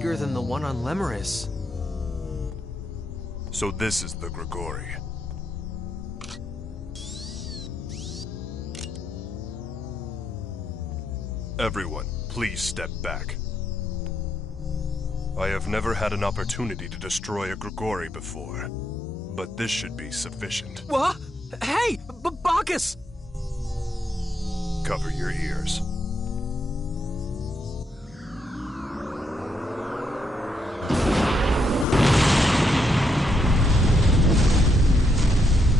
bigger than the one on Lemuris. So this is the Grigori. Everyone, please step back. I have never had an opportunity to destroy a Grigori before, but this should be sufficient. What? Hey, Bacchus! Cover your ears.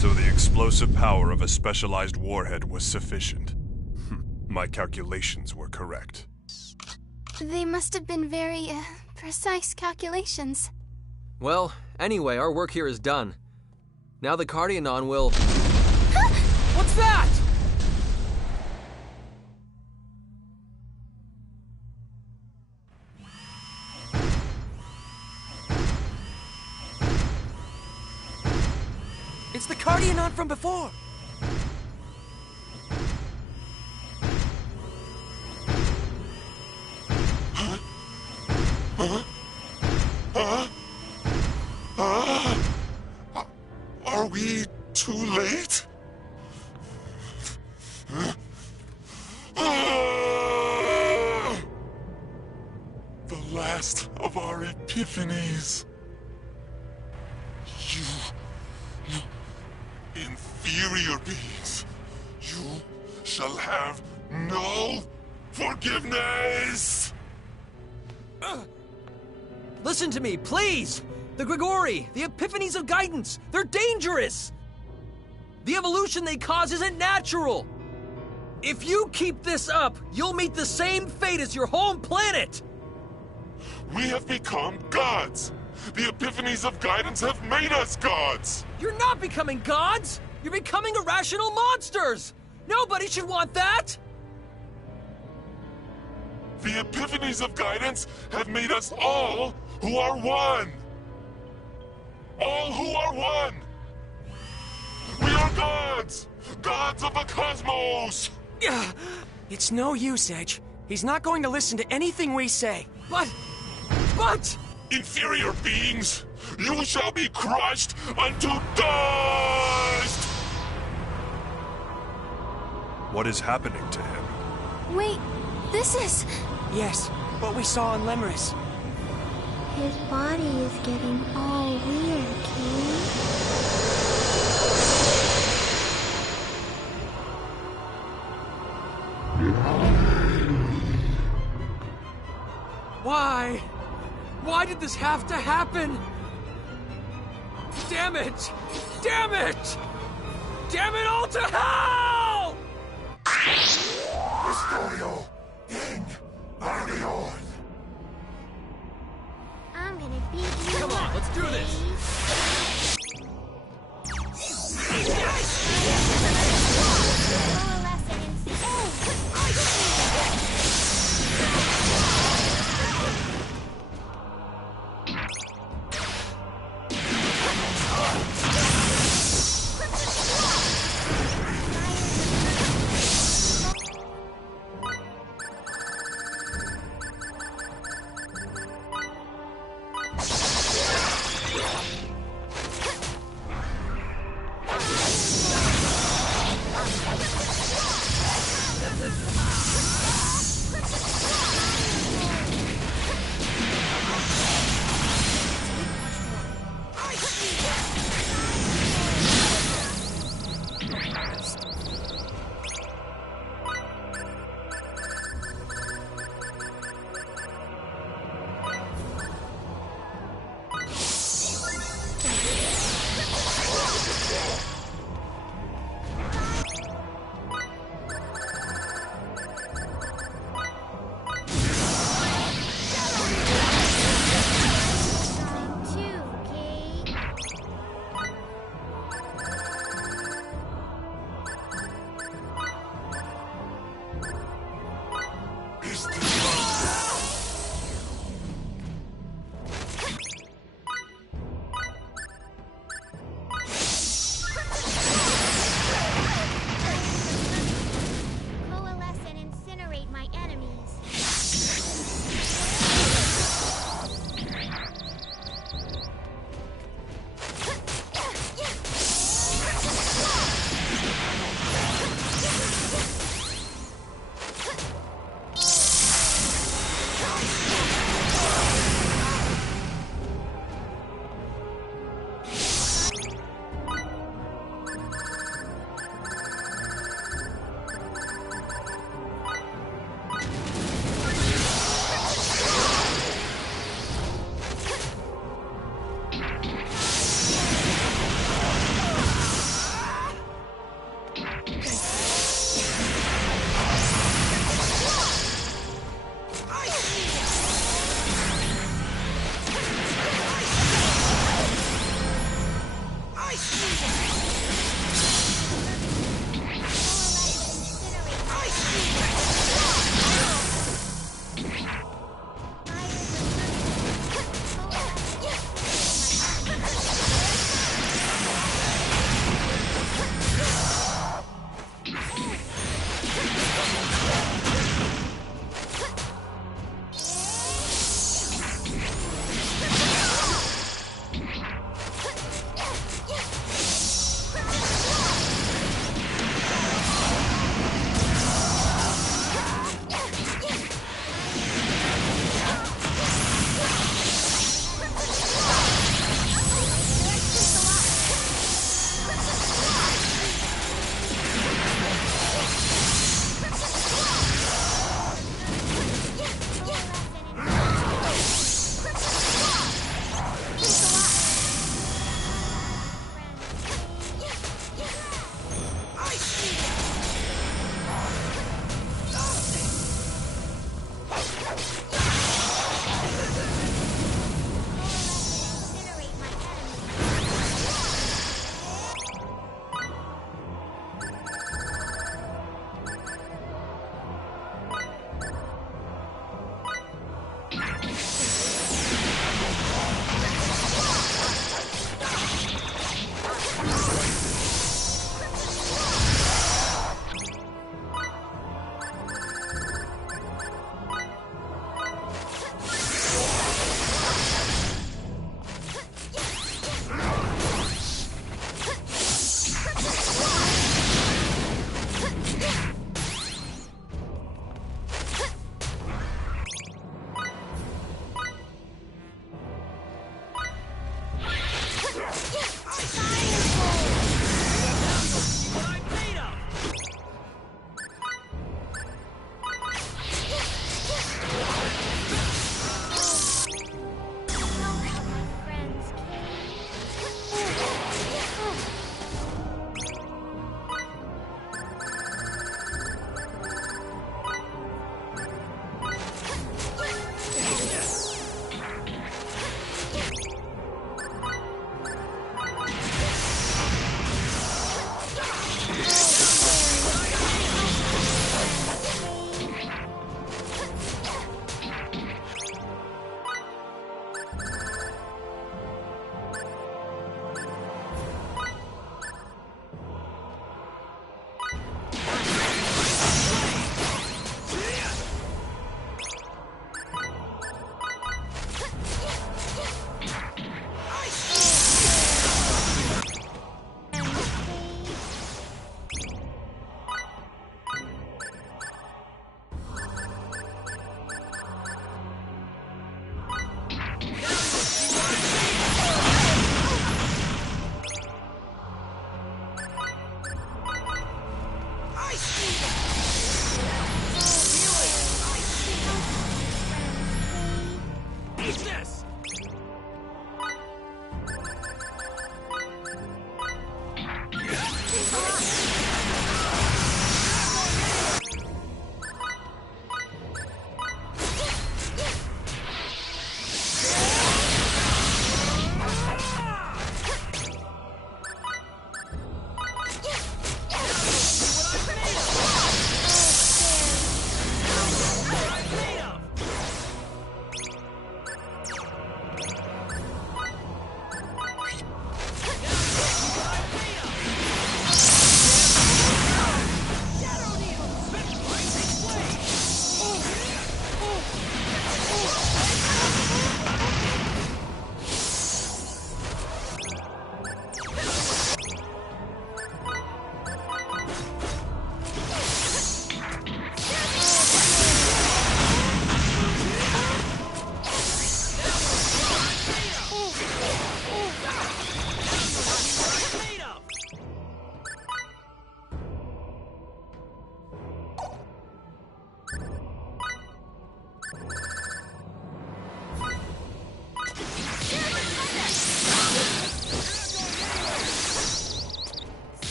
So the explosive power of a specialized warhead was sufficient. My calculations were correct. They must have been very, precise calculations. Well, anyway, our work here is done. Now the Cardionon will... What's that? It's the Cardionon from before! Are we too late? The last of our epiphanies. You inferior beings, you shall have no forgiveness! Listen to me, please! The Grigori, the epiphanies of guidance, they're dangerous! The evolution they cause isn't natural! If you keep this up, you'll meet the same fate as your home planet! We have become gods! The epiphanies of guidance have made us gods! You're not becoming gods! You're becoming irrational monsters! Nobody should want that! The epiphanies of guidance have made us all who are one! All who are one! We are gods! Gods of the cosmos! It's no use, Edge. He's not going to listen to anything we say. But... Inferior beings, you shall be crushed unto dust! What is happening to him? Wait, this is... Yes, what we saw on Lemuris. His body is getting all weird, King. Why? Why did this have to happen? Damn it! Damn it! Damn it all to hell! Historio in Arion. I'm gonna beat you. Come on, let's do this!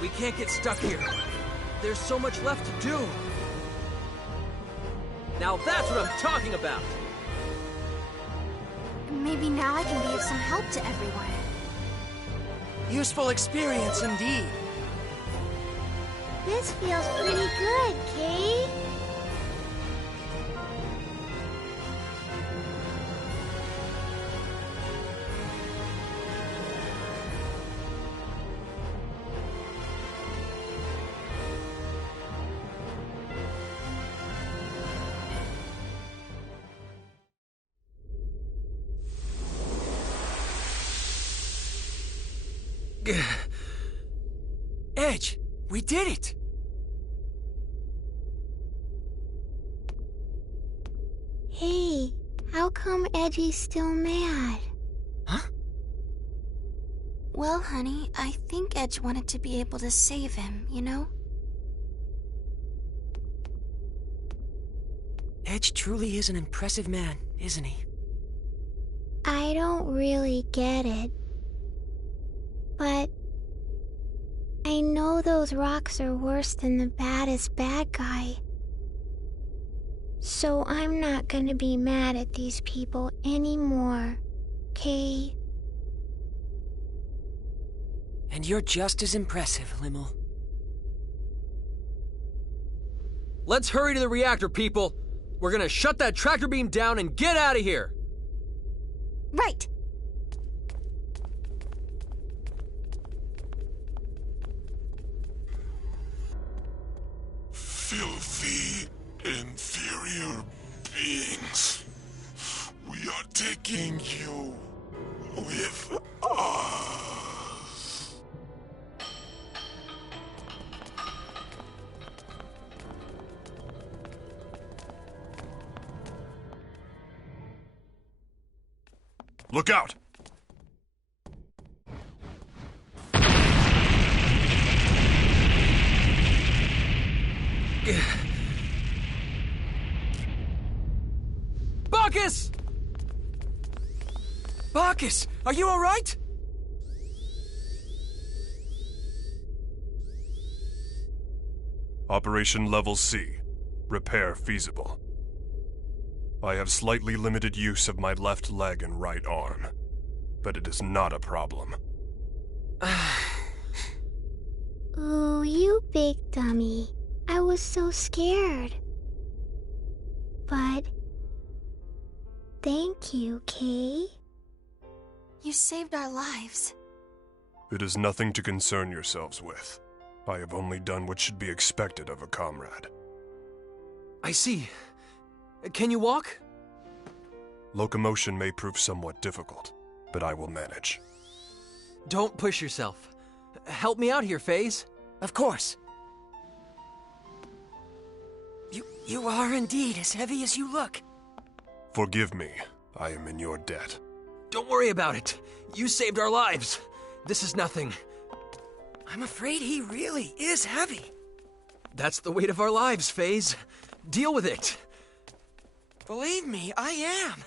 We can't get stuck here. There's so much left to do. Now that's what I'm talking about! Maybe now I can be of some help to everyone. Useful experience indeed. This feels pretty good, Kay. Edge, we did it! Hey, how come Edgy's still mad? Huh? Well, honey, I think Edge wanted to be able to save him, you know? Edge truly is an impressive man, isn't he? I don't really get it. But I know those rocks are worse than the baddest bad guy. So I'm not gonna be mad at these people anymore, Kay? And you're just as impressive, Limmel. Let's hurry to the reactor, people! We're gonna shut that tractor beam down and get out of here! Right! Filthy, inferior beings. We are taking you with us. Look out! Bacchus! Bacchus, are you alright? Operation Level C. Repair feasible. I have slightly limited use of my left leg and right arm, but it is not a problem. Ooh, you big dummy. I was so scared. But thank you, Kay. You saved our lives. It is nothing to concern yourselves with. I have only done what should be expected of a comrade. I see. Can you walk? Locomotion may prove somewhat difficult, but I will manage. Don't push yourself. Help me out here, FaZe. Of course. You are indeed as heavy as you look. Forgive me, I am in your debt. Don't worry about it. You saved our lives. This is nothing. I'm afraid he really is heavy. That's the weight of our lives, FaZe. Deal with it. Believe me, I am.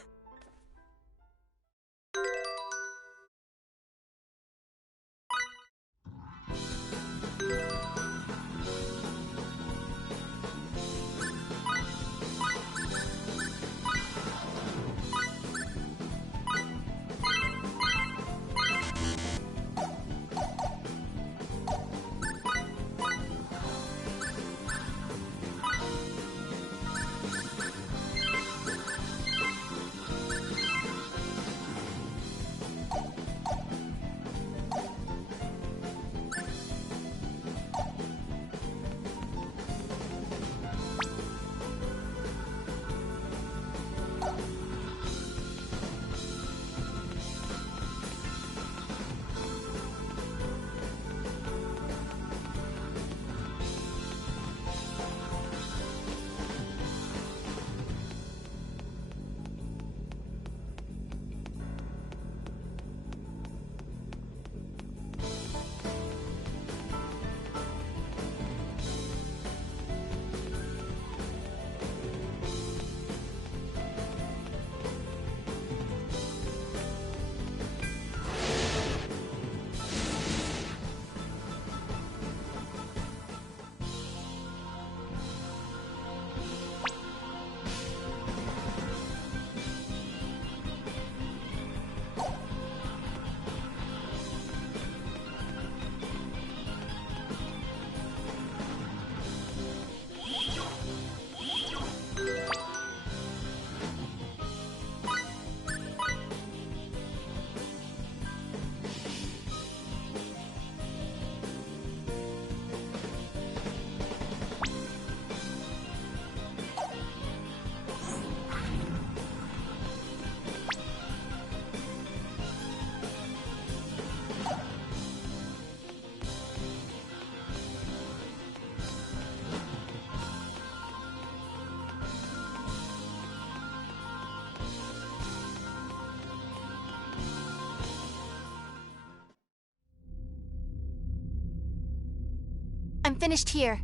finished here.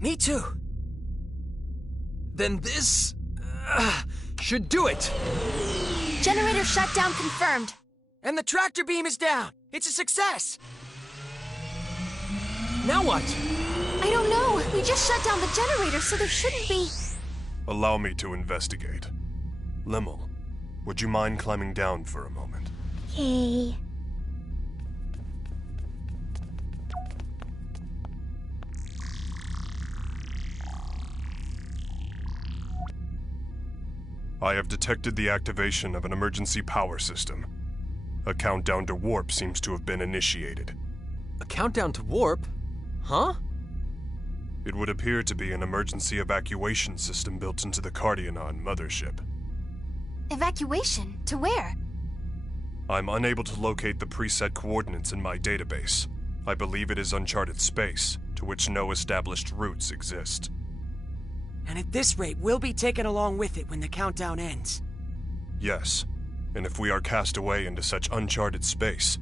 Me too. Then this should do it. Generator shutdown confirmed. And the tractor beam is down. It's a success. Now what? I don't know. We just shut down the generator, so there shouldn't be... Allow me to investigate. Limmel, would you mind climbing down for a moment? Okay. I have detected the activation of an emergency power system. A countdown to warp seems to have been initiated. A countdown to warp? Huh? It would appear to be an emergency evacuation system built into the Cardionon mothership. Evacuation? To where? I'm unable to locate the preset coordinates in my database. I believe it is uncharted space, to which no established routes exist. And at this rate, we'll be taken along with it when the countdown ends. Yes, and if we are cast away into such uncharted space,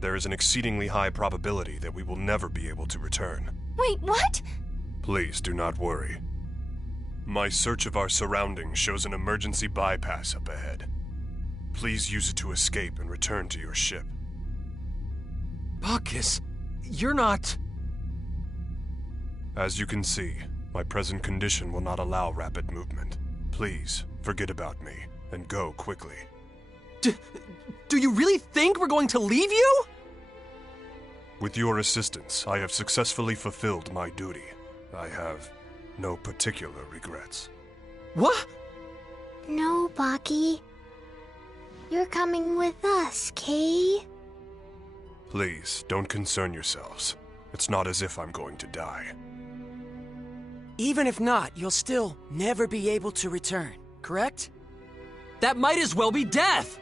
there is an exceedingly high probability that we will never be able to return. Wait, what? Please do not worry. My search of our surroundings shows an emergency bypass up ahead. Please use it to escape and return to your ship. Bacchus, you're not... As you can see, my present condition will not allow rapid movement. Please, forget about me, and go quickly. Do you really think we're going to leave you? With your assistance, I have successfully fulfilled my duty. I have no particular regrets. What? No, Baki. You're coming with us, Kay? Please, don't concern yourselves. It's not as if I'm going to die. Even if not, you'll still never be able to return, correct? That might as well be death!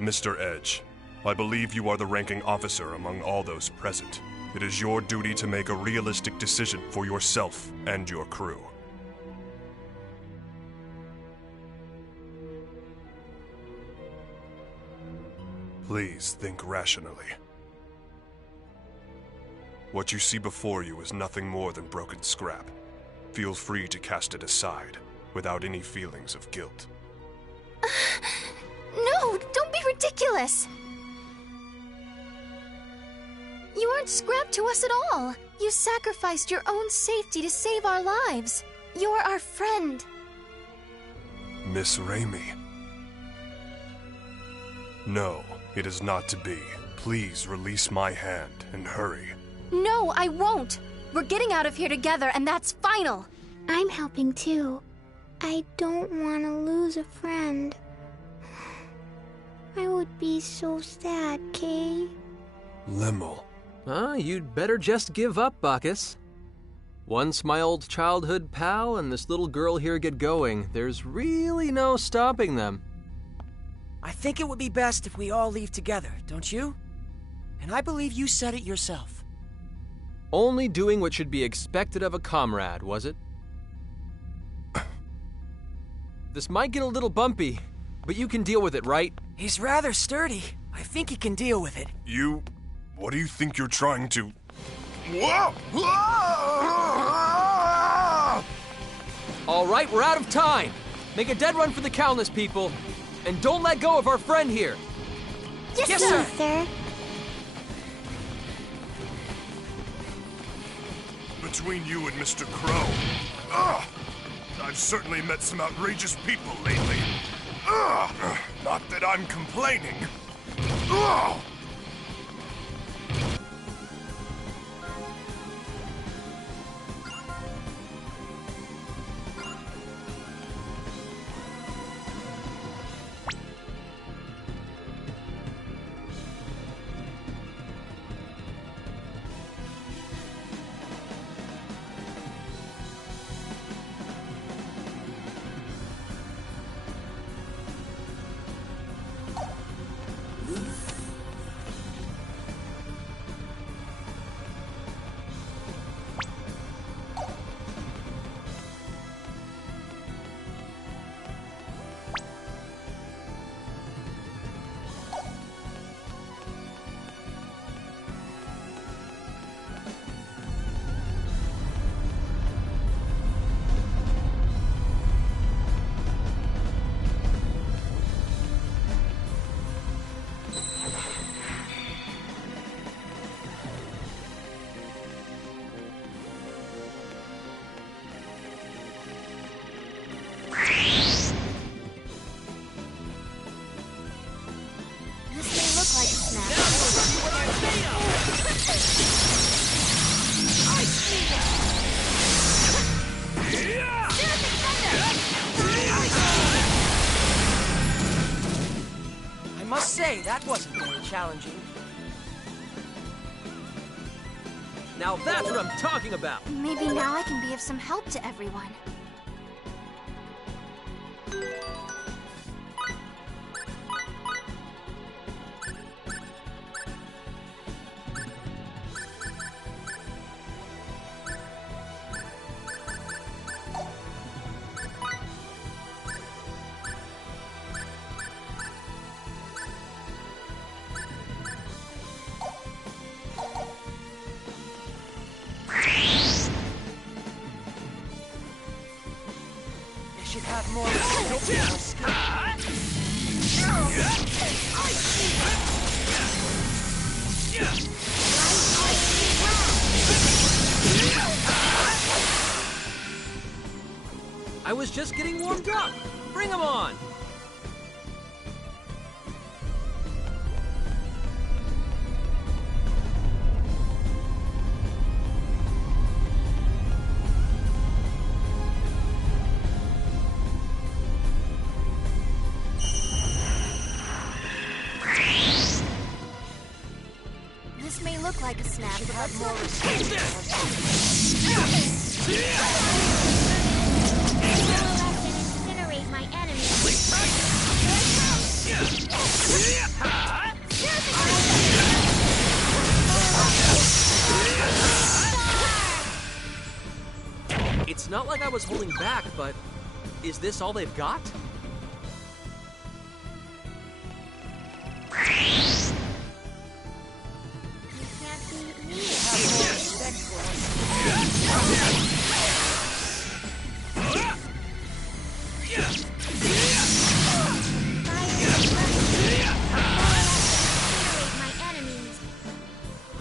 Mr. Edge, I believe you are the ranking officer among all those present. It is your duty to make a realistic decision for yourself and your crew. Please think rationally. What you see before you is nothing more than broken scrap. Feel free to cast it aside, without any feelings of guilt. No, don't be ridiculous! You aren't scrap to us at all. You sacrificed your own safety to save our lives. You're our friend. Miss Raimi. No, it is not to be. Please release my hand and hurry. No, I won't. We're getting out of here together, and that's final. I'm helping too. I don't want to lose a friend. I would be so sad, Kay. Limmel. You'd better just give up, Bacchus. Once my old childhood pal and this little girl here get going, there's really no stopping them. I think it would be best if we all leave together, don't you? And I believe you said it yourself. Only doing what should be expected of a comrade, was it? This might get a little bumpy, but you can deal with it, right? He's rather sturdy. I think he can deal with it. You... what do you think you're trying to... All right, we're out of time. Make a dead run for the Countless, people. And don't let go of our friend here. Yes, sir. Sir. Between you and Mr. Crow. I've certainly met some outrageous people lately. Not that I'm complaining. that wasn't very challenging. Now that's what I'm talking about! Maybe now I can be of some help to everyone. Should have more. I was just getting warmed up! Bring 'em on! This may look like a snap, but let's not Incinerate my enemies. It's not like I was holding back, but is this all they've got? You can't beat me. Incinerate my enemies.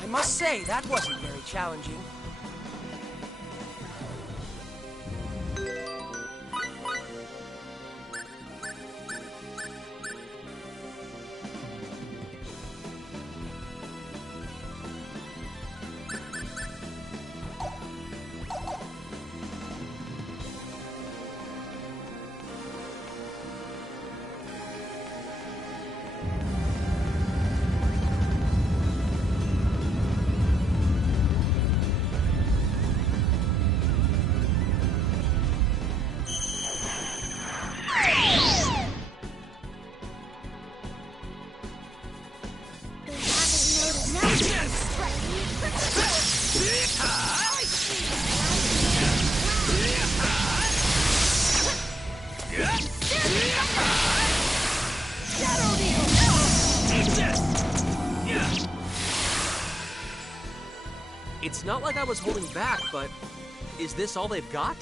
I must say, that wasn't very challenging. It's not like I was holding back, but is this all they've got?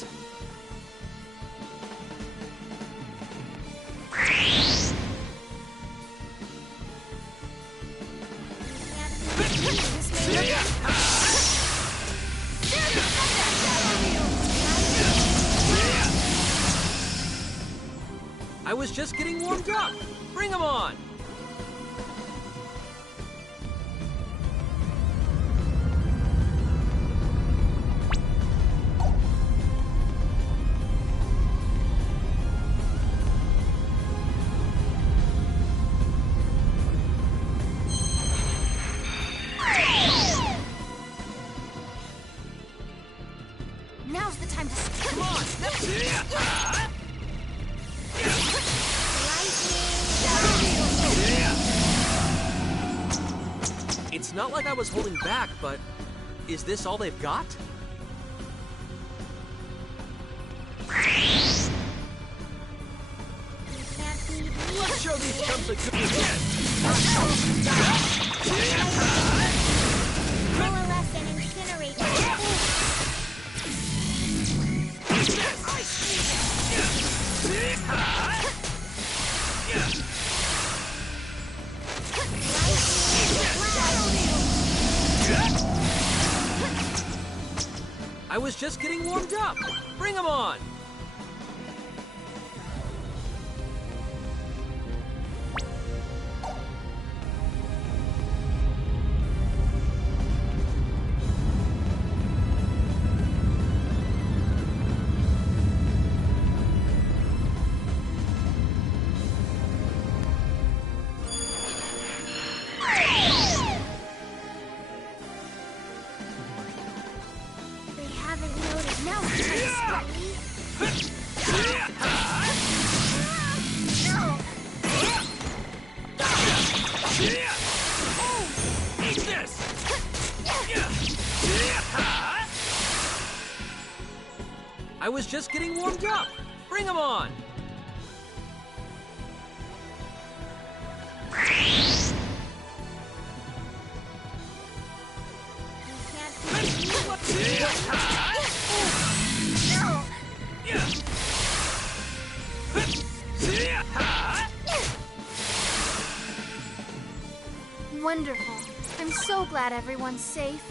I was just getting warmed up. Bring 'em on. Now's the time to Come on. It's not like I was holding back, but is this all they've got? Let's show these chumps a good Coalesce and incinerate my I was just getting warmed up. Bring 'em on. I was just getting warmed up. Bring 'em on! Wonderful. I'm so glad everyone's safe.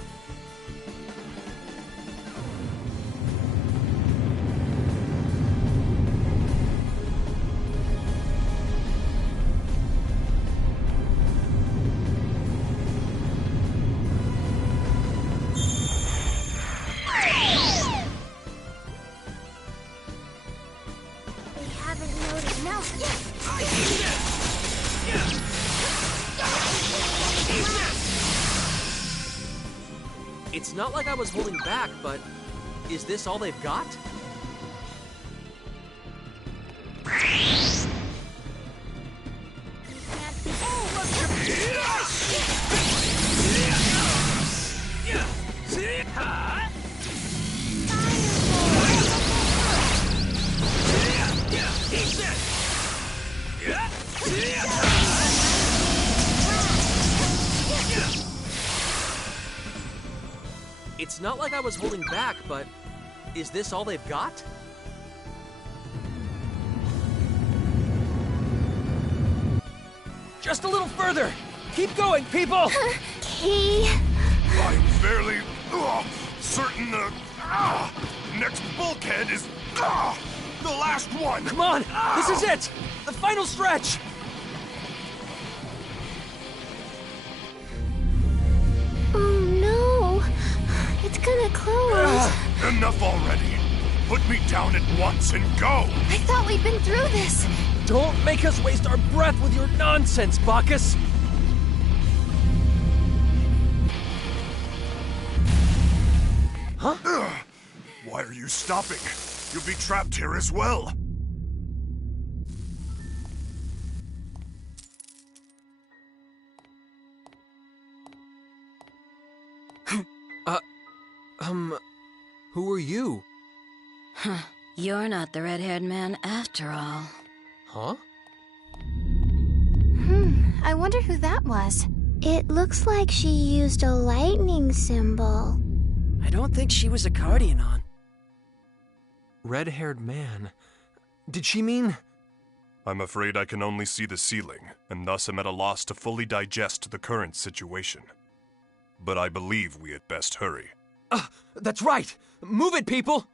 They haven't noticed now. It's not like I was holding back, but is this all they've got? It's not like I was holding back, but is this all they've got? Just a little further! Keep going, people! Key. I'm fairly certain the next bulkhead is the last one. Come on! This is it! The final stretch! Oh no. It's gonna close. Enough already. Put me down at once and go. I thought we'd been through this. Don't make us waste our breath with your nonsense, Bacchus! Huh? Why are you stopping? You'll be trapped here as well. Who are you? You're not the red-haired man after all. Huh? I wonder who that was. It looks like she used a lightning symbol. I don't think she was a Cardianon. Red-haired man. Did she mean... I'm afraid I can only see the ceiling, and thus am at a loss to fully digest the current situation. But I believe we had best hurry. That's right! Move it, people!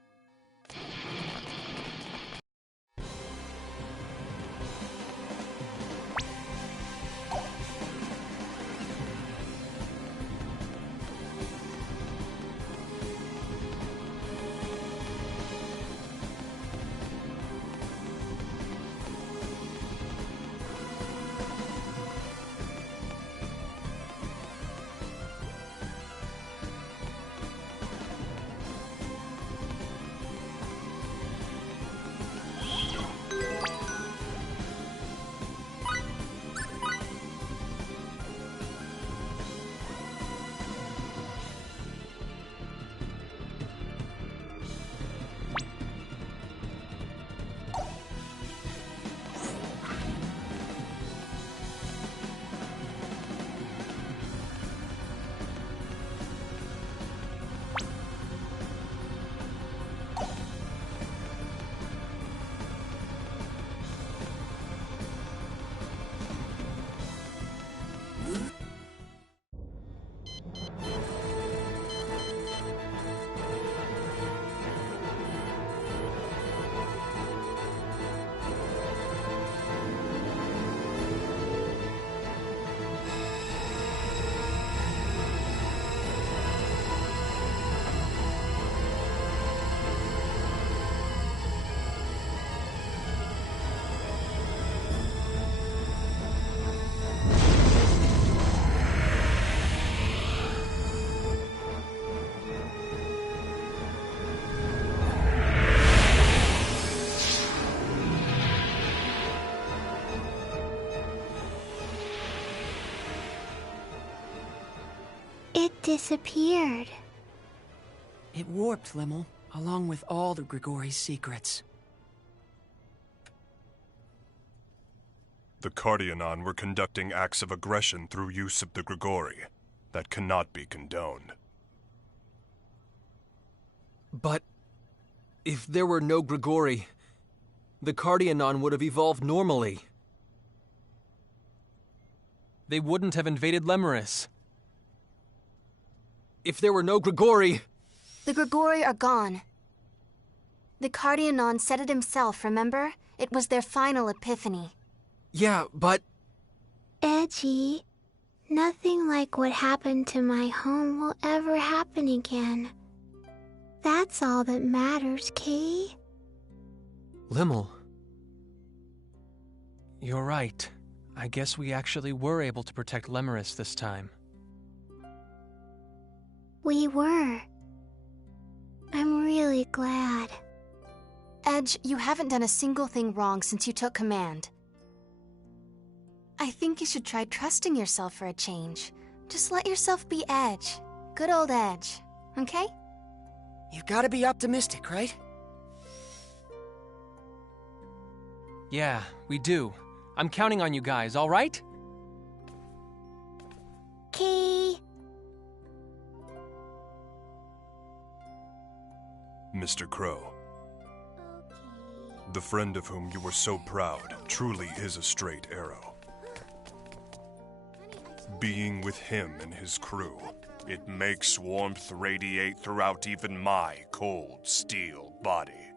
It disappeared. It warped, Limmel. along with all the Grigori's secrets. The Cardianon were conducting acts of aggression through use of the Grigori. That cannot be condoned. But if there were no Grigori, the Cardianon would have evolved normally. They wouldn't have invaded Lemuris. If there were no Grigori... The Grigori are gone. The Cardianon said it himself, remember? It was their final epiphany. Yeah, but... Edgy, nothing like what happened to my home will ever happen again. That's all that matters, Kay. Limmel. You're right. I guess we actually were able to protect Lemuris this time. We were. I'm really glad. Edge, you haven't done a single thing wrong since you took command. I think you should try trusting yourself for a change. Just let yourself be Edge. Good old Edge, okay? You gotta be optimistic, right? Yeah, we do. I'm counting on you guys, all right? Kay. Mr. Crow, the friend of whom you were so proud truly is a straight arrow. Being with him and his crew, it makes warmth radiate throughout even my cold steel body.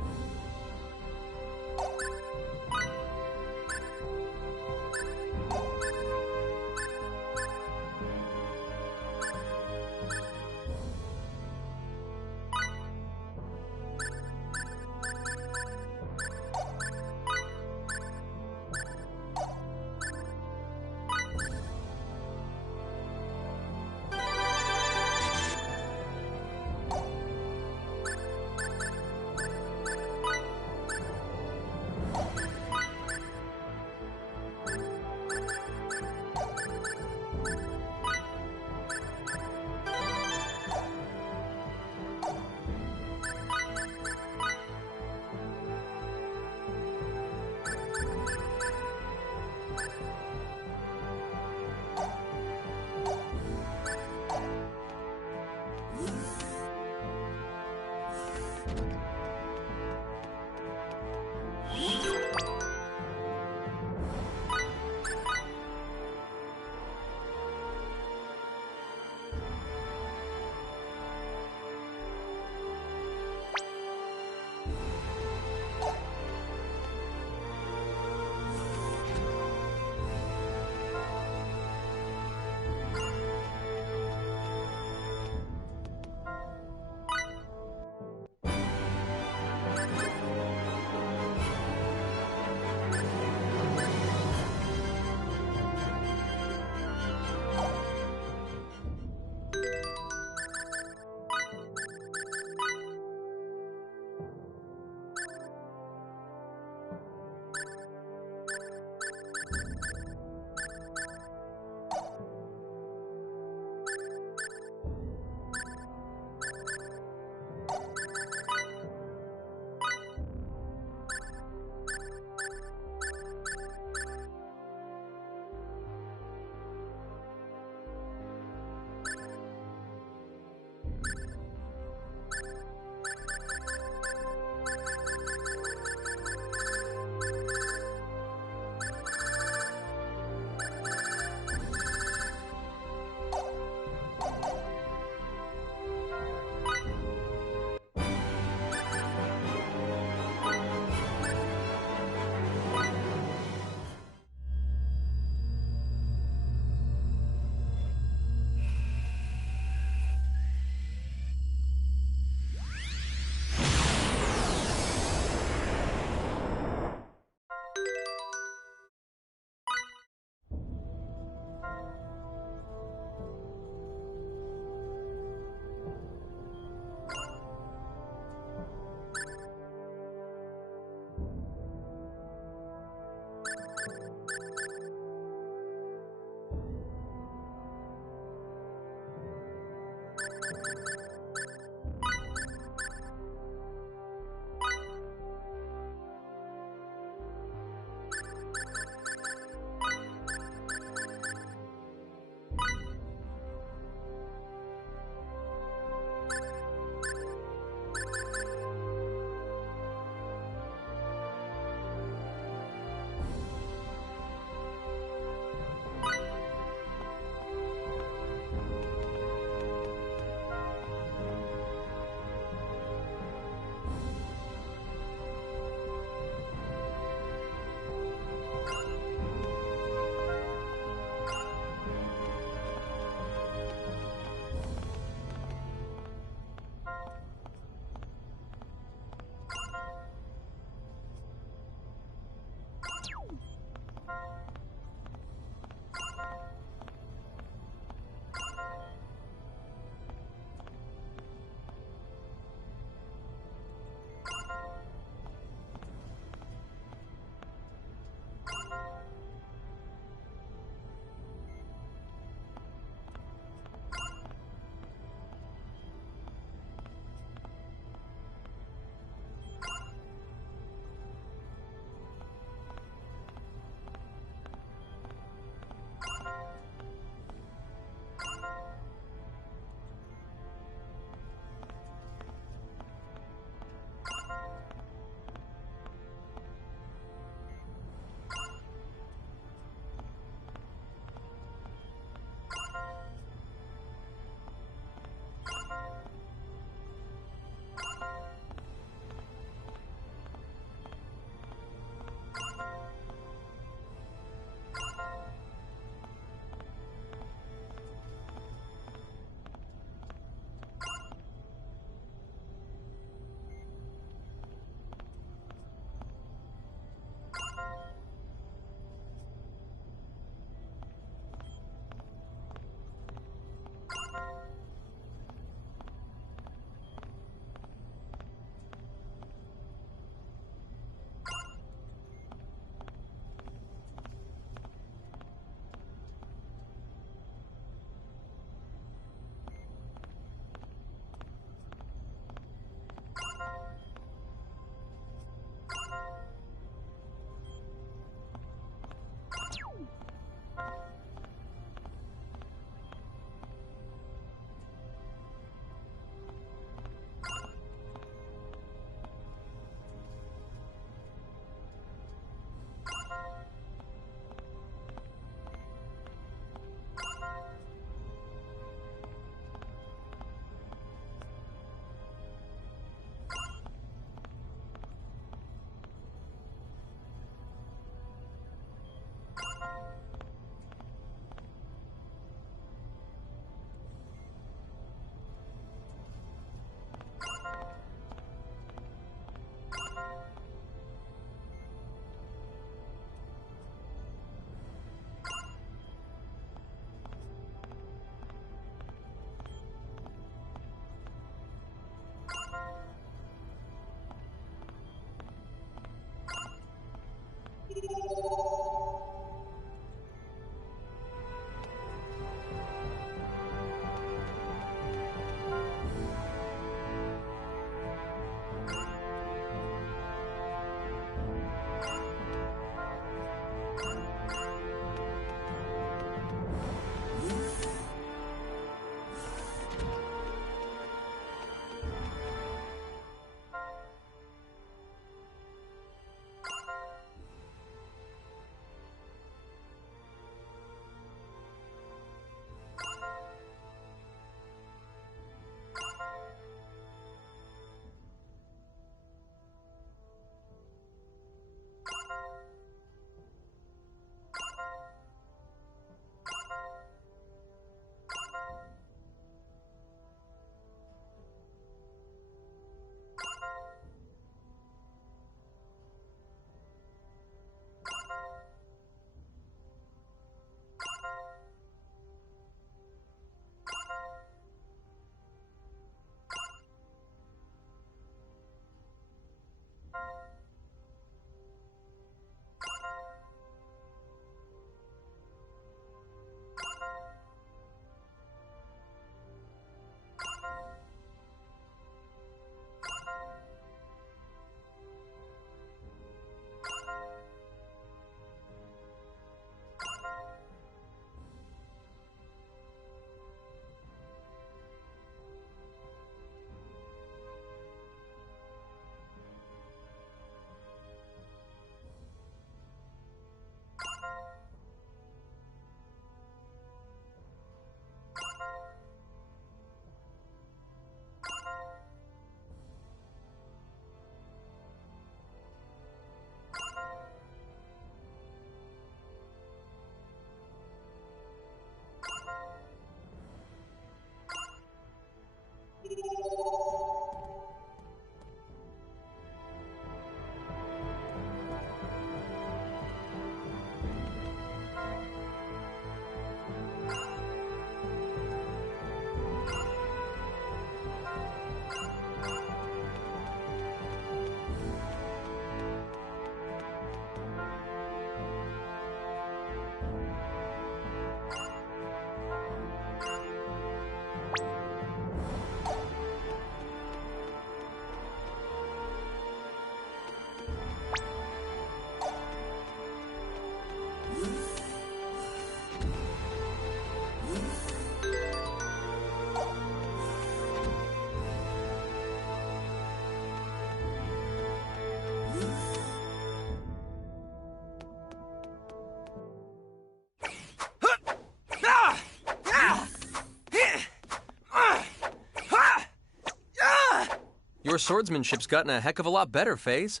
Your swordsmanship's gotten a heck of a lot better, FaZe.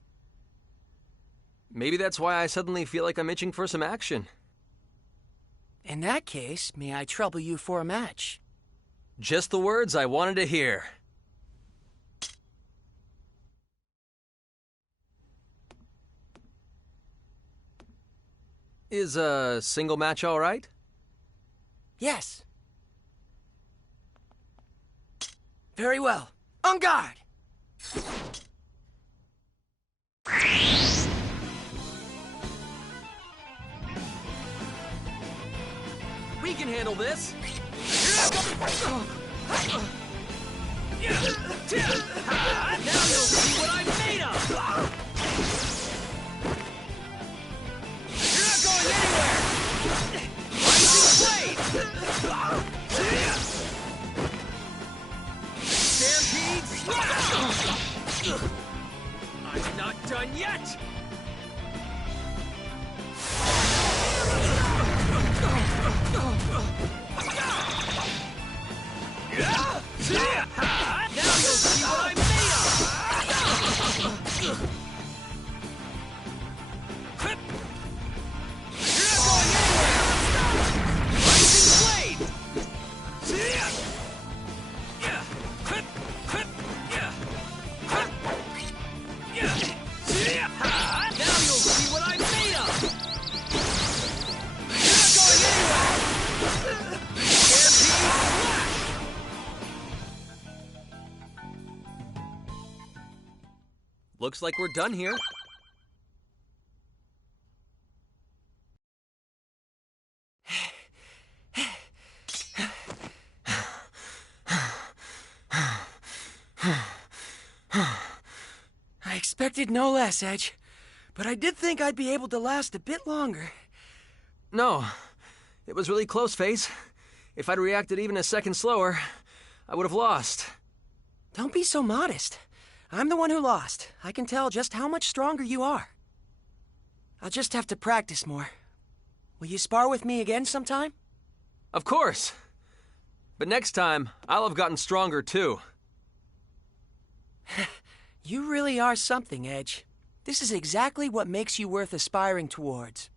Maybe that's why I suddenly feel like I'm itching for some action. In that case, may I trouble you for a match? Just the words I wanted to hear. Is a single match all right? Yes. Very well. On guard! We can handle this! Now you'll see what I'm made of! You're not going anywhere! Rising blade! Stampede slash! I'm not done yet! Now you'll see what I'm made of! You're not going anywhere! Rising blade! Now you'll see what I'm made of! You're not going anywhere! Stampede slash! Looks like we're done here. I expected no less, Edge. But I did think I'd be able to last a bit longer. No, it was really close, FaZe. If I'd reacted even a second slower, I would have lost. Don't be so modest. I'm the one who lost. I can tell just how much stronger you are. I'll just have to practice more. Will you spar with me again sometime? Of course. But next time, I'll have gotten stronger too. You really are something, Edge. This is exactly what makes you worth aspiring towards.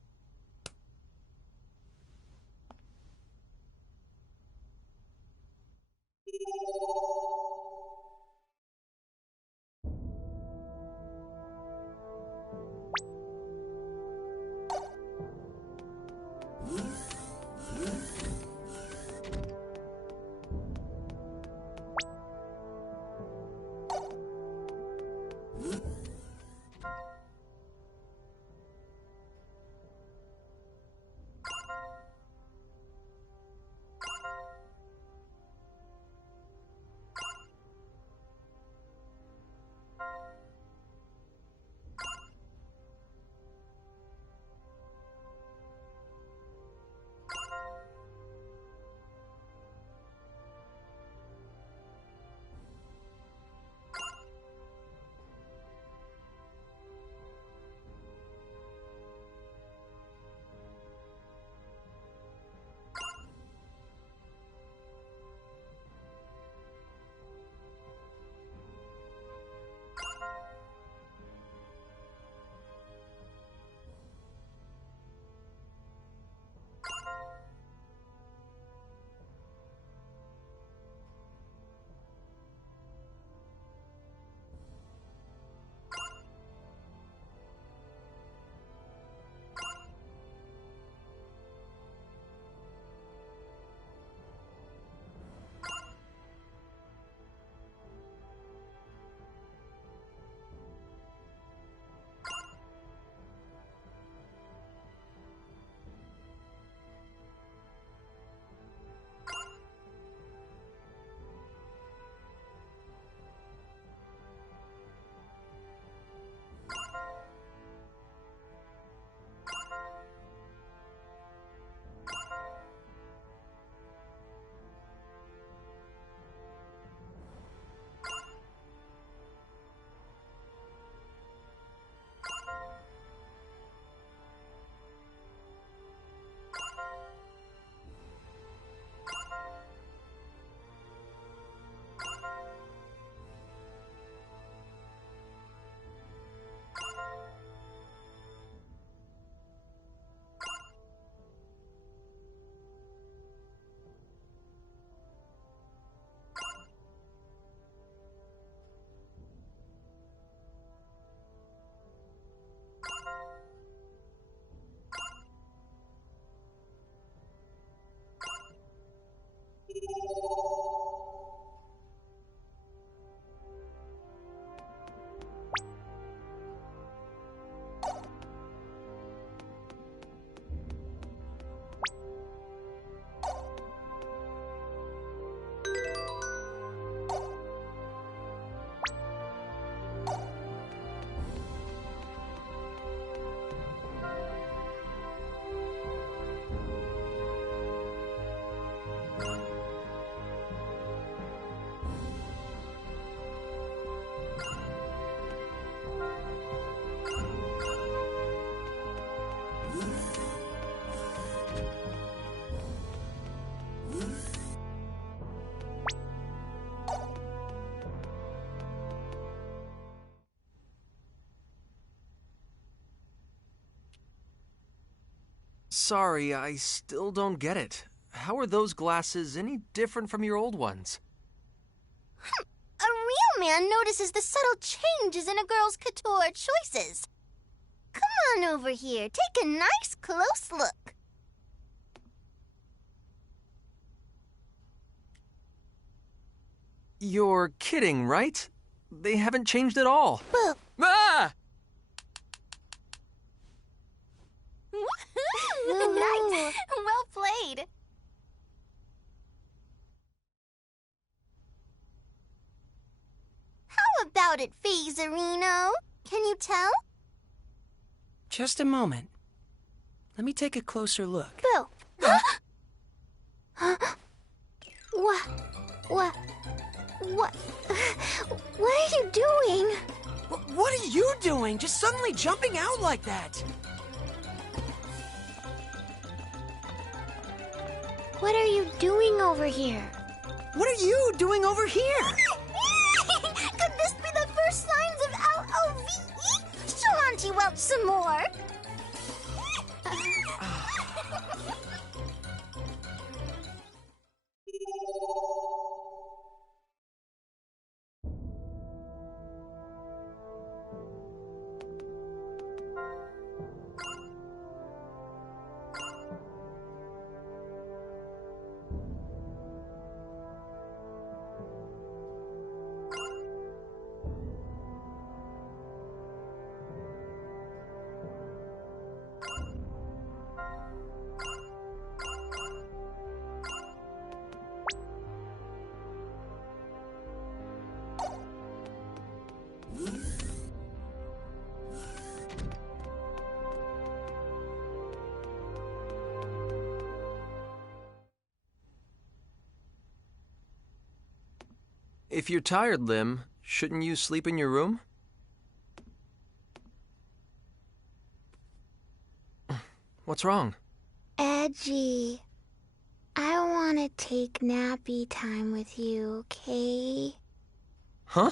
sorry, I still don't get it. How are those glasses any different from your old ones? A real man notices the subtle changes in a girl's couture choices. Come on over here. Take a nice close look. You're kidding, right? They haven't changed at all. Boo. Ah! Nice. Well played. How about it, Phasarino? Can you tell? Just a moment. Let me take a closer look. Boo. What? What? What? What are you doing? What are you doing? Just suddenly jumping out like that? What are you doing over here? What are you doing over here? Could this be the first signs of LOVE? Show Auntie Welch some more. If you're tired, Lim, shouldn't you sleep in your room? What's wrong? Edgy. I want to take nappy time with you, okay? Huh?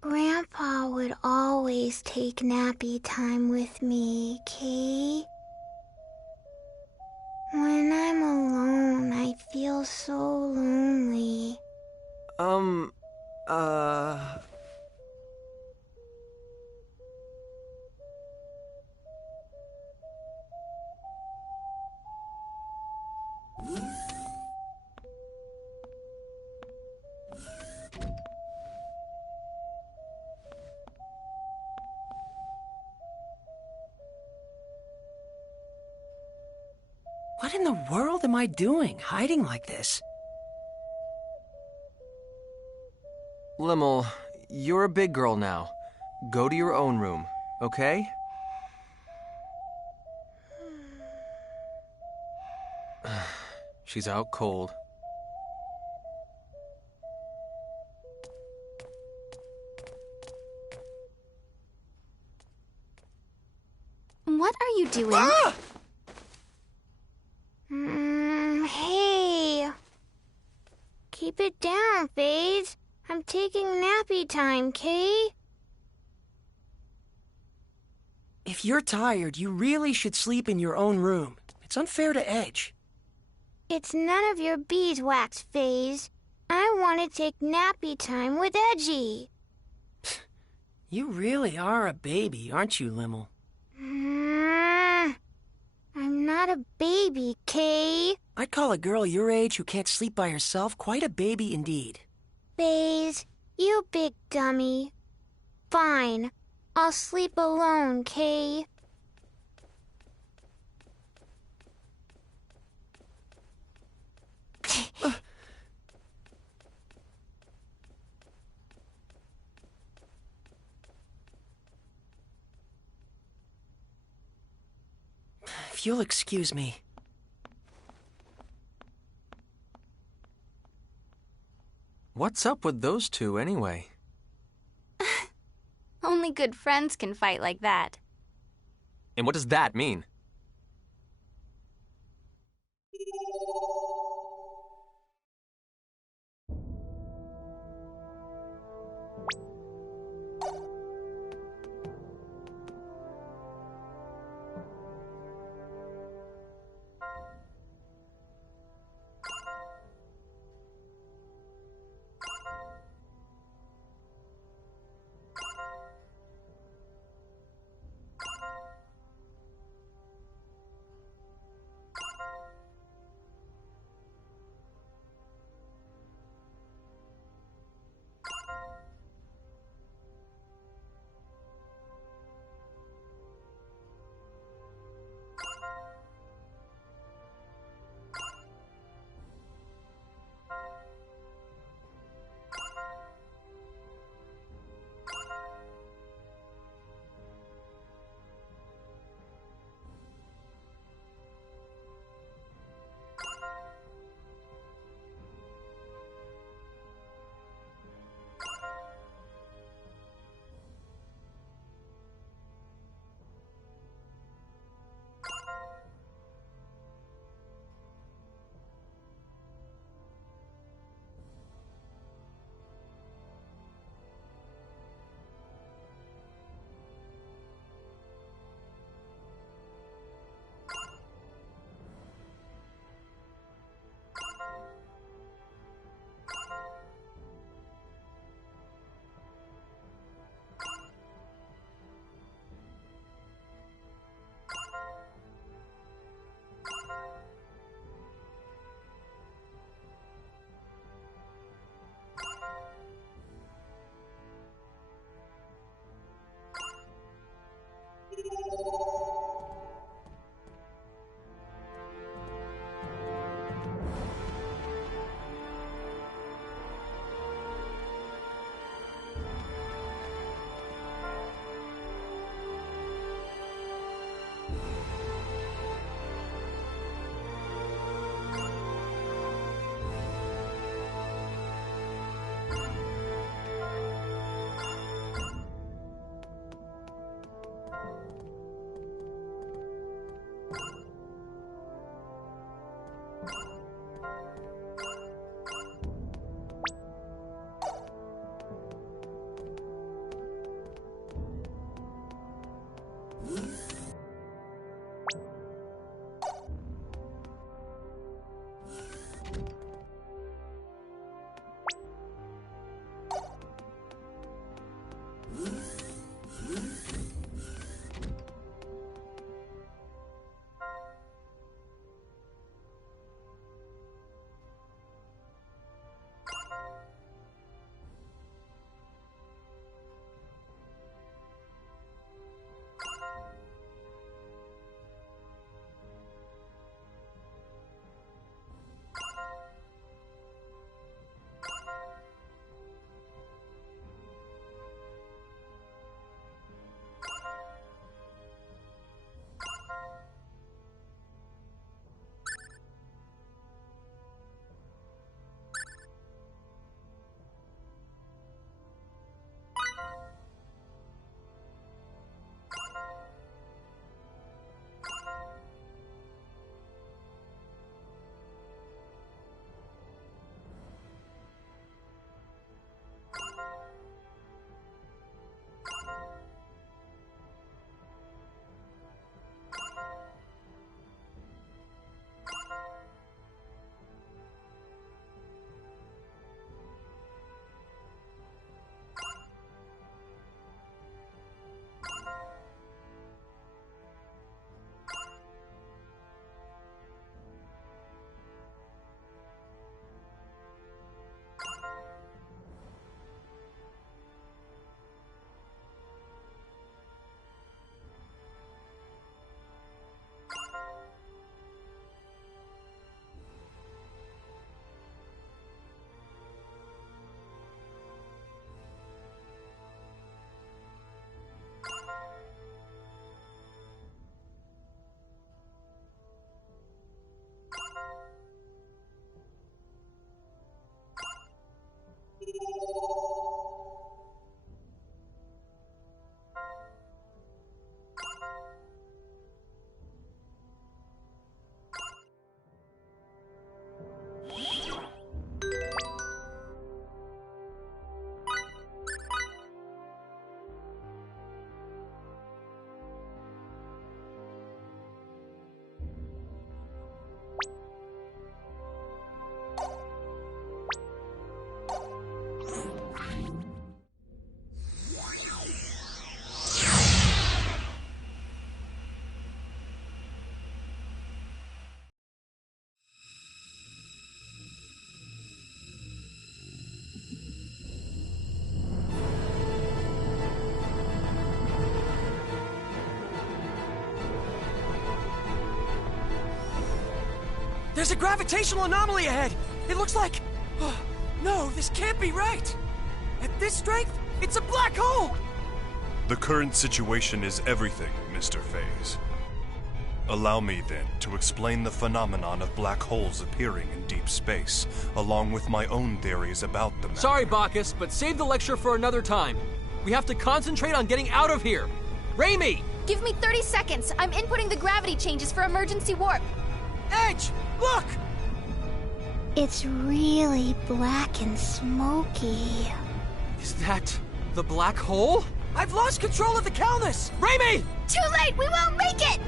Grandpa would always take nappy time with me, okay? When I'm alone, I feel so lonely. What in the world am I doing, hiding like this? Limmel, you're a big girl now. Go to your own room, okay? She's out cold. What are you doing? Ah! Hey. Keep it down, Phase. I'm taking nappy time, Kay? If you're tired, you really should sleep in your own room. It's unfair to Edge. It's none of your beeswax, Phase. I want to take nappy time with Edgy. You really are a baby, aren't you, Limmel? I'm not a baby, Kay. I'd call a girl your age who can't sleep by herself quite a baby indeed. Phase, you big dummy. Fine. I'll sleep alone, Kay. If you'll excuse me. What's up with those two, anyway? Only good friends can fight like that. And what does that mean? There's a gravitational anomaly ahead! It looks like... Oh, no, this can't be right! At this strength, it's a black hole! The current situation is everything, Mr. Phase. Allow me, then, to explain the phenomenon of black holes appearing in deep space, along with my own theories about them. Sorry, Bacchus, but save the lecture for another time. We have to concentrate on getting out of here. Raimi! Give me 30 seconds. I'm inputting the gravity changes for emergency warp. Edge, look! It's really black and smoky. Is that the black hole? I've lost control of the Calnus! Raimi! Too late! We won't make it!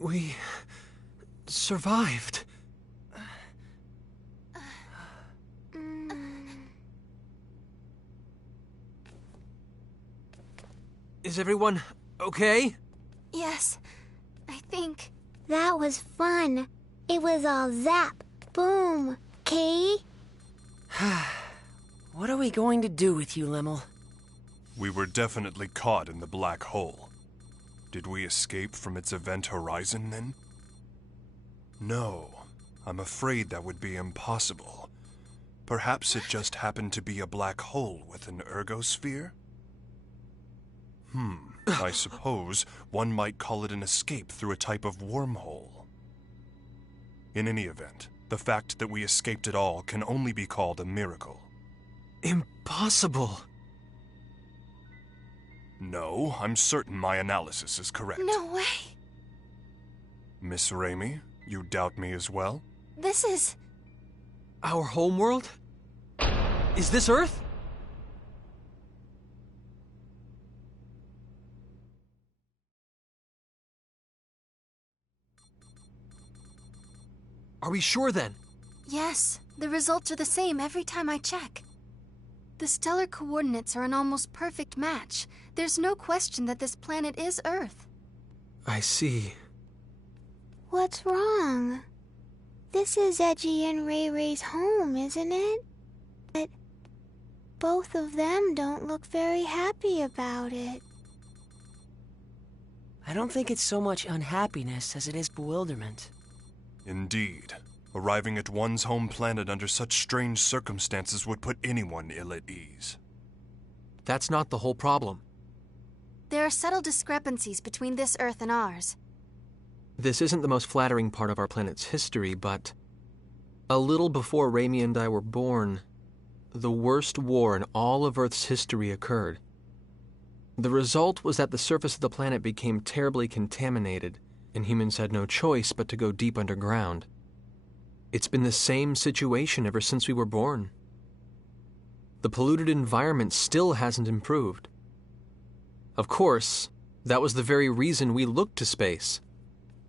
We survived. Is everyone okay? Yes, I think. That was fun. It was all zap, boom, Kay? What are we going to do with you, Lemmel? We were definitely caught in the black hole. Did we escape from its event horizon, then? No, I'm afraid that would be impossible. Perhaps it just happened to be a black hole with an ergosphere? I suppose one might call it an escape through a type of wormhole. In any event, the fact that we escaped at all can only be called a miracle. Impossible. No, I'm certain my analysis is correct. No way. Miss Raimi, you doubt me as well? This is... Our homeworld? Is this Earth? Are we sure then? Yes, the results are the same every time I check. The stellar coordinates are an almost perfect match. There's no question that this planet is Earth. I see. What's wrong? This is Edgy and Ray Ray's home, isn't it? But both of them don't look very happy about it. I don't think it's so much unhappiness as it is bewilderment. Indeed. Arriving at one's home planet under such strange circumstances would put anyone ill at ease. That's not the whole problem. There are subtle discrepancies between this Earth and ours. This isn't the most flattering part of our planet's history, but a little before Raimi and I were born, the worst war in all of Earth's history occurred. The result was that the surface of the planet became terribly contaminated, and humans had no choice but to go deep underground. It's been the same situation ever since we were born. The polluted environment still hasn't improved. Of course, that was the very reason we looked to space.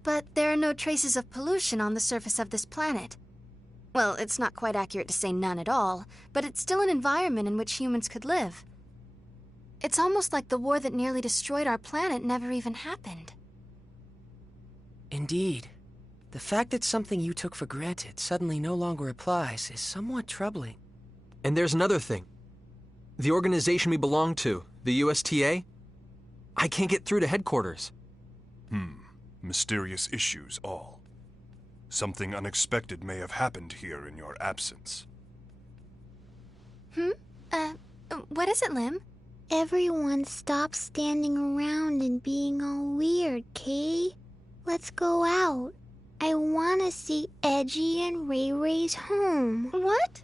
But there are no traces of pollution on the surface of this planet. Well, it's not quite accurate to say none at all, but it's still an environment in which humans could live. It's almost like the war that nearly destroyed our planet never even happened. Indeed. The fact that something you took for granted suddenly no longer applies is somewhat troubling. And there's another thing. The organization we belong to, the USTA, I can't get through to headquarters. Mysterious issues all. Something unexpected may have happened here in your absence. What is it, Lim? Everyone stop standing around and being all weird, Kay. Let's go out. I want to see Edgy and Ray Ray's home. What?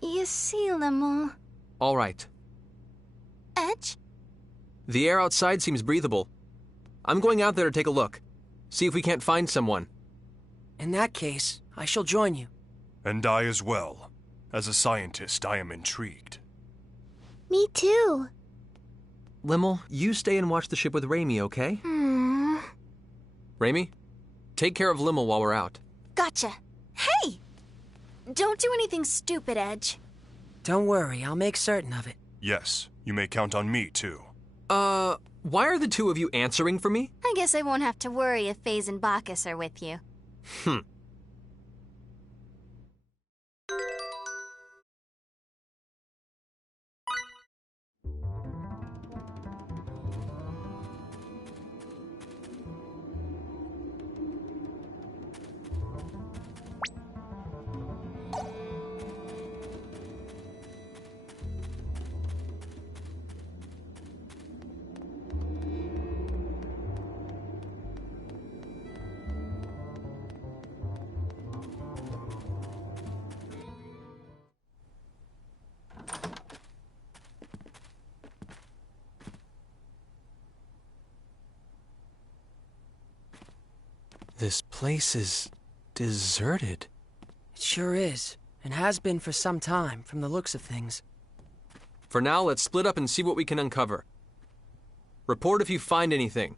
You see, Lemon. All right. Edge? The air outside seems breathable. I'm going out there to take a look. See if we can't find someone. In that case, I shall join you. And I as well. As a scientist, I am intrigued. Me too. Limmel, you stay and watch the ship with Raimi, okay? Raimi, take care of Limmel while we're out. Gotcha. Hey! Don't do anything stupid, Edge. Don't worry, I'll make certain of it. Yes, you may count on me, too. Why are the two of you answering for me? I guess I won't have to worry if Faze and Bacchus are with you. This place is deserted. It sure is, and has been for some time, from the looks of things. For now, let's split up and see what we can uncover. Report if you find anything.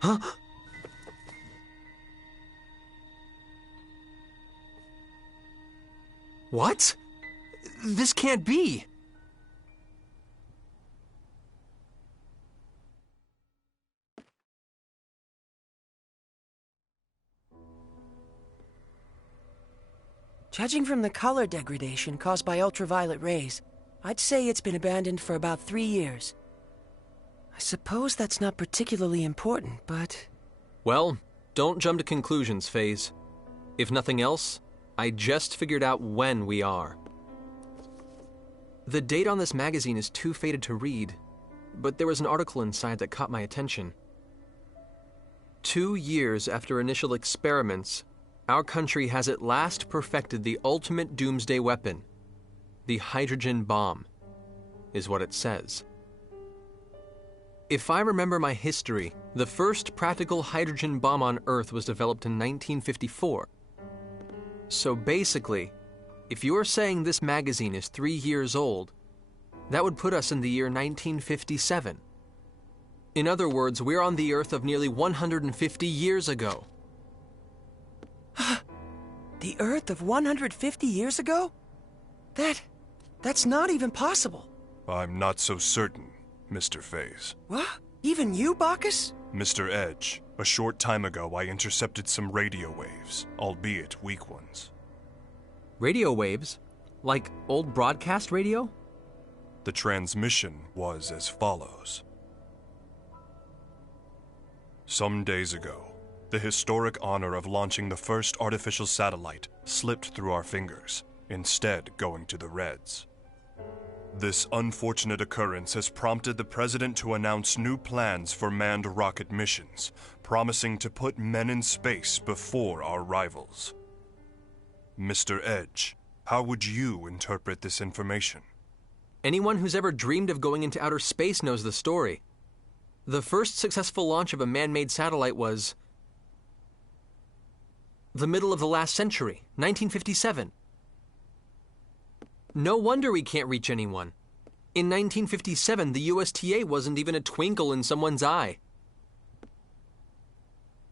Huh? What? This can't be. Judging from the color degradation caused by ultraviolet rays, I'd say it's been abandoned for about 3 years. I suppose that's not particularly important, but... Well, don't jump to conclusions, Faze. If nothing else, I just figured out when we are. The date on this magazine is too faded to read, but there was an article inside that caught my attention. 2 years after initial experiments, our country has at last perfected the ultimate doomsday weapon. The hydrogen bomb, is what it says. If I remember my history, the first practical hydrogen bomb on Earth was developed in 1954. So basically, if you're saying this magazine is 3 years old, that would put us in the year 1957. In other words, we're on the Earth of nearly 150 years ago. The Earth of 150 years ago? That's not even possible. I'm not so certain, Mr. Faze. What? Even you, Bacchus? Mr. Edge, a short time ago I intercepted some radio waves, albeit weak ones. Radio waves? Like old broadcast radio? The transmission was as follows. Some days ago, the historic honor of launching the first artificial satellite slipped through our fingers, instead going to the Reds. This unfortunate occurrence has prompted the President to announce new plans for manned rocket missions, promising to put men in space before our rivals. Mr. Edge, how would you interpret this information? Anyone who's ever dreamed of going into outer space knows the story. The first successful launch of a man-made satellite was the middle of the last century, 1957. No wonder we can't reach anyone. In 1957, the USTA wasn't even a twinkle in someone's eye.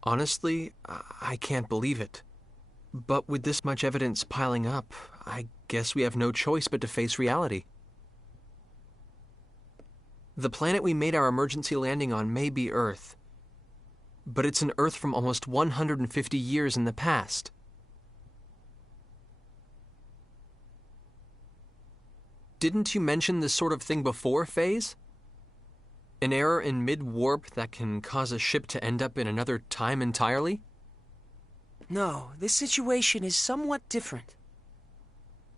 Honestly, I can't believe it. But with this much evidence piling up, I guess we have no choice but to face reality. The planet we made our emergency landing on may be Earth, but it's an Earth from almost 150 years in the past. Didn't you mention this sort of thing before, Faze? An error in mid-warp that can cause a ship to end up in another time entirely? No, this situation is somewhat different.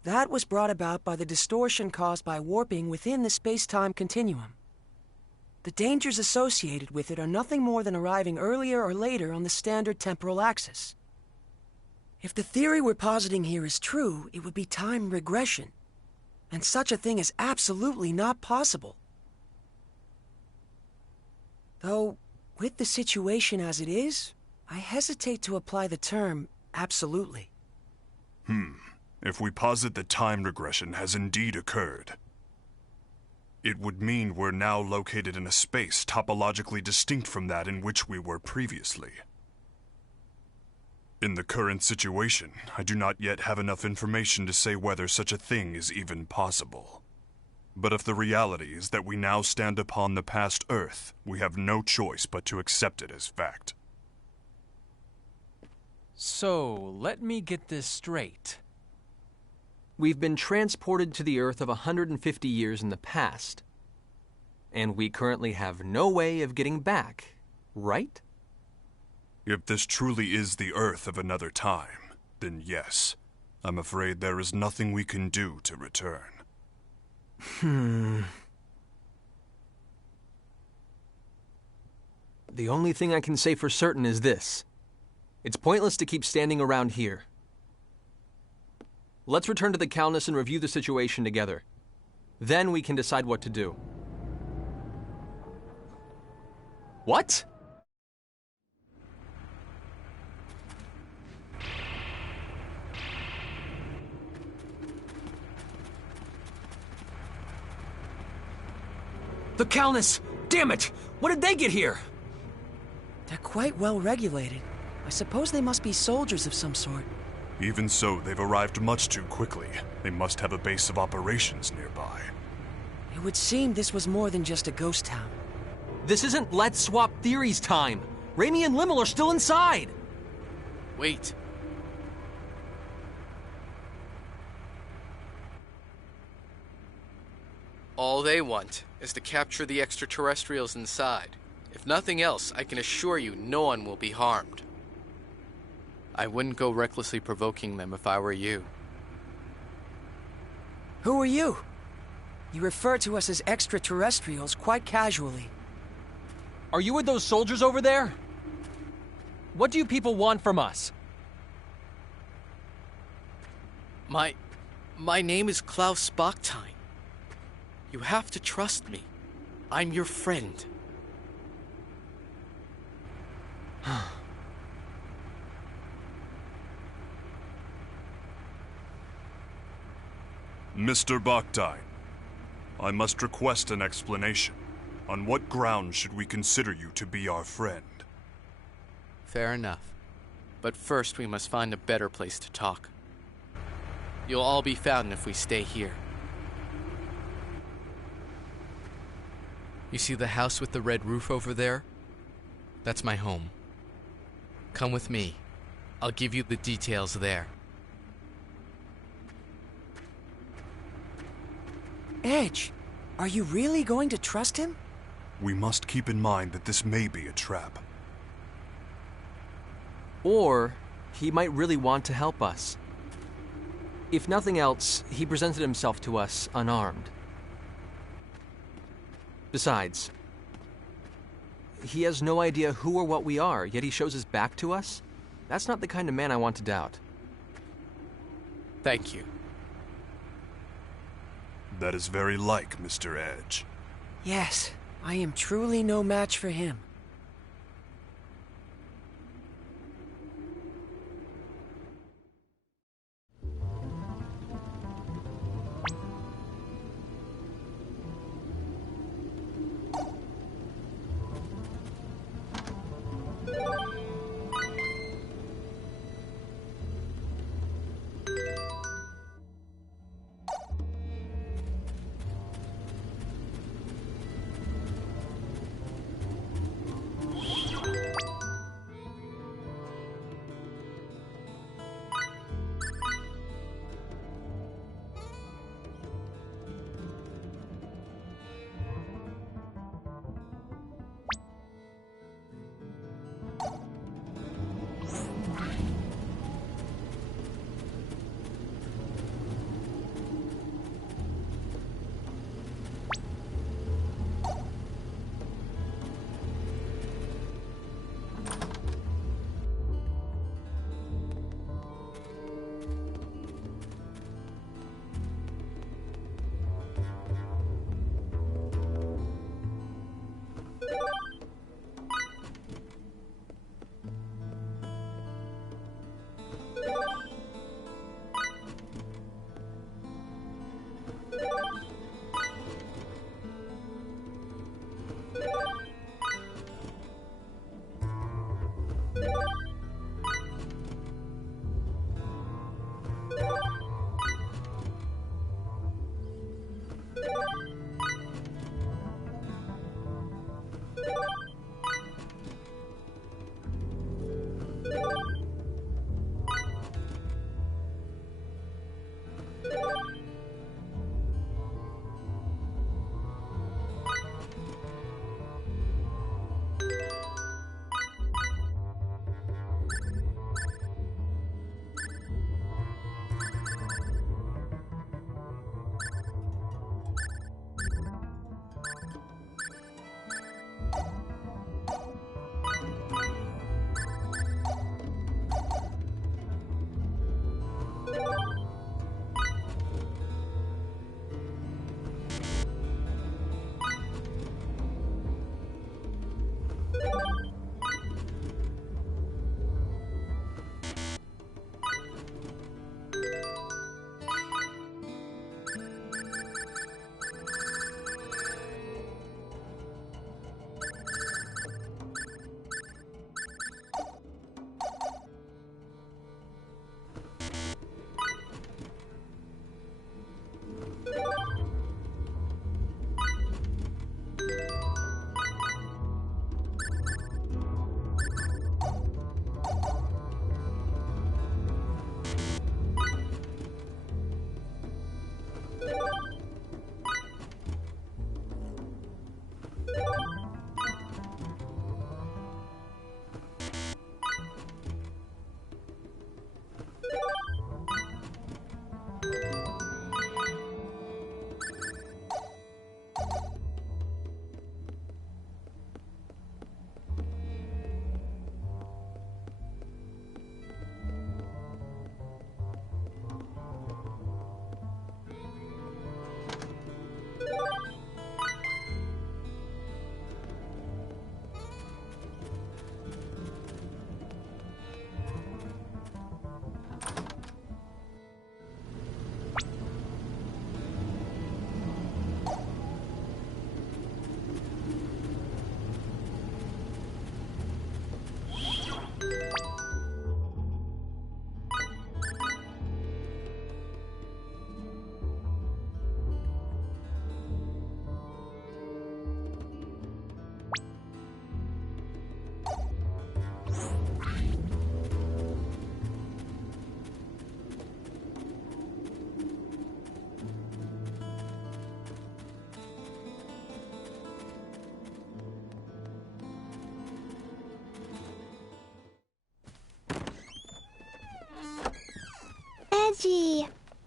That was brought about by the distortion caused by warping within the space-time continuum. The dangers associated with it are nothing more than arriving earlier or later on the standard temporal axis. If the theory we're positing here is true, it would be time regression. And such a thing is absolutely not possible. Though, with the situation as it is, I hesitate to apply the term absolutely. If we posit that time regression has indeed occurred, it would mean we're now located in a space topologically distinct from that in which we were previously. In the current situation, I do not yet have enough information to say whether such a thing is even possible. But if the reality is that we now stand upon the past Earth, we have no choice but to accept it as fact. So, let me get this straight. We've been transported to the Earth of 150 years in the past. And we currently have no way of getting back, right? If this truly is the Earth of another time, then yes, I'm afraid there is nothing we can do to return. The only thing I can say for certain is this. It's pointless to keep standing around here. Let's return to the Calnus and review the situation together. Then we can decide what to do. What? The Calnus! Damn it! When did they get here? They're quite well regulated. I suppose they must be soldiers of some sort. Even so, they've arrived much too quickly. They must have a base of operations nearby. It would seem this was more than just a ghost town. This isn't Let's Swap Theories time. Raimi and Limmel are still inside. Wait. All they want is to capture the extraterrestrials inside. If nothing else, I can assure you no one will be harmed. I wouldn't go recklessly provoking them if I were you. Who are you? You refer to us as extraterrestrials quite casually. Are you with those soldiers over there? What do you people want from us? My name is Klaus Bachstein. You have to trust me. I'm your friend. Mr. Bachstein, I must request an explanation. On what grounds should we consider you to be our friend? Fair enough. But first we must find a better place to talk. You'll all be found if we stay here. You see the house with the red roof over there? That's my home. Come with me. I'll give you the details there. Edge, are you really going to trust him? We must keep in mind that this may be a trap. Or he might really want to help us. If nothing else, he presented himself to us unarmed. Besides, he has no idea who or what we are, yet he shows his back to us? That's not the kind of man I want to doubt. Thank you. That is very like Mr. Edge. Yes, I am truly no match for him.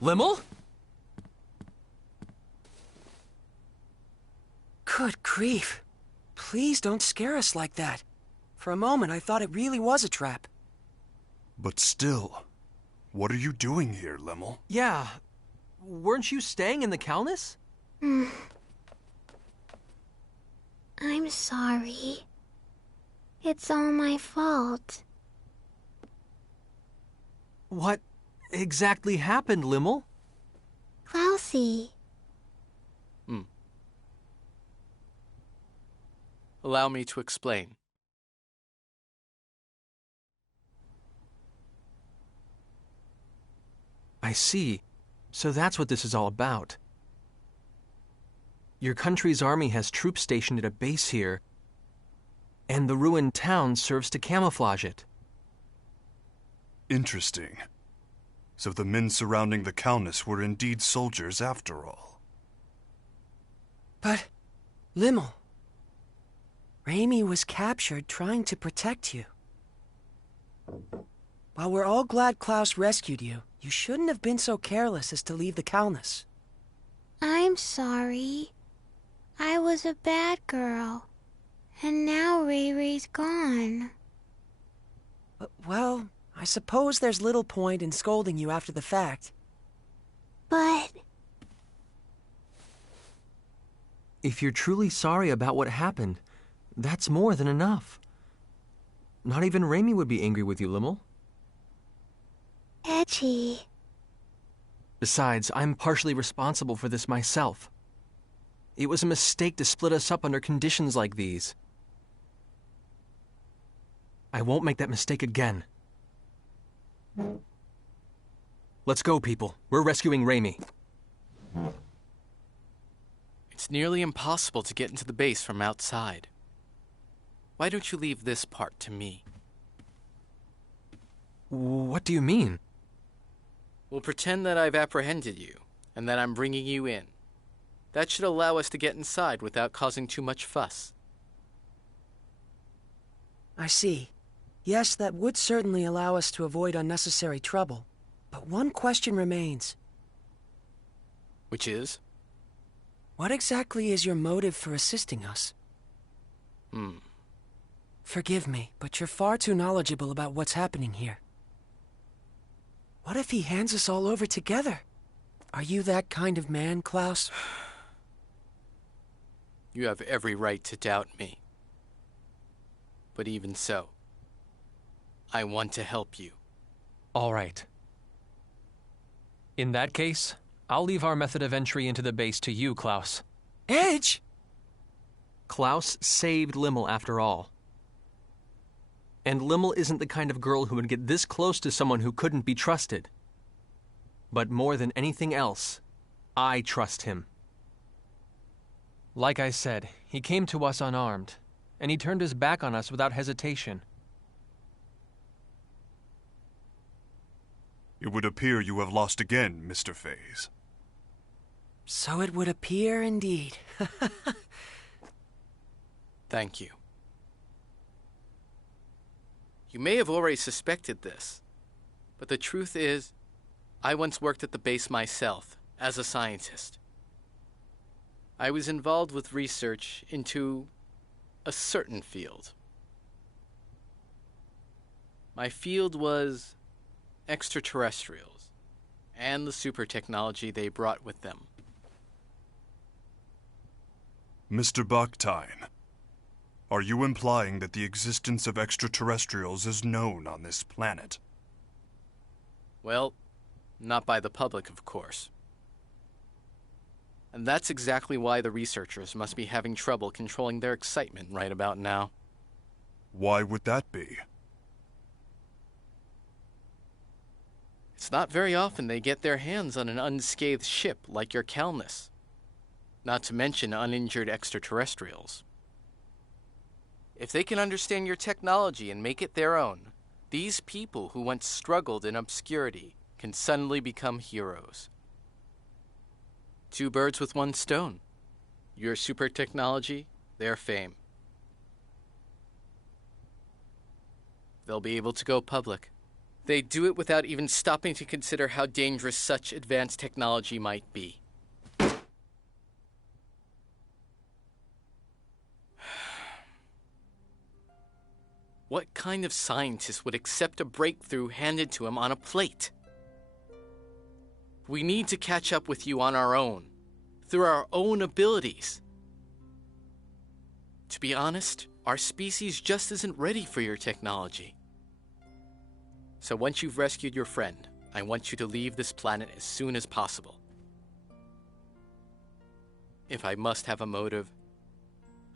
Limmel? Good grief. Please don't scare us like that. For a moment, I thought it really was a trap. But still, what are you doing here, Limmel? Yeah. Weren't you staying in the Calnus? I'm sorry. It's all my fault. What exactly happened, Limmel? Klausy. Allow me to explain. I see. So that's what this is all about. Your country's army has troops stationed at a base here, and the ruined town serves to camouflage it. Interesting. So the men surrounding the Calnus were indeed soldiers after all. But, Limmel, Raimi was captured trying to protect you. While we're all glad Klaus rescued you, you shouldn't have been so careless as to leave the Calnus. I'm sorry. I was a bad girl. And now Ray Ray's gone. Well, I suppose there's little point in scolding you after the fact. But... If you're truly sorry about what happened, that's more than enough. Not even Raimi would be angry with you, Limmel. Edgy. Besides, I'm partially responsible for this myself. It was a mistake to split us up under conditions like these. I won't make that mistake again. Let's go, people. We're rescuing Raimi. It's nearly impossible to get into the base from outside. Why don't you leave this part to me? What do you mean? We'll pretend that I've apprehended you, and that I'm bringing you in. That should allow us to get inside without causing too much fuss. I see. Yes, that would certainly allow us to avoid unnecessary trouble. But one question remains. Which is? What exactly is your motive for assisting us? Forgive me, but you're far too knowledgeable about what's happening here. What if he hands us all over together? Are you that kind of man, Klaus? You have every right to doubt me. But even so, I want to help you. All right. In that case, I'll leave our method of entry into the base to you, Klaus. Edge! Klaus saved Limmel after all. And Limmel isn't the kind of girl who would get this close to someone who couldn't be trusted. But more than anything else, I trust him. Like I said, he came to us unarmed, and he turned his back on us without hesitation. It would appear you have lost again, Mr. Faze. So it would appear indeed. Thank you. You may have already suspected this, but the truth is, I once worked at the base myself, as a scientist. I was involved with research into a certain field. My field was extraterrestrials, and the super technology they brought with them. Mr. Bakhtin, are you implying that the existence of extraterrestrials is known on this planet? Well, not by the public, of course. And that's exactly why the researchers must be having trouble controlling their excitement right about now. Why would that be? It's not very often they get their hands on an unscathed ship like your Calnus. Not to mention uninjured extraterrestrials. If they can understand your technology and make it their own, these people who once struggled in obscurity can suddenly become heroes. Two birds with one stone. Your super technology, their fame. They'll be able to go public, They do it without even stopping to consider how dangerous such advanced technology might be. What kind of scientist would accept a breakthrough handed to him on a plate? We need to catch up with you on our own, through our own abilities. To be honest, our species just isn't ready for your technology. So once you've rescued your friend, I want you to leave this planet as soon as possible. If I must have a motive,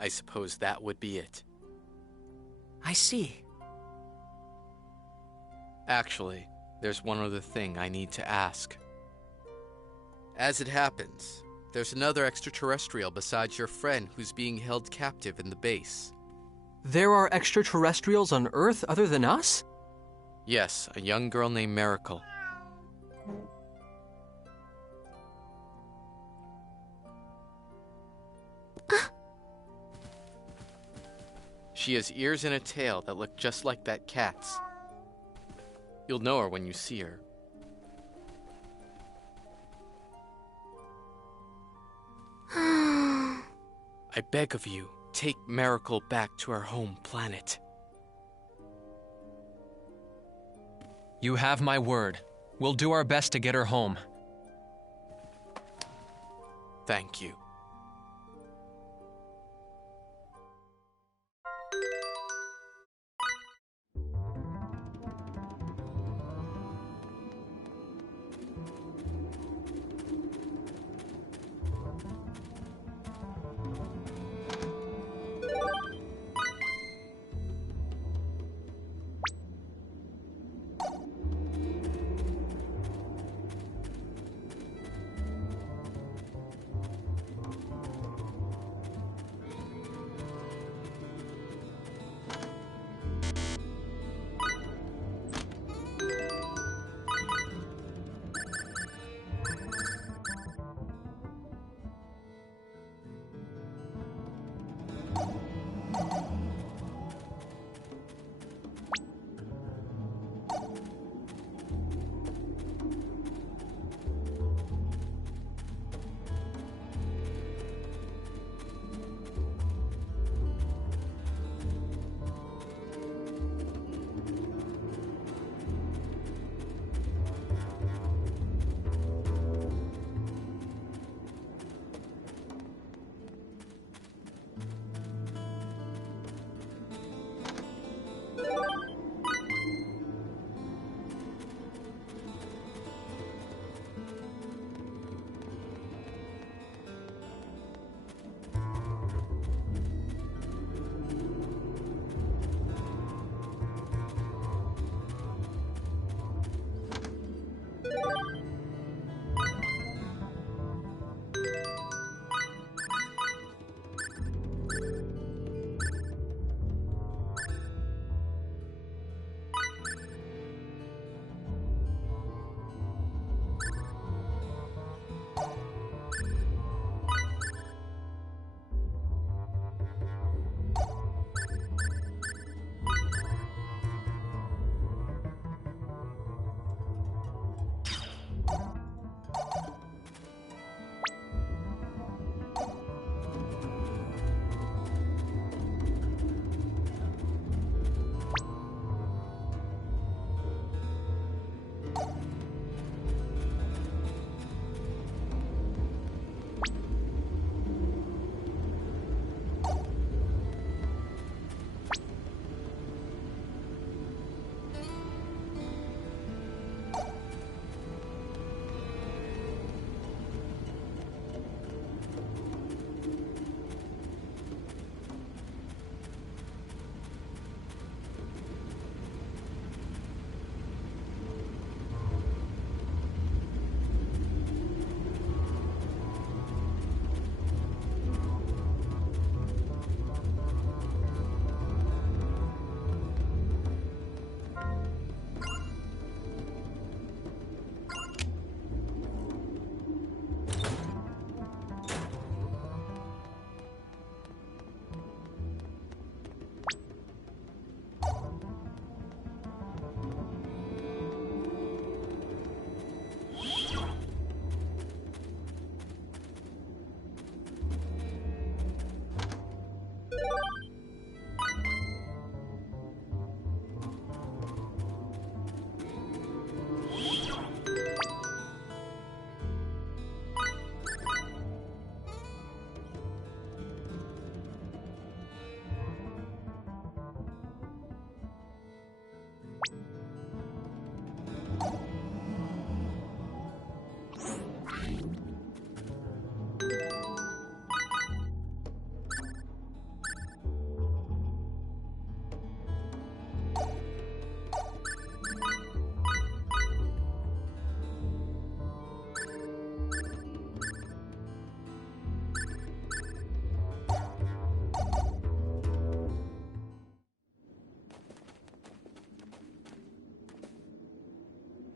I suppose that would be it. I see. Actually, there's one other thing I need to ask. As it happens, there's another extraterrestrial besides your friend who's being held captive in the base. There are extraterrestrials on Earth other than us? Yes, a young girl named Miracle. She has ears and a tail that look just like that cat's. You'll know her when you see her. I beg of you, take Miracle back to her home planet. You have my word. We'll do our best to get her home. Thank you.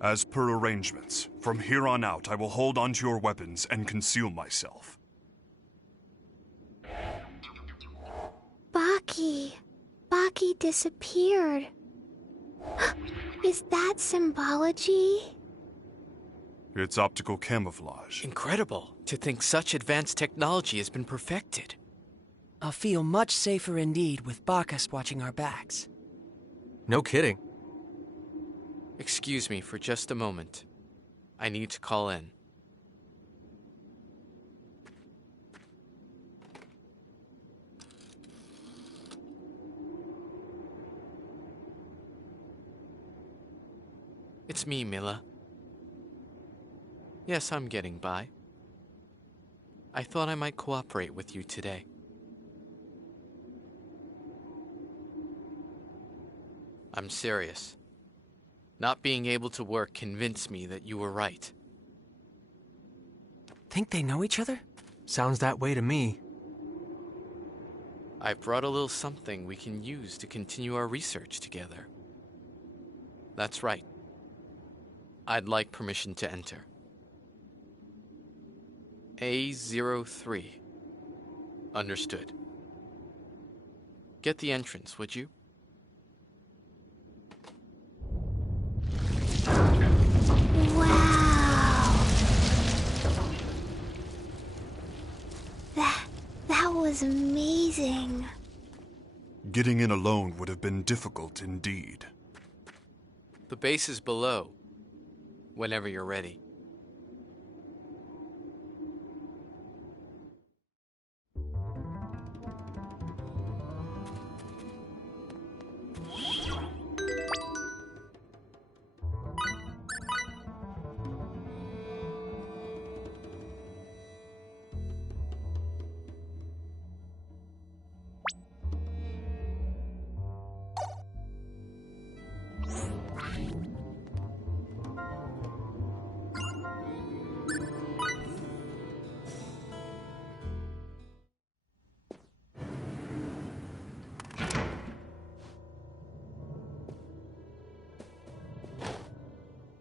As per arrangements, from here on out, I will hold onto your weapons and conceal myself. Baki. Baki disappeared. Is that symbology? It's optical camouflage. Incredible to think such advanced technology has been perfected. I'll feel much safer indeed with Bacchus watching our backs. No kidding. Excuse me for just a moment. I need to call in. It's me, Milla. Yes, I'm getting by. I thought I might cooperate with you today. I'm serious. Not being able to work convinced me that you were right. Think they know each other? Sounds that way to me. I've brought a little something we can use to continue our research together. That's right. I'd like permission to enter. A03. Understood. Get the entrance, would you? Wow. That was amazing. Getting in alone would have been difficult indeed. The base is below. Whenever you're ready.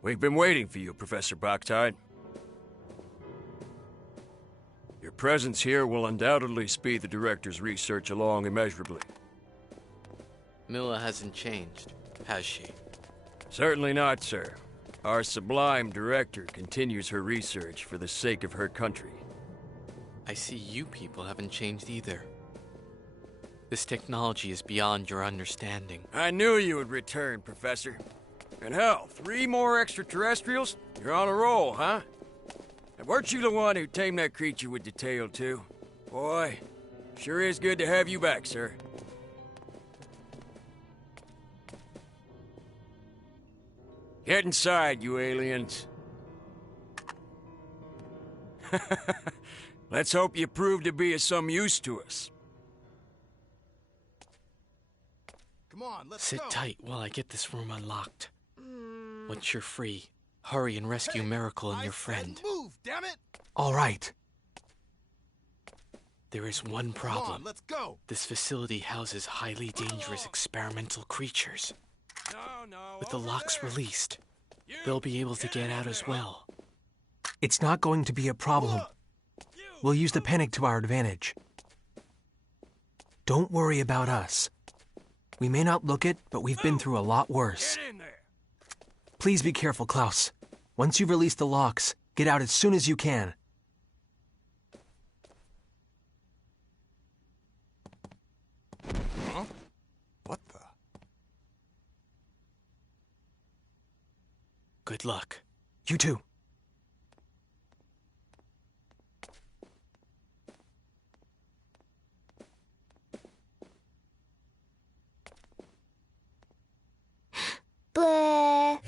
We've been waiting for you, Professor Bactide. Your presence here will undoubtedly speed the Director's research along immeasurably. Milla hasn't changed, has she? Certainly not, sir. Our sublime Director continues her research for the sake of her country. I see you people haven't changed either. This technology is beyond your understanding. I knew you would return, Professor. And hell, 3 more extraterrestrials? You're on a roll, huh? And weren't you the one who tamed that creature with the tail, too? Boy, sure is good to have you back, sir. Get inside, you aliens. Let's hope you prove to be of some use to us. Come on, let's Sit go. tight while I get this room unlocked. Once you're free, hurry and rescue Miracle and your friend. Move, damn it! All right. There is one problem. Come on, let's go. This facility houses highly dangerous experimental creatures. With the locks released, they'll be able to get out as well. It's not going to be a problem. We'll use the panic to our advantage. Don't worry about us. We may not look it, but we've been through a lot worse. Please be careful, Klaus. Once you've released the locks, get out as soon as you can. Huh? What the? Good luck. You too. Bleh.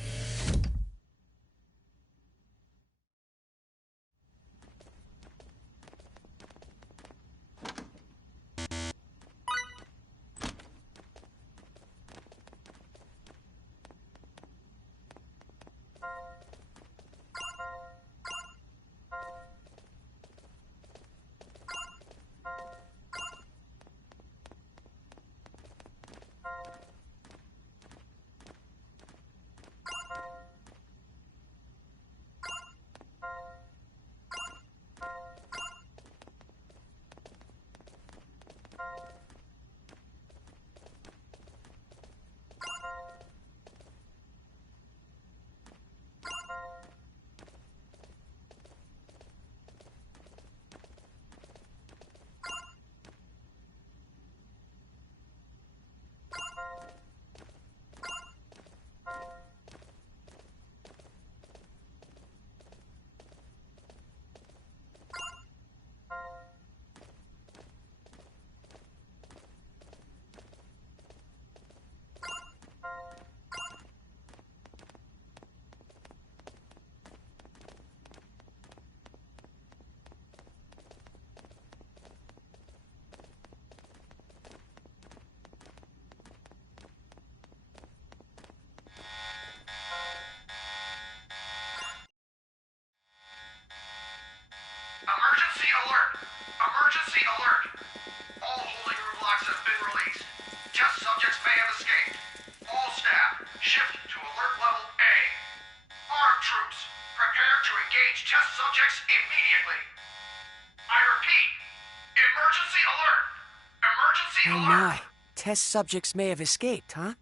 test subjects may have escaped, huh?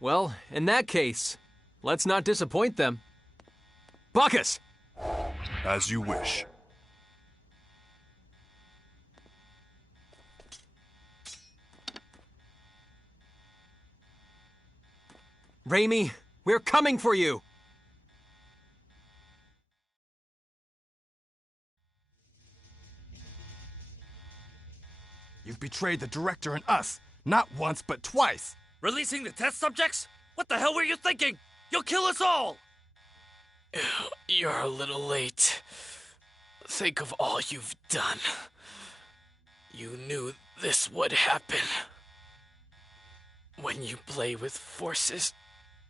Well, in that case, let's not disappoint them. Bacchus! As you wish. Raimi, we're coming for you! You've betrayed the director and us, not once but twice. Releasing the test subjects? What the hell were you thinking? You'll kill us all! You're a little late. Think of all you've done. You knew this would happen. When you play with forces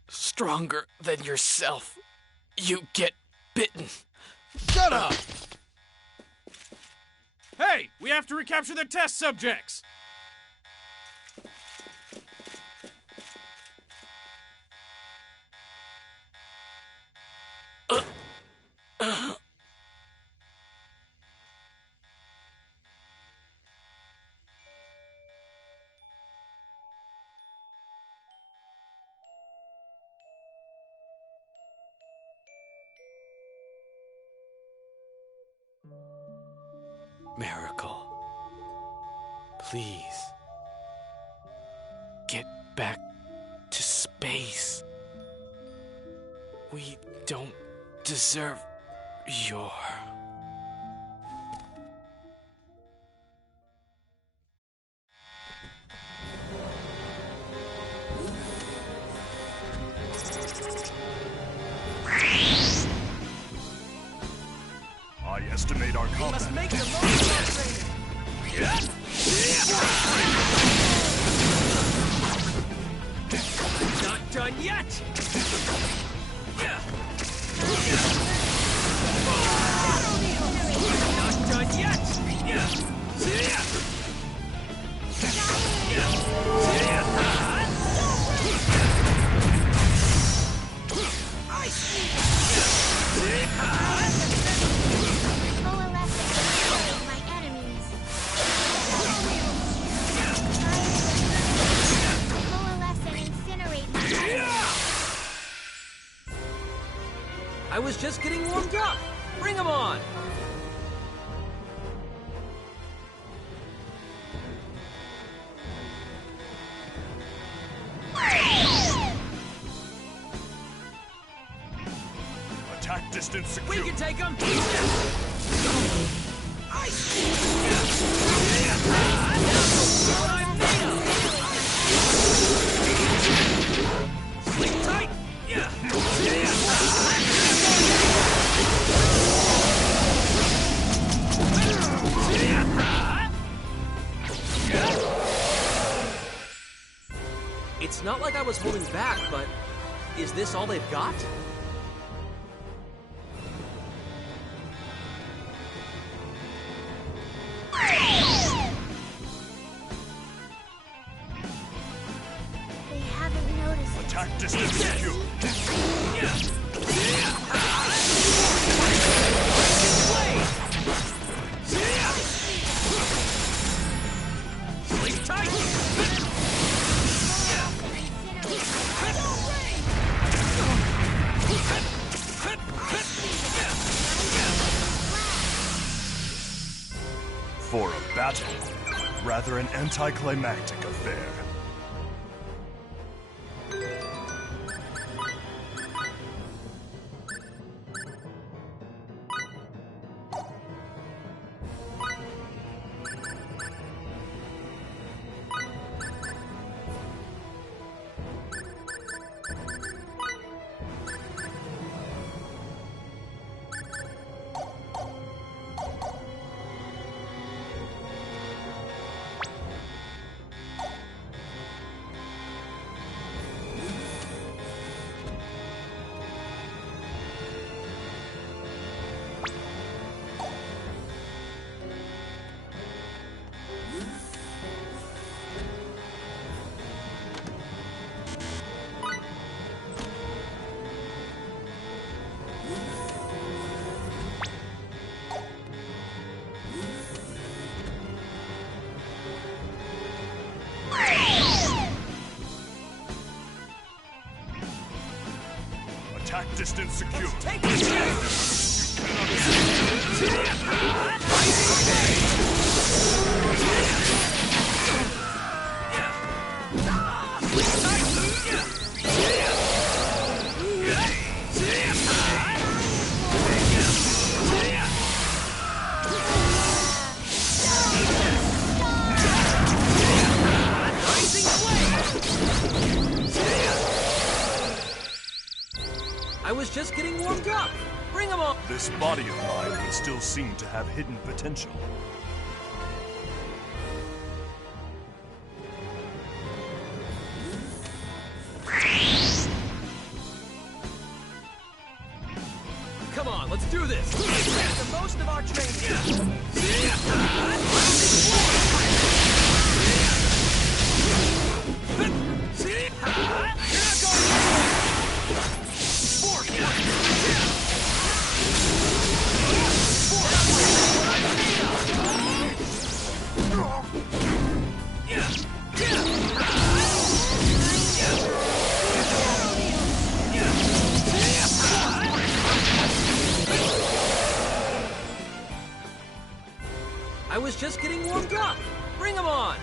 stronger than yourself, you get bitten. Shut up! Hey, we have to recapture the test subjects! Miracle. Please. Get back to space. We don't deserve your... I estimate our combat. Must make the most of it. Not done yet! Not done yet! I was just getting warmed up! Bring 'em on! Attack distance secure. We can take them! Sleep tight! It's not like I was holding back, but is this all they've got? They haven't noticed. Attack distance secure. Sleep tight! For a battle, rather an anticlimactic affair. Attack distance secure. Take this! I was just getting warmed up. Bring them on. This body of mine would still seem to have hidden potential. Come on, let's do this. Make the most of our training. I was just getting warmed up. Bring them on.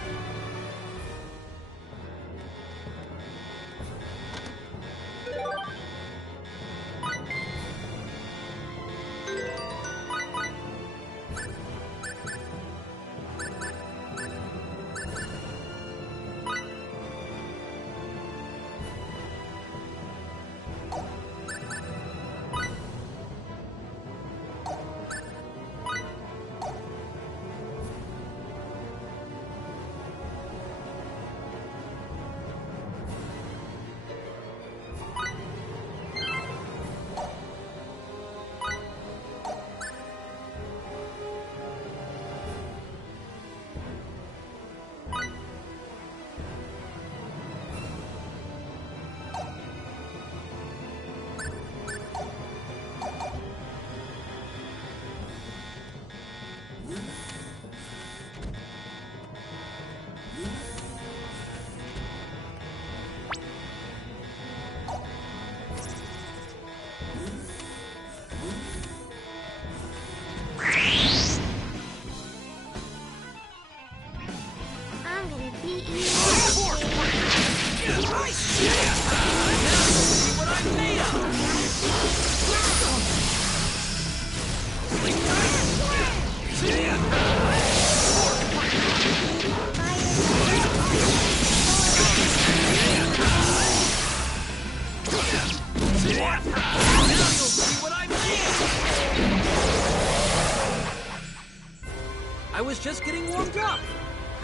I was just getting warmed up.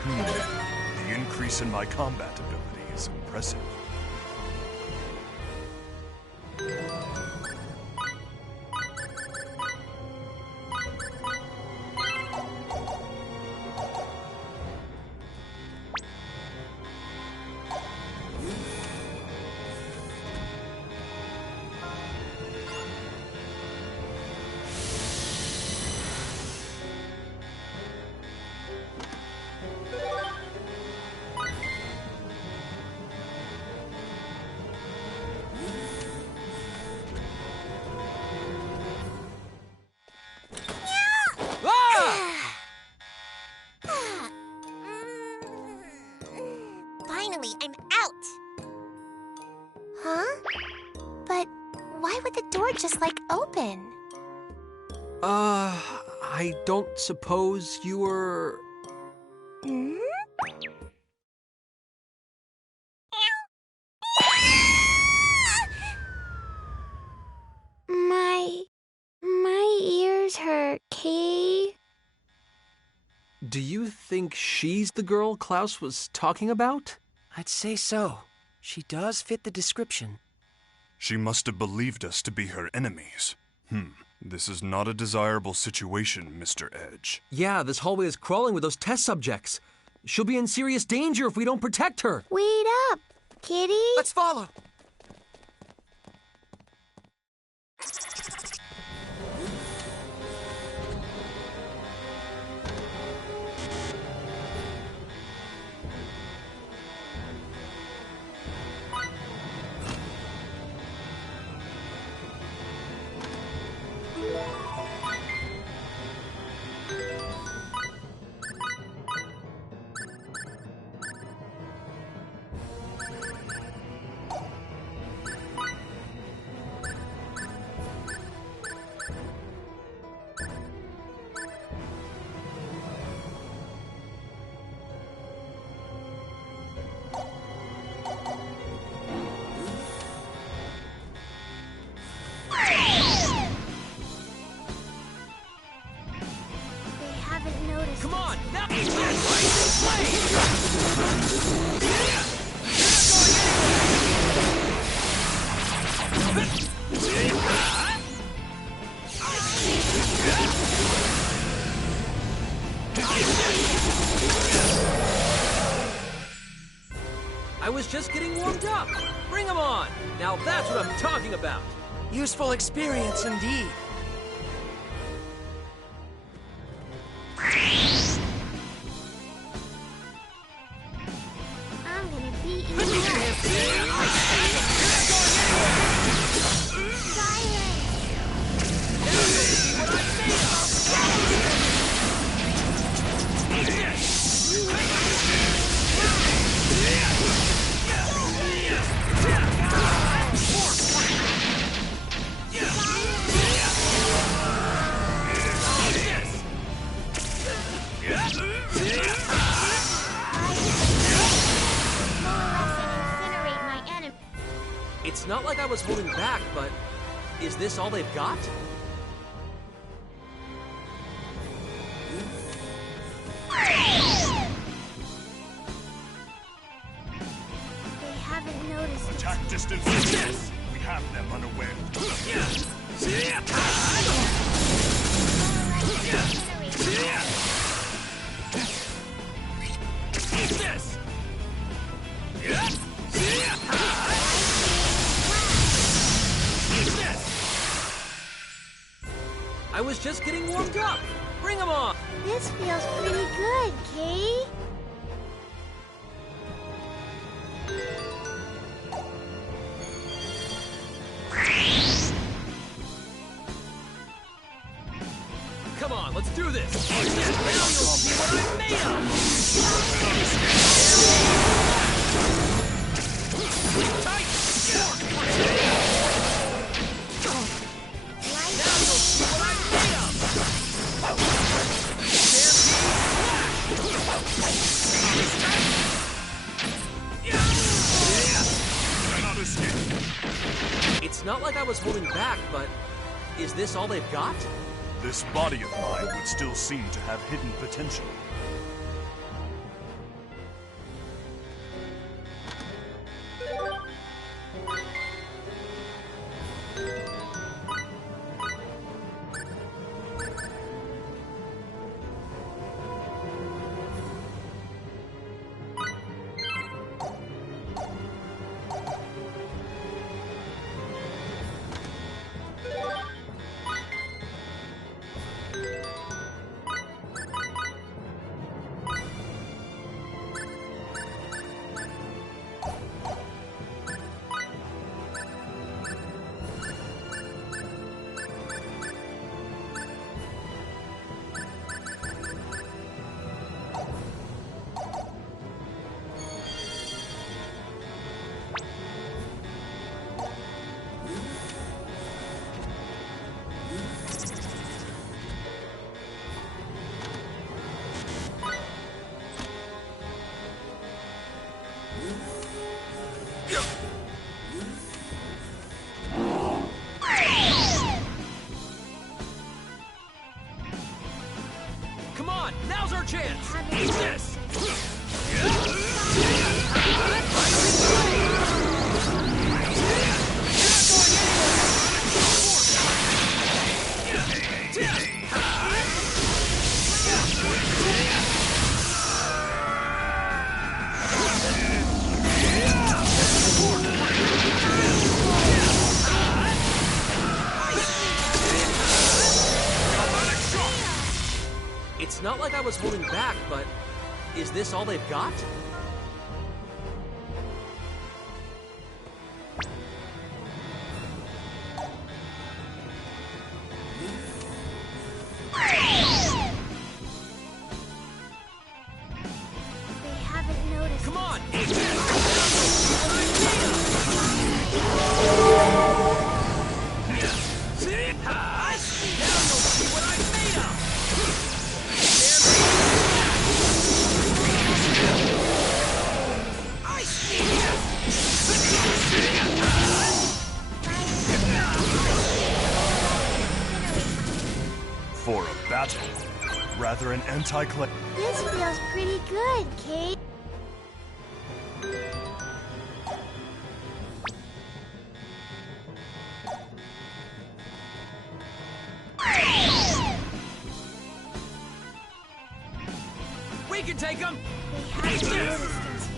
The increase in my combat ability is impressive. Finally, I'm out! Huh? But why would the door just, open? I don't suppose you were... Hmm? My ears hurt, Kay. Do you think she's the girl Klaus was talking about? I'd say so. She does fit the description. She must have believed us to be her enemies. This is not a desirable situation, Mr. Edge. Yeah, this hallway is crawling with those test subjects. She'll be in serious danger if we don't protect her. Wait up, kitty. Let's follow. getting warmed up. Bring 'em on. Now that's what I'm talking about. Useful experience indeed. I'm gonna beat you up. It's not like I was holding back, but is this all they've got? They haven't noticed. Attack distance is this. We have them unaware. I was just getting warmed up. Bring 'em on. This feels pretty good, Kay. Come on, let's do this. Now you'll see what I'm made of. Tight. Now you'll see what I'm made of. Cannot escape. It's not like I was holding back, but is this all they've got? This body of mine would still seem to have hidden potential. Come on, now's our chance. Eat this. It's not like I was holding back, but is this all they've got? They haven't noticed. Come on! For a battle, rather an anti-cla- This feels pretty good, Kay. We can take them! They haven't noticed us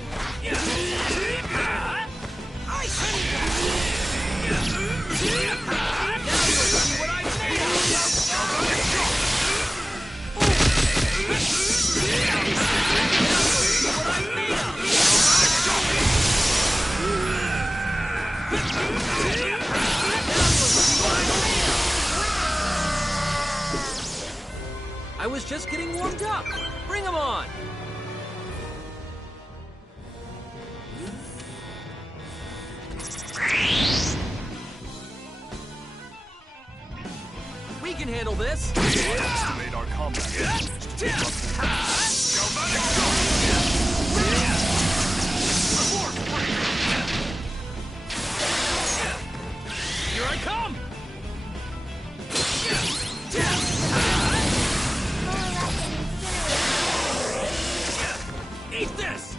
yet. just getting warmed up. Bring them on. We can handle this. Estimate our combat. Here I come! Eat this!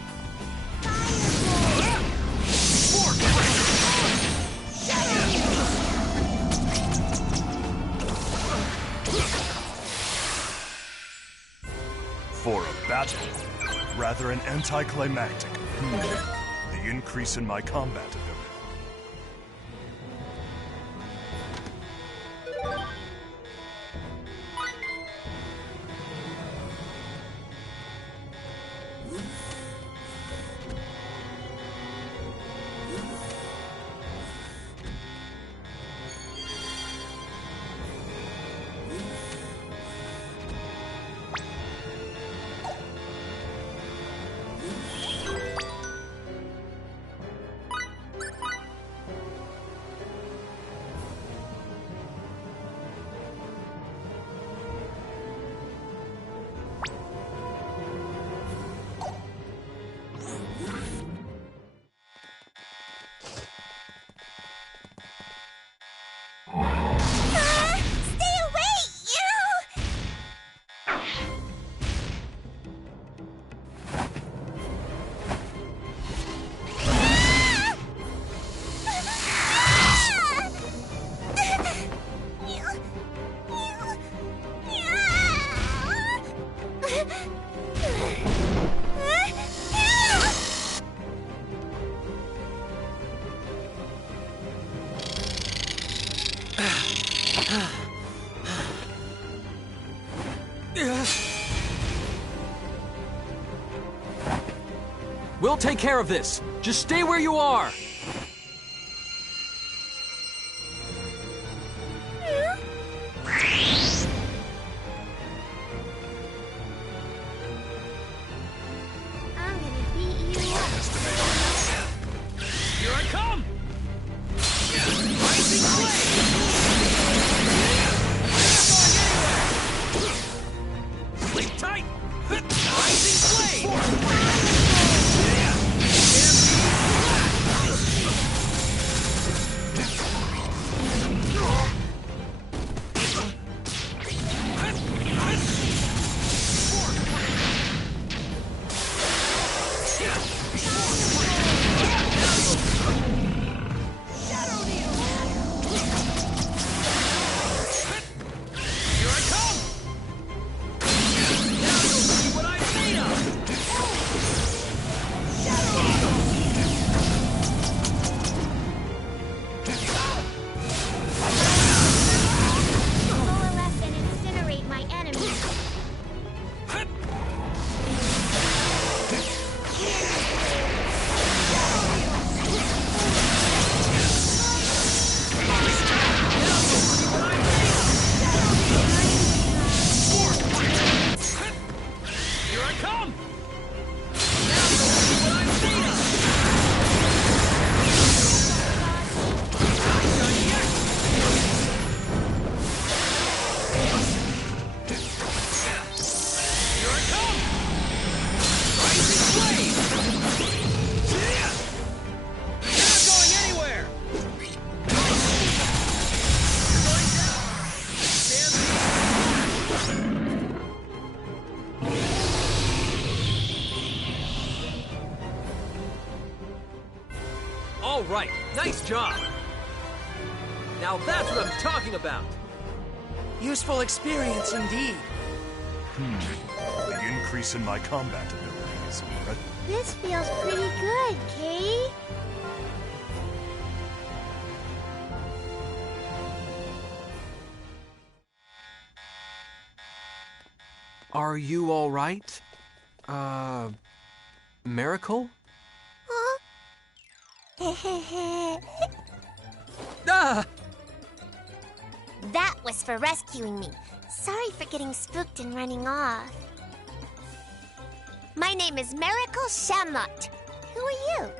For a battle, rather an anticlimactic. The increase in my combat ability. We'll take care of this. Just stay where you are. I'm gonna beat you up. Here I come! Rising flame! Sleep tight! Rising flame! All right, nice job. Now that's what I'm talking about. Useful experience indeed. The increase in my combat abilities. This feels pretty good, Kay. Are you all right? Miracle? Huh? Ah! That was for rescuing me. Sorry for getting spooked and running off. My name is Miracle Shamlot. Who are you?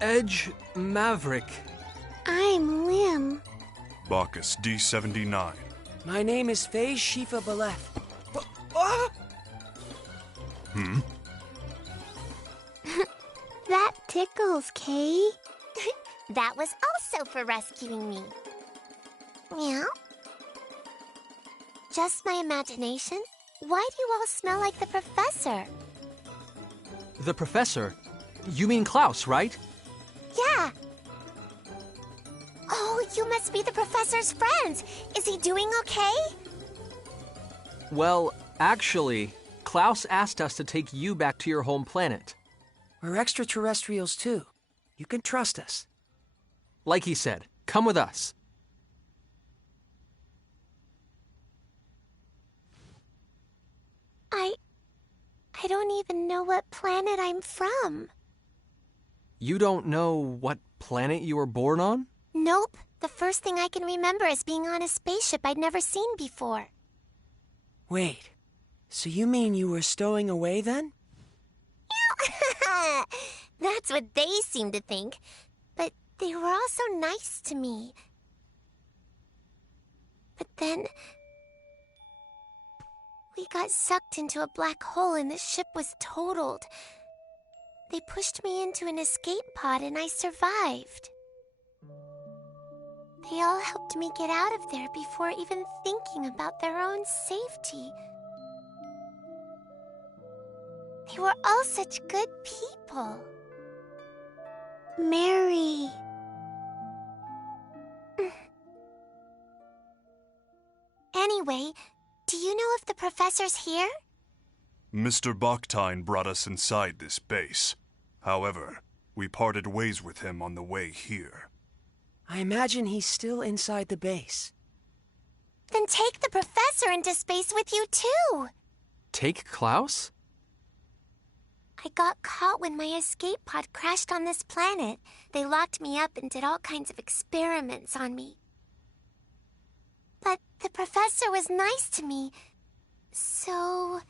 Edge Maverick. I'm Lim. Bacchus D79. My name is Faye Shifa Balef. That tickles, Kay. That was also for rescuing me. Meow? Just my imagination? Why do you all smell like the professor? The professor? You mean Klaus, right? Yeah. Oh, you must be the professor's friends. Is he doing okay? Well, actually, Klaus asked us to take you back to your home planet. We're extraterrestrials too. You can trust us. Like he said, come with us. I don't even know what planet I'm from. You don't know what planet you were born on? Nope. The first thing I can remember is being on a spaceship I'd never seen before. Wait, so you mean you were stowing away then? That's what they seem to think. But they were all so nice to me. But then we got sucked into a black hole and the ship was totaled. They pushed me into an escape pod and I survived. They all helped me get out of there before even thinking about their own safety. They were all such good people. Mary. Anyway, do you know if the professor's here? Mr. Baktine brought us inside this base. However, we parted ways with him on the way here. I imagine he's still inside the base. Then take the professor into space with you too. Take Klaus? I got caught when my escape pod crashed on this planet. They locked me up and did all kinds of experiments on me. But the professor was nice to me, so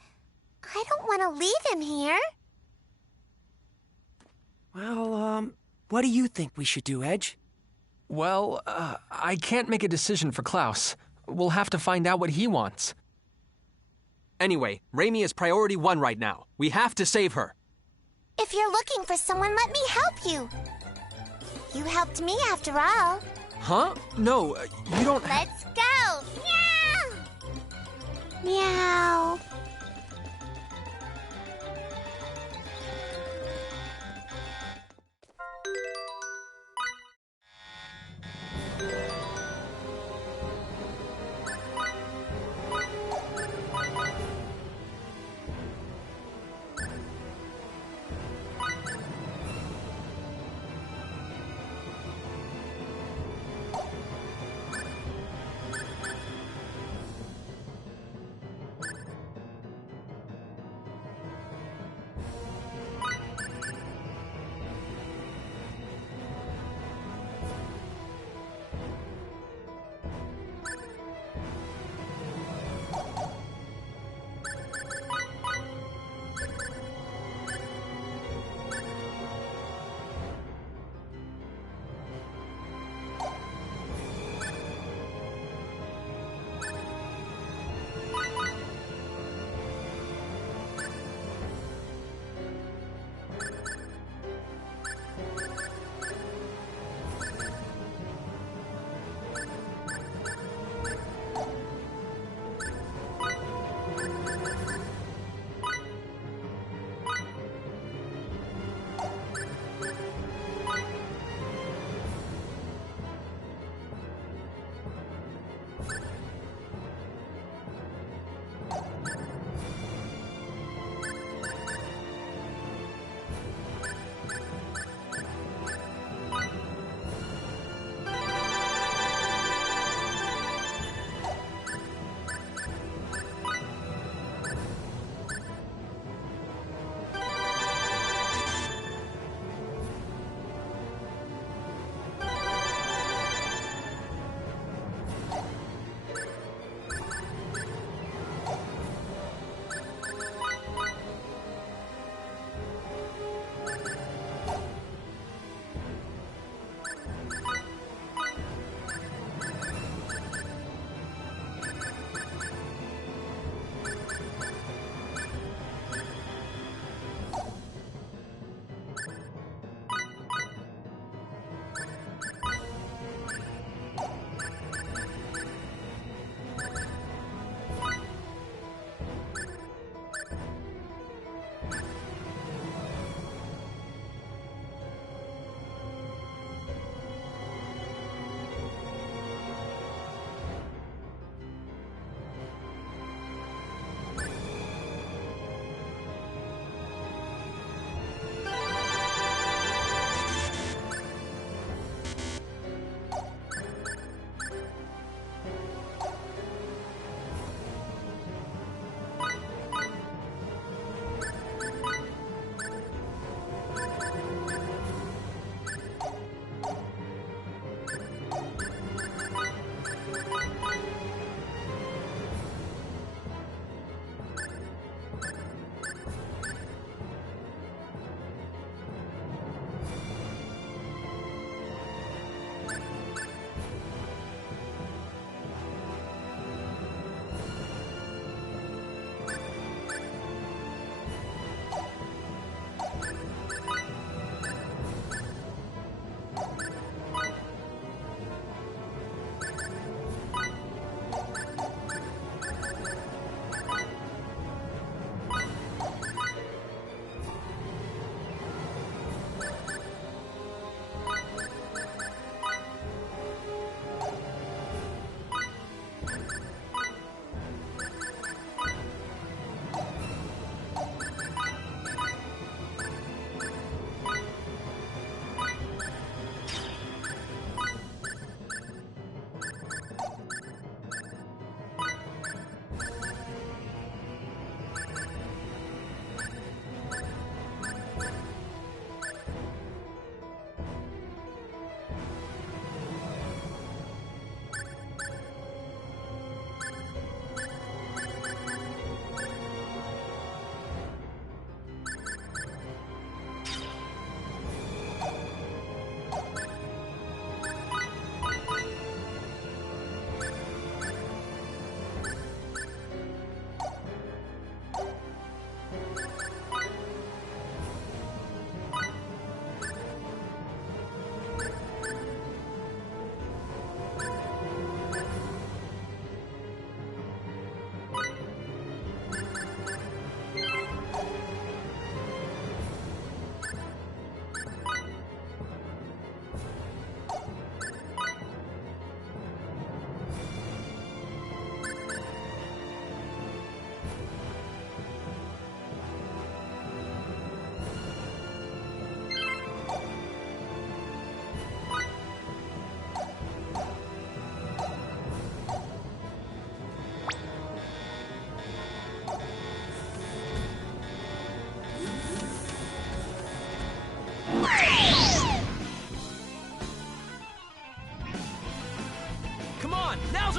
I don't want to leave him here. Well, what do you think we should do, Edge? Well, I can't make a decision for Klaus. We'll have to find out what he wants. Anyway, Raimi is priority 1 right now. We have to save her. If you're looking for someone, let me help you. You helped me after all. Huh? No, you don't... Let's go! Meow! Meow.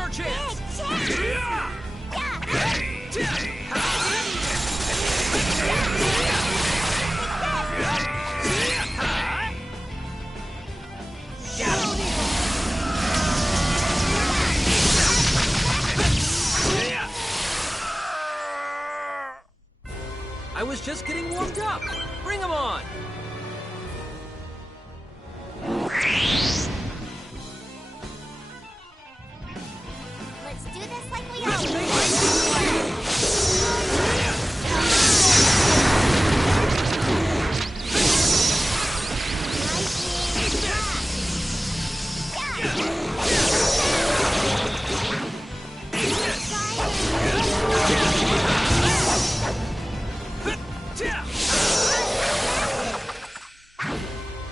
our chance! I was just getting warmed up. Bring 'em on! Let's do this like we always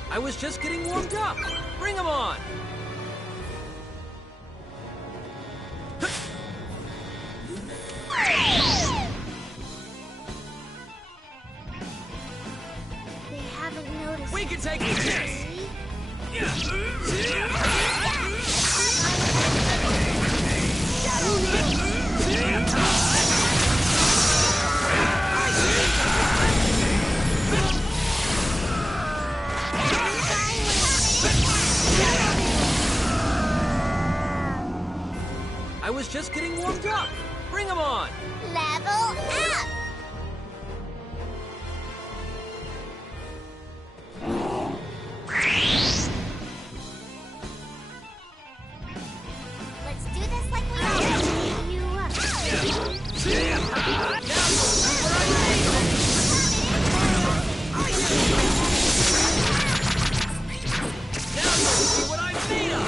I was just getting warmed up. Bring 'em on! They haven't noticed. We can take this! I was just getting warmed up. Bring 'em on! Level up! Let's do this like we always you Now you'll see what I'm made of!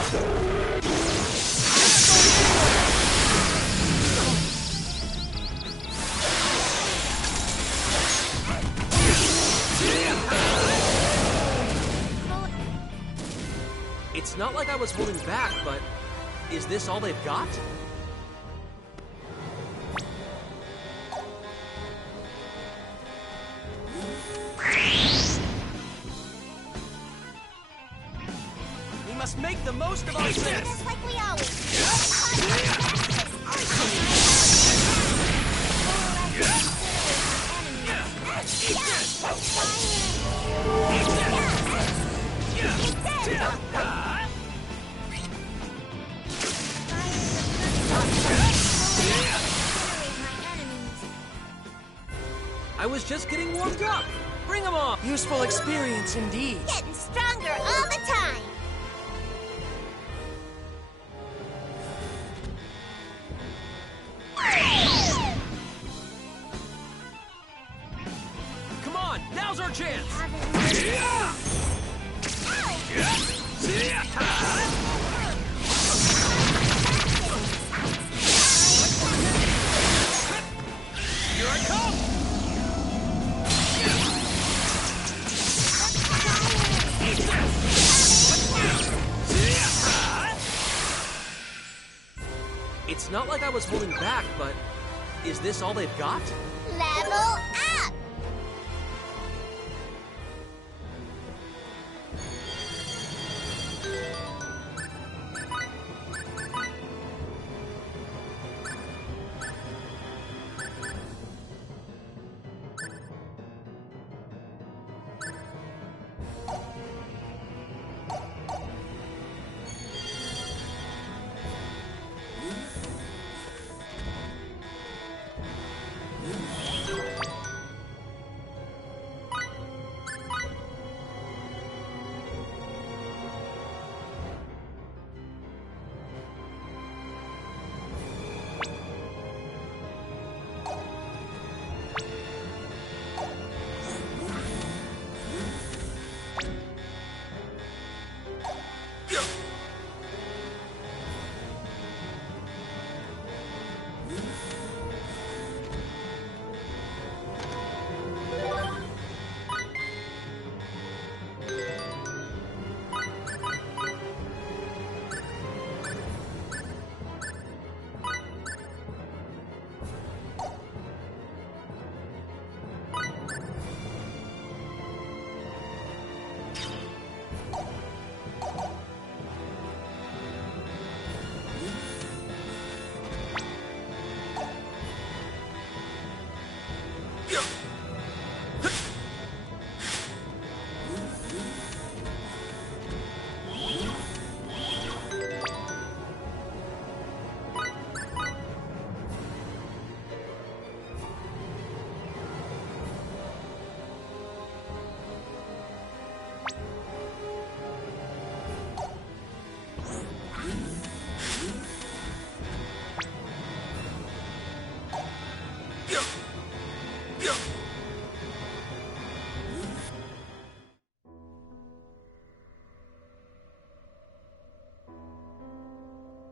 It's not like I was holding back, but is this all they've got? We must make the most of our do chance. this like we always I was just getting warmed up. Bring 'em on! Useful experience indeed. Getting stronger all the time. Come on, now's our chance! Here I come! It's not like I was holding back, but is this all they've got? Level up!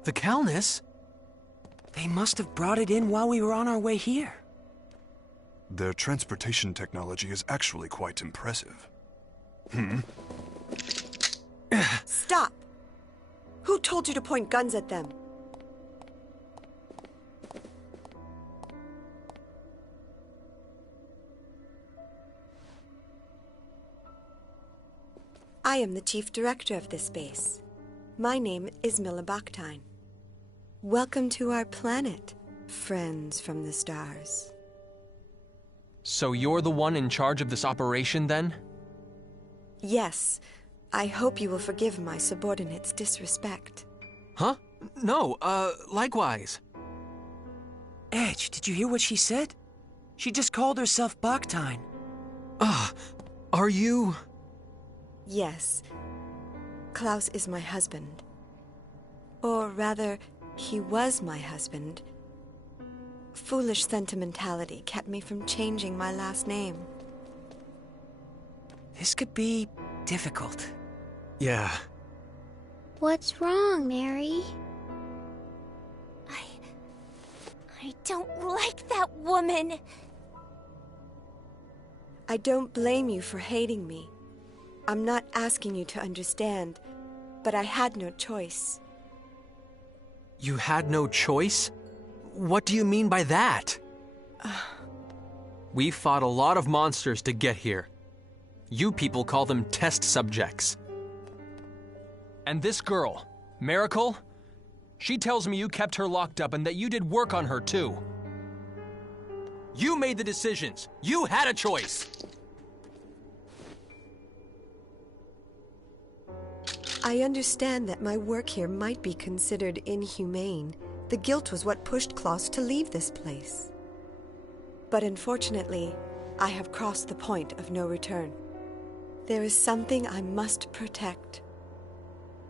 The Calnus? They must have brought it in while we were on our way here. Their transportation technology is actually quite impressive. Stop! Who told you to point guns at them? I am the chief director of this base. My name is Milla Baktine. Welcome to our planet, friends from the stars. So you're the one in charge of this operation, then? Yes. I hope you will forgive my subordinate's disrespect. Huh? No, likewise. Edge, did you hear what she said? She just called herself Baktine. Are you... Yes. Klaus is my husband. Or rather, he was my husband. Foolish sentimentality kept me from changing my last name. This could be difficult. Yeah. What's wrong, Mary? I don't like that woman. I don't blame you for hating me. I'm not asking you to understand, but I had no choice. You had no choice? What do you mean by that? We fought a lot of monsters to get here. You people call them test subjects. And this girl, Miracle, she tells me you kept her locked up and that you did work on her too. You made the decisions. You had a choice. I understand that my work here might be considered inhumane. The guilt was what pushed Klaus to leave this place. But unfortunately, I have crossed the point of no return. There is something I must protect,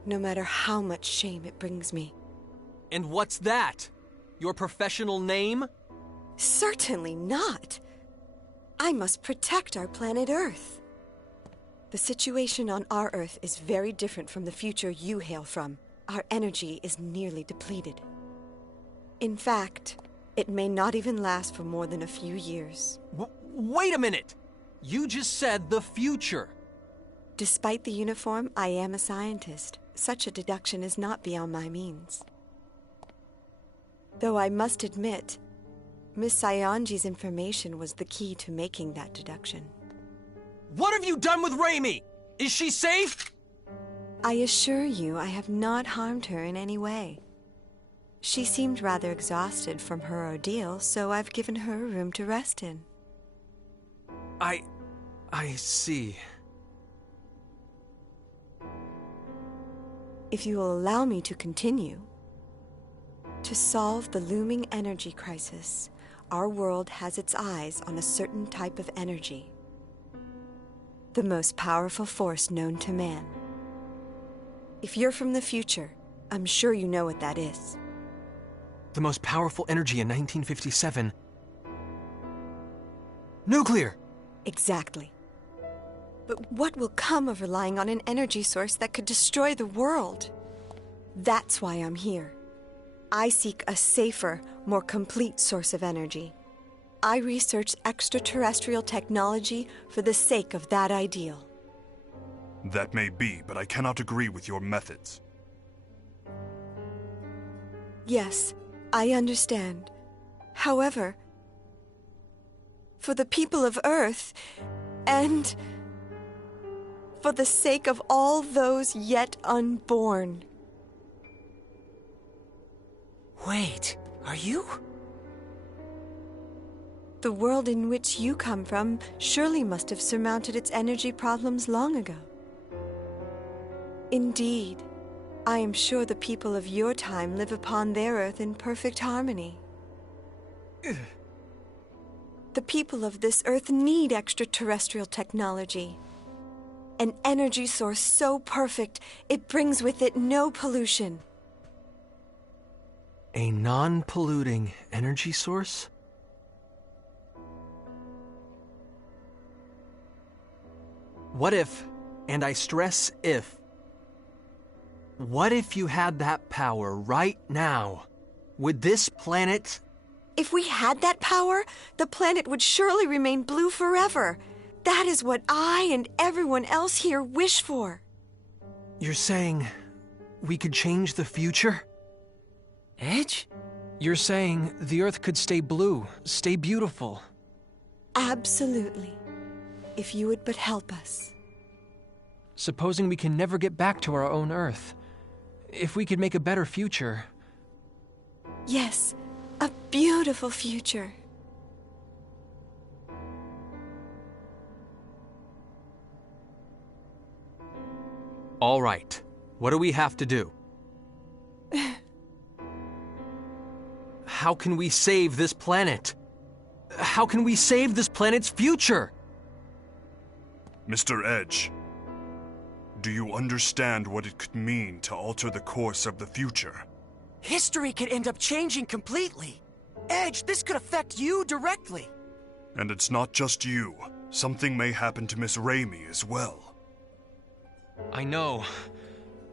no matter how much shame it brings me. And what's that? Your professional name? Certainly not. I must protect our planet Earth. The situation on our Earth is very different from the future you hail from. Our energy is nearly depleted. In fact, it may not even last for more than a few years. Wait a minute! You just said the future. Despite the uniform, I am a scientist. Such a deduction is not beyond my means. Though I must admit, Miss Saionji's information was the key to making that deduction. What have you done with Raimi? Is she safe? I assure you I have not harmed her in any way. She seemed rather exhausted from her ordeal, so I've given her a room to rest in. I see. If you will allow me to continue, to solve the looming energy crisis, our world has its eyes on a certain type of energy. The most powerful force known to man. If you're from the future, I'm sure you know what that is. The most powerful energy in 1957. Nuclear! Exactly. But what will come of relying on an energy source that could destroy the world? That's why I'm here. I seek a safer, more complete source of energy. I research extraterrestrial technology for the sake of that ideal. That may be, but I cannot agree with your methods. Yes, I understand. However, for the people of Earth, and for the sake of all those yet unborn. Wait, are you? The world in which you come from surely must have surmounted its energy problems long ago. Indeed, I am sure the people of your time live upon their Earth in perfect harmony. The people of this Earth need extraterrestrial technology. An energy source so perfect, it brings with it no pollution. A non-polluting energy source? What if, and I stress if, What if you had that power right now? Would this planet... If we had that power, the planet would surely remain blue forever. That is what I and everyone else here wish for. You're saying we could change the future? Edge? You're saying the Earth could stay blue, stay beautiful. Absolutely. If you would but help us. Supposing we can never get back to our own Earth. If we could make a better future. Yes, a beautiful future. All right. What do we have to do? How can we save this planet? How can we save this planet's future? Mr. Edge, do you understand what it could mean to alter the course of the future? History could end up changing completely. Edge, this could affect you directly. And it's not just you. Something may happen to Miss Raimi as well. I know.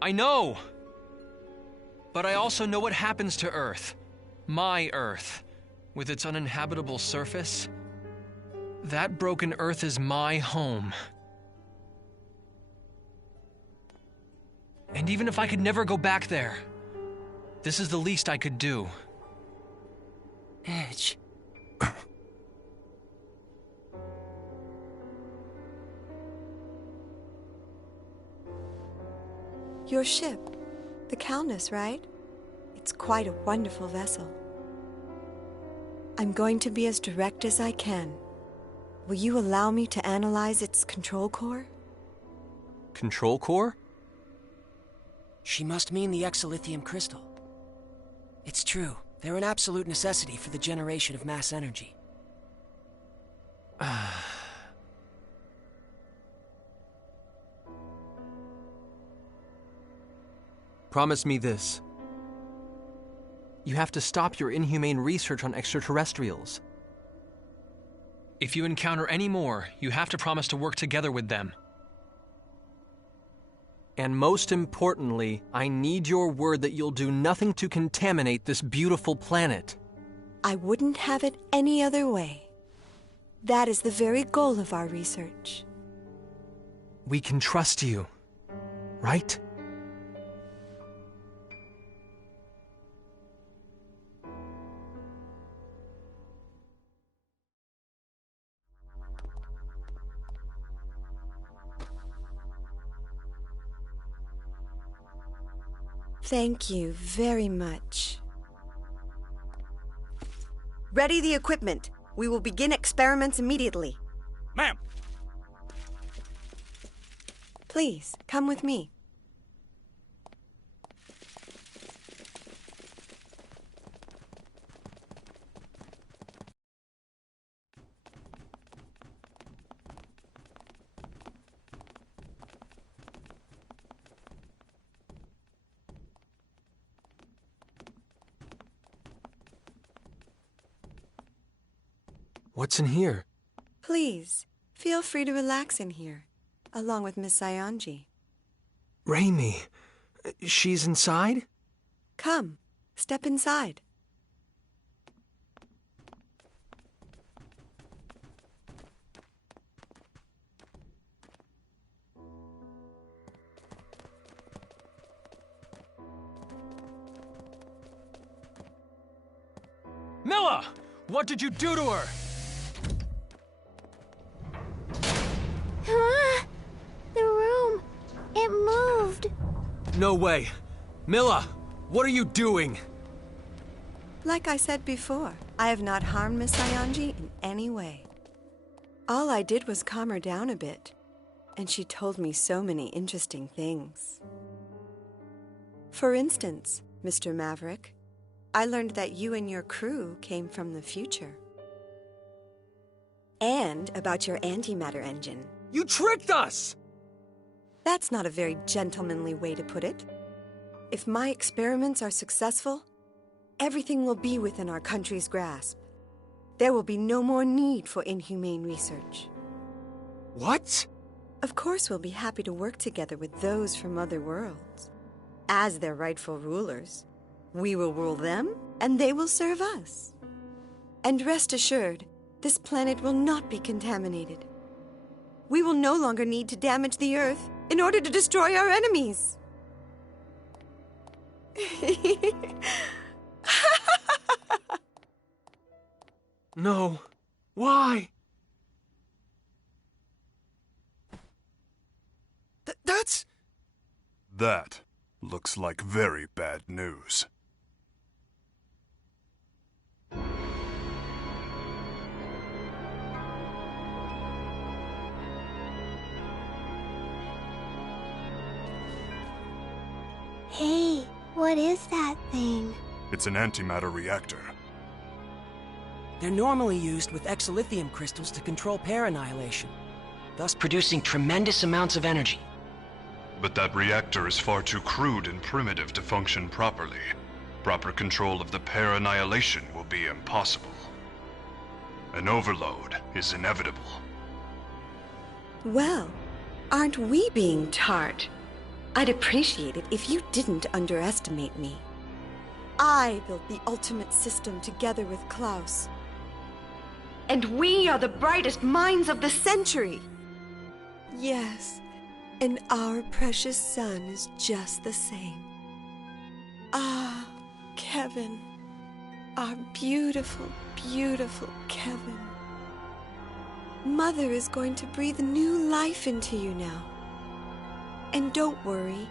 I know! But I also know what happens to Earth. My Earth. With its uninhabitable surface. That broken Earth is my home. And even if I could never go back there, this is the least I could do. Edge. Your ship, the Calnus, right? It's quite a wonderful vessel. I'm going to be as direct as I can. Will you allow me to analyze its control core? Control core? She must mean the exolithium crystal. It's true. They're an absolute necessity for the generation of mass energy. Promise me this. You have to stop your inhumane research on extraterrestrials. If you encounter any more, you have to promise to work together with them. And most importantly, I need your word that you'll do nothing to contaminate this beautiful planet. I wouldn't have it any other way. That is the very goal of our research. We can trust you, right? Thank you very much. Ready the equipment. We will begin experiments immediately. Ma'am! Please, come with me. What's in here? Please, feel free to relax in here, along with Miss Saionji. Raimi, she's inside? Come, step inside. Milla! What did you do to her? The room. It moved. No way. Milla, what are you doing? Like I said before, I have not harmed Miss Saionji in any way. All I did was calm her down a bit, and she told me so many interesting things. For instance, Mr. Maverick, I learned that you and your crew came from the future. And about your antimatter engine. You tricked us! That's not a very gentlemanly way to put it. If my experiments are successful, everything will be within our country's grasp. There will be no more need for inhumane research. What? Of course we'll be happy to work together with those from other worlds. as their rightful rulers. We will rule them, and they will serve us. And rest assured, this planet will not be contaminated. We will no longer need to damage the Earth in order to destroy our enemies. No. Why? That's... That looks like very bad news. Hey, what is that thing? It's an antimatter reactor. They're normally used with exolithium crystals to control pair annihilation, thus producing tremendous amounts of energy. But that reactor is far too crude and primitive to function properly. Proper control of the pair annihilation will be impossible. An overload is inevitable. Well, aren't we being tart? I'd appreciate it if you didn't underestimate me. I built the ultimate system together with Klaus. And we are the brightest minds of the century! Yes, and our precious son is just the same. Ah, Kevin. Our beautiful, beautiful Kevin. Mother is going to breathe new life into you now. And don't worry,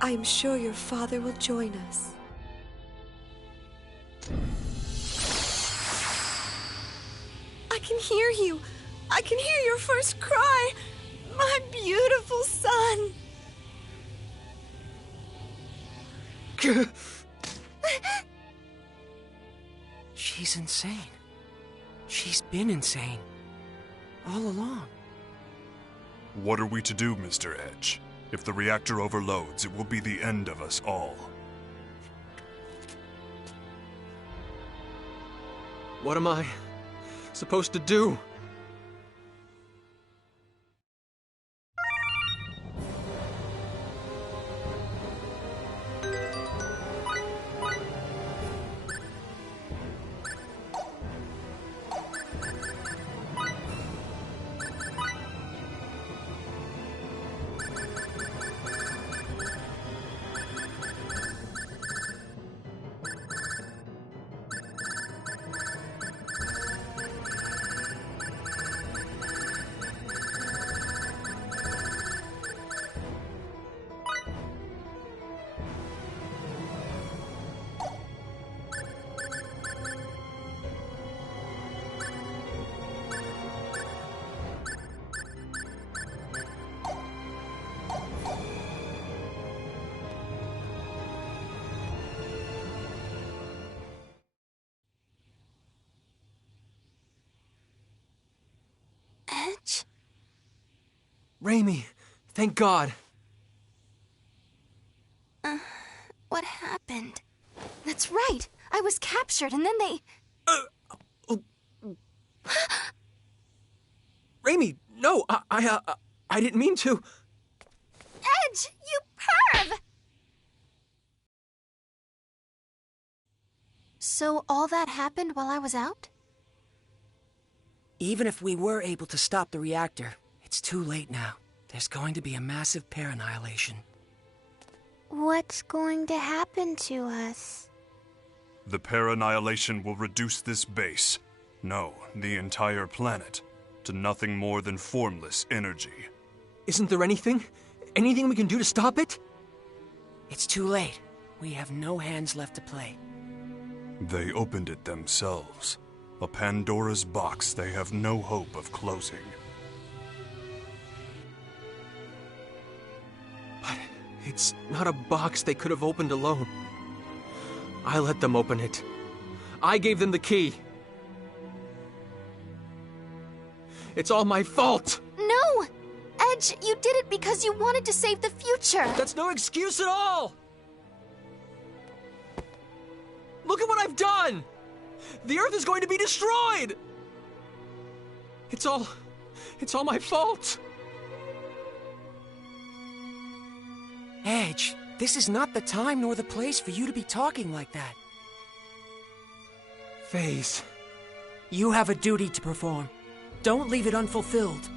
I'm sure your father will join us. I can hear you. I can hear your first cry. My beautiful son. She's insane. She's been insane. All along. What are we to do, Mr. Edge? If the reactor overloads, it will be the end of us all. What am I supposed to do? Edge? Raimi, thank God. What happened? That's right. I was captured and then they... Raimi, no, I didn't mean to. Edge, you perv! So all that happened while I was out? Even if we were able to stop the reactor, it's too late now. There's going to be a massive pair annihilation. What's going to happen to us? The pair annihilation will reduce this base, no, the entire planet, to nothing more than formless energy. Isn't there anything we can do to stop it? It's too late. We have no hands left to play. They opened it themselves. A Pandora's box they have no hope of closing. But it's not a box they could have opened alone. I let them open it. I gave them the key. It's all my fault! No! Edge, you did it because you wanted to save the future! That's no excuse at all! Look at what I've done! The Earth is going to be destroyed! It's all my fault! Edge, This is not the time nor the place for you to be talking like that. Phase. You have a duty to perform. Don't leave it unfulfilled.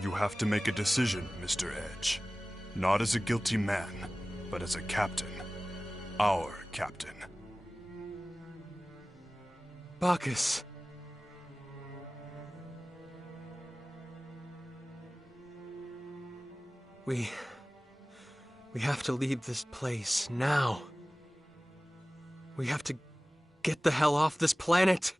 You have to make a decision, Mr. Edge. Not as a guilty man, but as a captain. Our captain. Bacchus. We have to leave this place now. We have to get the hell off this planet.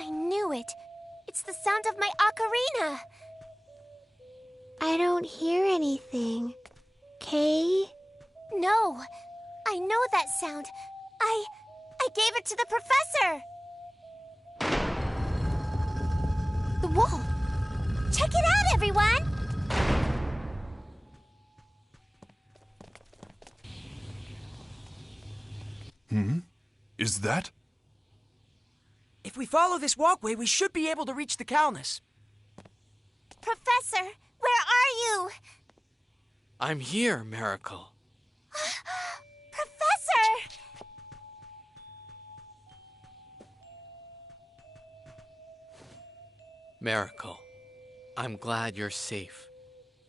I knew it. It's the sound of my ocarina. I don't hear anything. Kay? No, I know that sound. I gave it to the professor. The wall. Check it out, everyone. Is that? If we follow this walkway, we should be able to reach the Calnus. Professor, where are you? I'm here, Miracle. Professor! Miracle, I'm glad you're safe,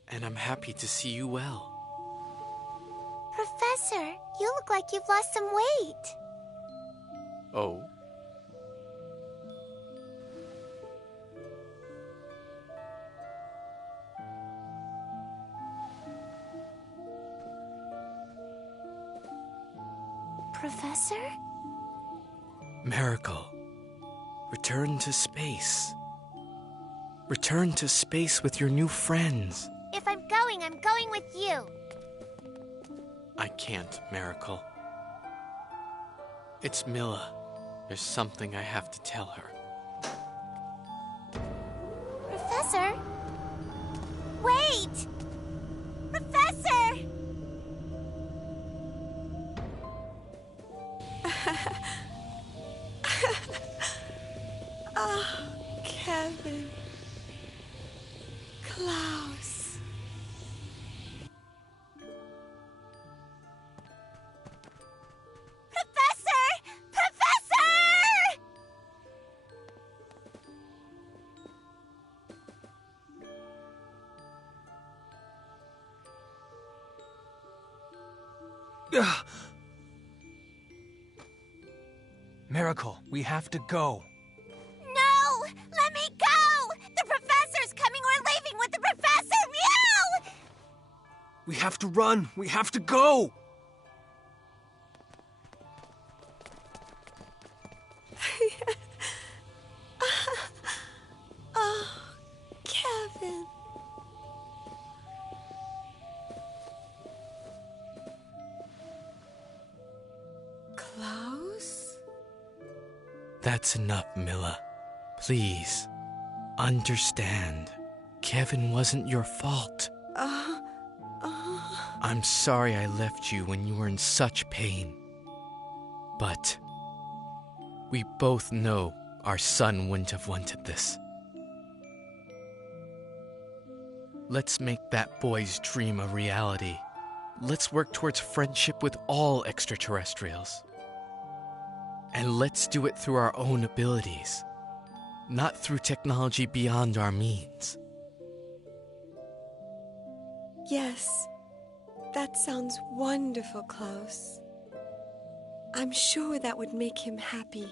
and I'm happy to see you well. Professor, you look like you've lost some weight. Oh? Professor? Miracle, return to space. Return to space with your new friends. If I'm going with you. I can't, Miracle. It's Milla. There's something I have to tell her. Professor? Wait! Professor! Oh, Kevin. Klaus. Professor! Professor! Miracle, we have to go. No! Let me go! The professor's coming! We're leaving with the professor! Meow! We have to run! We have to go! Oh, Kevin. Klaus? That's enough, Milla. Please, understand. Kevin wasn't your fault. I'm sorry I left you when you were in such pain. But we both know our son wouldn't have wanted this. Let's make that boy's dream a reality. Let's work towards friendship with all extraterrestrials. And let's do it through our own abilities, not through technology beyond our means. Yes, that sounds wonderful, Klaus. I'm sure that would make him happy.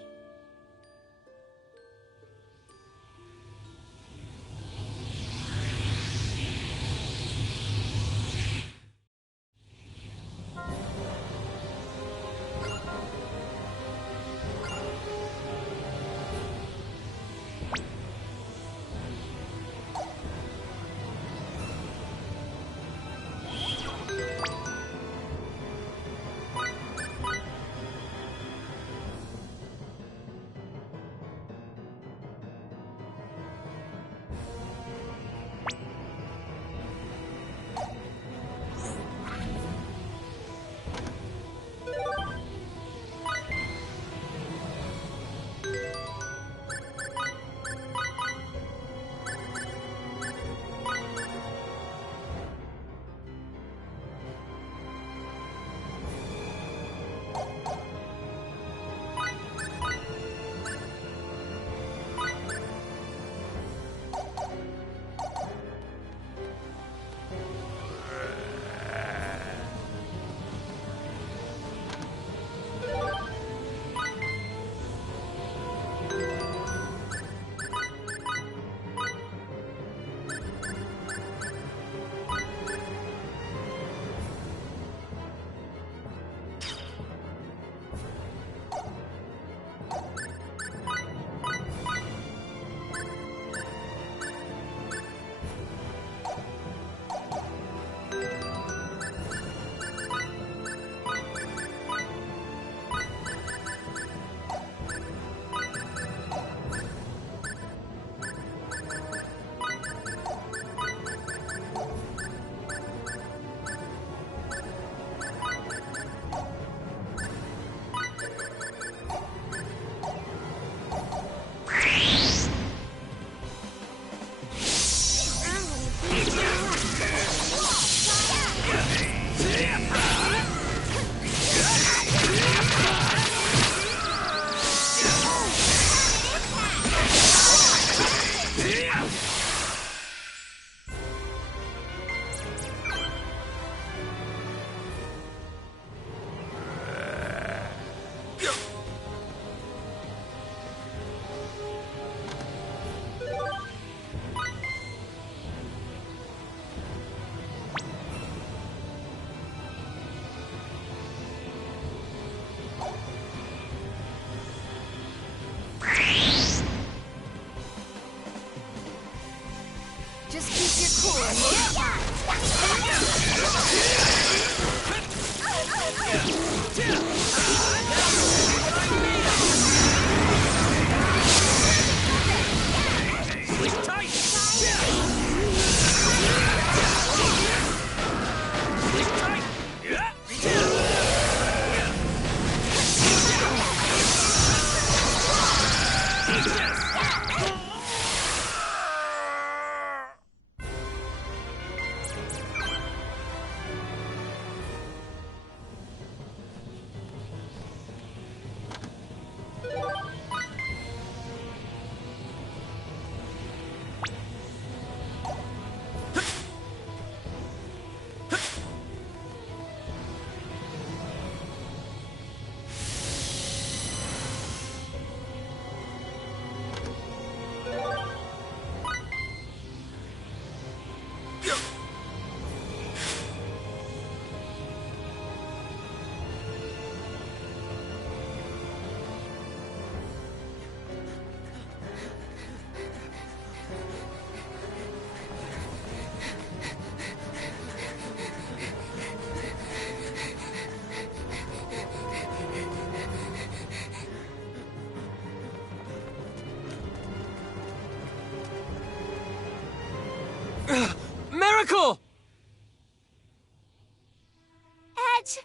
Edge!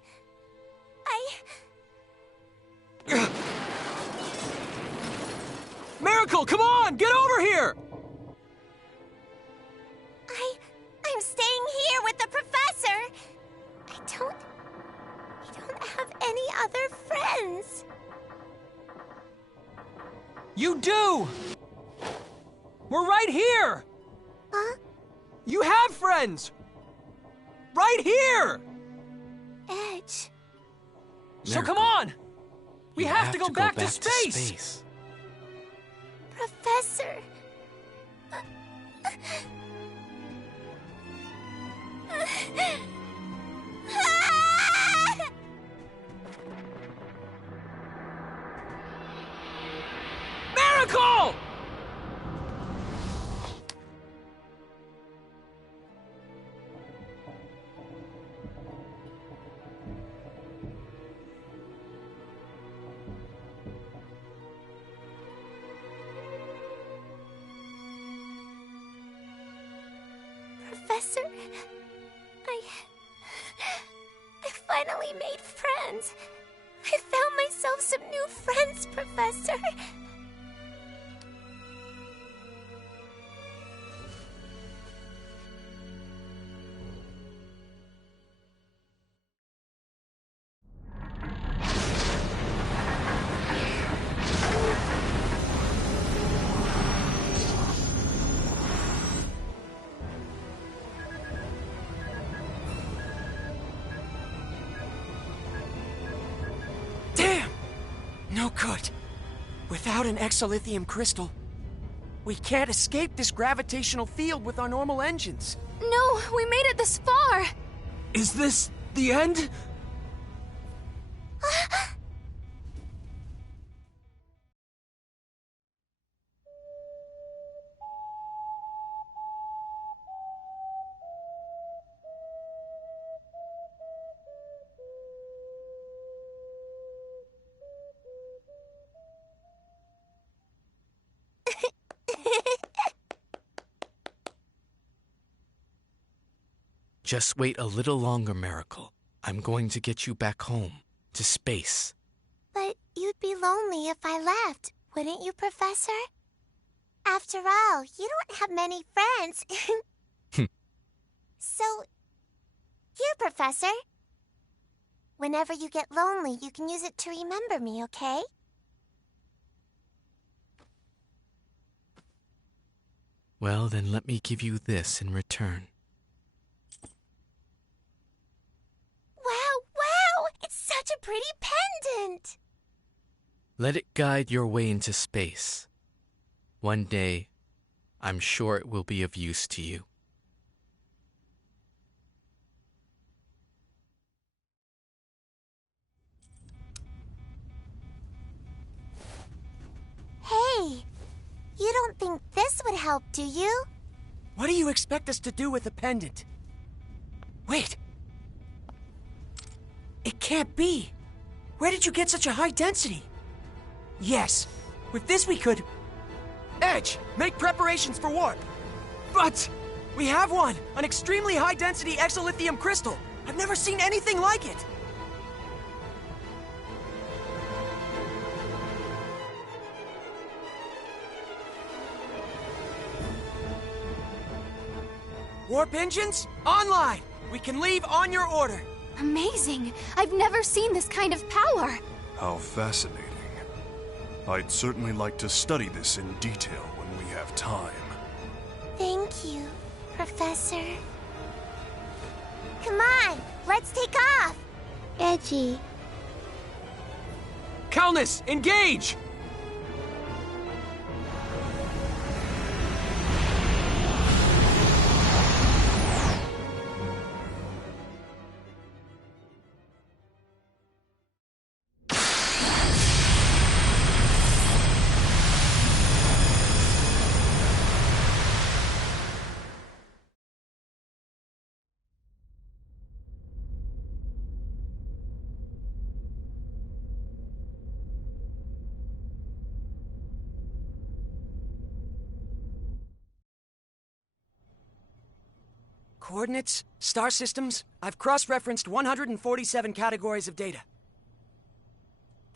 Miracle, come on! Get over here! I'm staying here with the professor! I don't have any other friends. You do! We're right here! Huh? You have friends! Right here! Edge. So come on! We have to go back to space! Professor. Miracle! Professor, I finally made friends. I found myself some new friends, Professor. No good. Without an exolithium crystal, we can't escape this gravitational field with our normal engines. No, we made it this far! Is this the end? Just wait a little longer, Miracle. I'm going to get you back home, to space. But you'd be lonely if I left, wouldn't you, Professor? After all, you don't have many friends. So, here, Professor. Whenever you get lonely, you can use it to remember me, okay? Well, then let me give you this in return. Wow! It's such a pretty pendant! Let it guide your way into space. One day, I'm sure it will be of use to you. Hey, you don't think this would help, do you? What do you expect us to do with a pendant? Wait! It can't be! Where did you get such a high density? Yes, with this we could... Edge, make preparations for warp! But... we have one! An extremely high-density exolithium crystal! I've never seen anything like it! Warp engines, online! We can leave on your order! Amazing! I've never seen this kind of power! How fascinating. I'd certainly like to study this in detail when we have time. Thank you, Professor. Come on, let's take off! Edgy. Calnus, engage! Coordinates, star systems, I've cross-referenced 147 categories of data.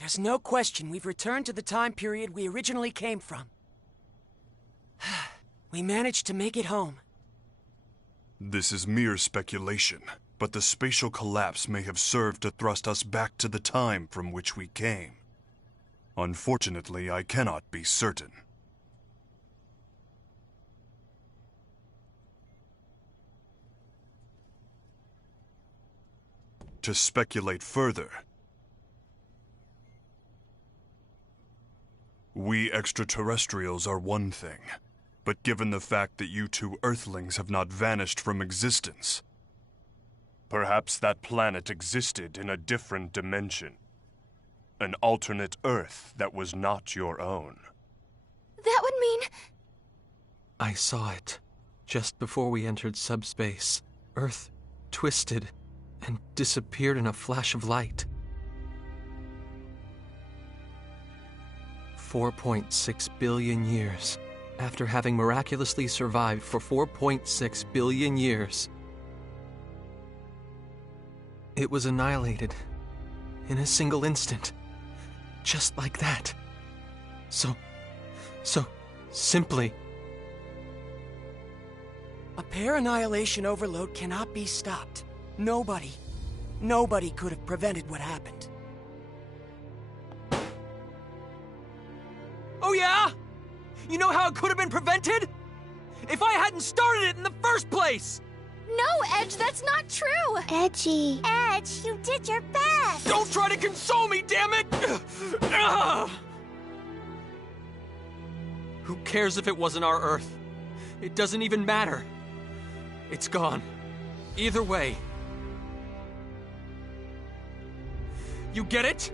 There's no question we've returned to the time period we originally came from. We managed to make it home. This is mere speculation, but the spatial collapse may have served to thrust us back to the time from which we came. Unfortunately, I cannot be certain. To speculate further, we extraterrestrials are one thing, but given the fact that you two Earthlings have not vanished from existence, perhaps that planet existed in a different dimension. An alternate Earth that was not your own. That would mean... I saw it. Just before we entered subspace, Earth twisted and disappeared in a flash of light. 4.6 billion years. After having miraculously survived for 4.6 billion years, it was annihilated in a single instant. Just like that. So simply. A pair annihilation overload cannot be stopped. Nobody could have prevented what happened. Oh yeah? You know how it could have been prevented? If I hadn't started it in the first place! No, Edge, that's not true! Edgy. Edge, you did your best! Don't try to console me, damn it! Who cares if it wasn't our Earth? It doesn't even matter. It's gone. Either way. You get it?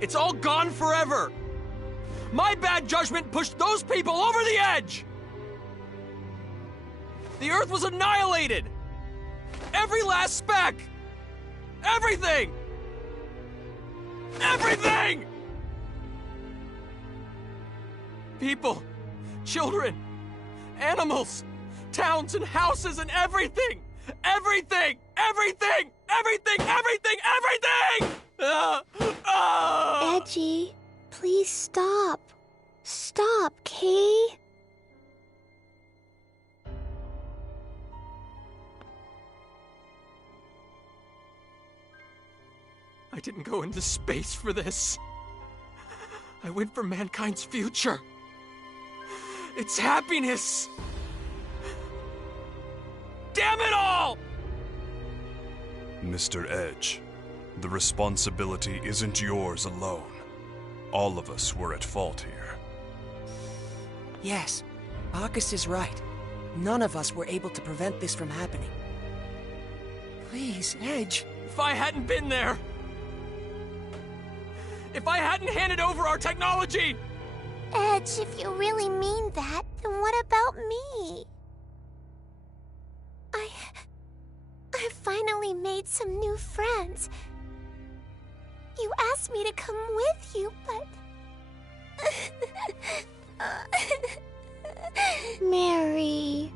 It's all gone forever! My bad judgment pushed those people over the edge! The Earth was annihilated! Every last speck! Everything! Everything! People, children, animals, towns and houses and everything! Everything! Everything! Everything! Everything! Everything! Edgy, please stop. Stop, Kay. I didn't go into space for this. I went for mankind's future. It's happiness. Damn it all! Mr. Edge, the responsibility isn't yours alone. All of us were at fault here. Yes, Bacchus is right. None of us were able to prevent this from happening. Please, Edge. If I hadn't been there... If I hadn't handed over our technology... Edge, if you really mean that, then what about me? I finally made some new friends. You asked me to come with you, but... Mary.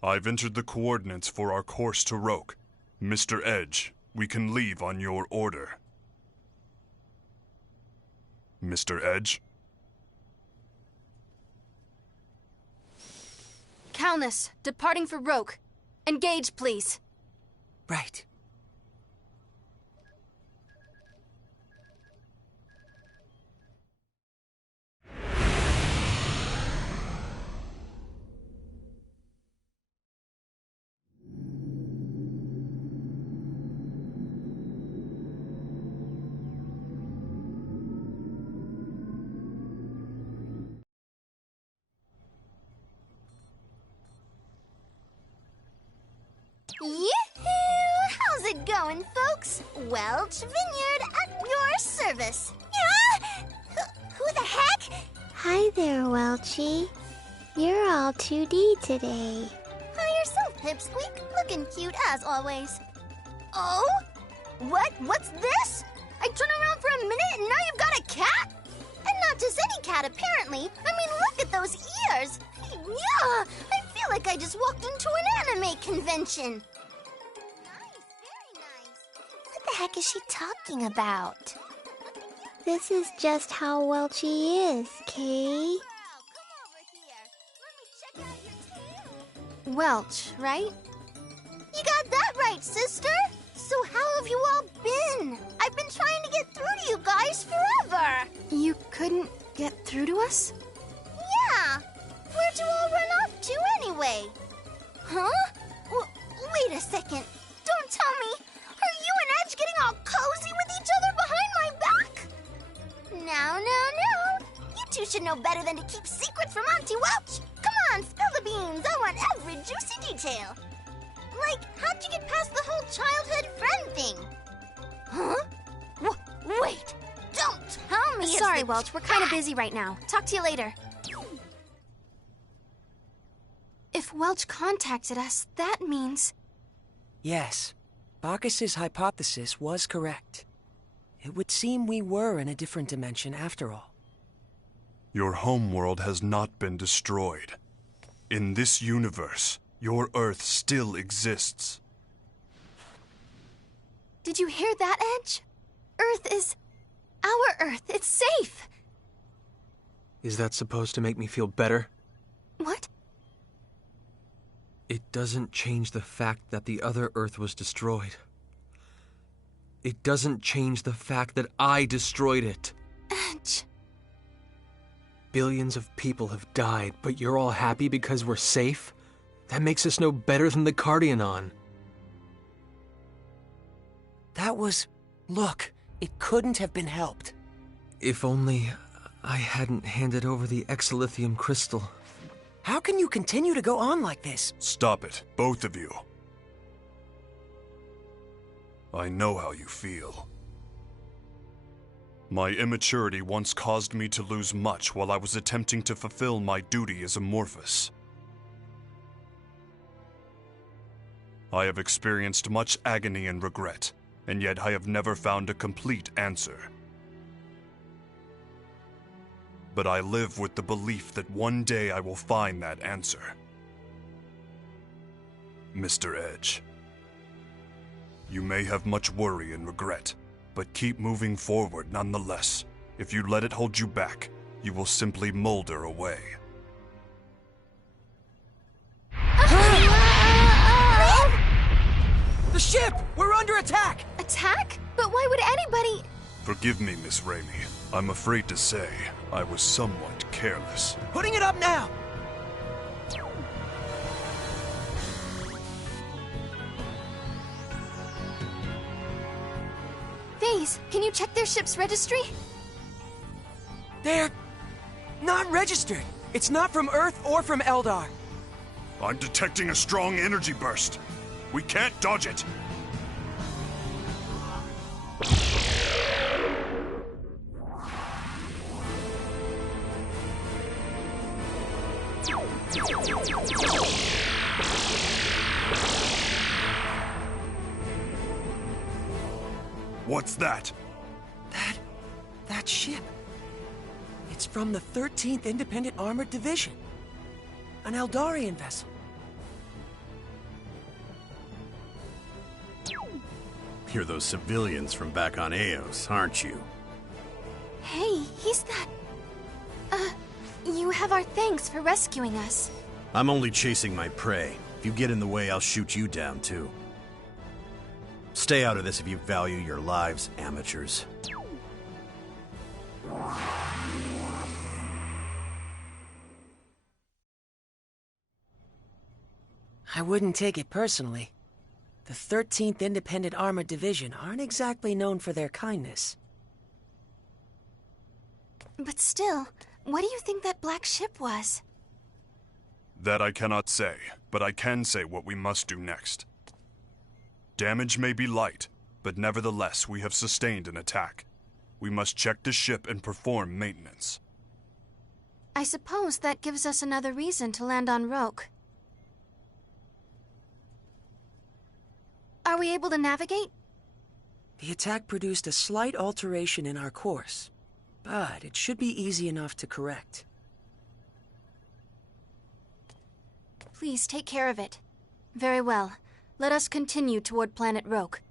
I've entered the coordinates for our course to Roke. Mr. Edge, we can leave on your order. Mr. Edge? Calnus, departing for Roke. Engage, please. Right. Yoo-hoo! How's it going, folks? Welch Vineyard at your service. Yeah? Who the heck? Hi there, Welchie. You're all 2D today. Hi yourself, Pipsqueak. Looking cute as always. Oh? What's this? I turn around for a minute and now you've got a cat? And not just any cat, apparently. I mean, look at those ears. Yeah, I feel like I just walked into an anime convention. What the heck is she talking about? This is just how Welchie is, Kay. Welch, right? You got that right, sister. So how have you all been? I've been trying to get through to you guys forever. You couldn't get through to us? Yeah. Where'd you all run off to anyway? Huh? Wait a second. Don't tell me. Are you and Edge getting all cozy with each other behind my back? No. You two should know better than to keep secrets from Auntie Welch. Come on, spill the beans. I want every juicy detail. Like, how'd you get past the whole childhood friend thing? Huh? Wait. Don't tell me it's Sorry, the Welch. We're kind of busy right now. Talk to you later. If Welch contacted us, that means... Yes. Bacchus's hypothesis was correct. It would seem we were in a different dimension after all. Your homeworld has not been destroyed. In this universe, your Earth still exists. Did you hear that, Edge? Earth is... our Earth. It's safe. Is that supposed to make me feel better? What? It doesn't change the fact that the other Earth was destroyed. It doesn't change the fact that I destroyed it. Edge. Billions of people have died, but you're all happy because we're safe? That makes us no better than the Cardianon. That was... Look, it couldn't have been helped. If only I hadn't handed over the exilithium crystal. How can you continue to go on like this? Stop it, both of you. I know how you feel. My immaturity once caused me to lose much while I was attempting to fulfill my duty as Amorphous. I have experienced much agony and regret, and yet I have never found a complete answer. But I live with the belief that one day I will find that answer. Mr. Edge, you may have much worry and regret, but keep moving forward nonetheless. If you let it hold you back, you will simply molder away. The ship! We're under attack! Attack? But why would anybody... Forgive me, Miss Raimi. I'm afraid to say I was somewhat careless. Putting it up now! Vase, can you check their ship's registry? They're not registered. It's not from Earth or from Eldar. I'm detecting a strong energy burst. We can't dodge it. What's that? That ship. It's from the 13th Independent Armored Division. An Eldarian vessel. You're those civilians from back on Eos, aren't you? Hey, he's that... you have our thanks for rescuing us. I'm only chasing my prey. If you get in the way, I'll shoot you down, too. Stay out of this if you value your lives, amateurs. I wouldn't take it personally. The 13th Independent Armored Division aren't exactly known for their kindness. But still, what do you think that black ship was? That I cannot say, but I can say what we must do next. Damage may be light, but nevertheless we have sustained an attack. We must check the ship and perform maintenance. I suppose that gives us another reason to land on Roke. Are we able to navigate? The attack produced a slight alteration in our course, but it should be easy enough to correct. Please take care of it. Very well. Let us continue toward planet Roke.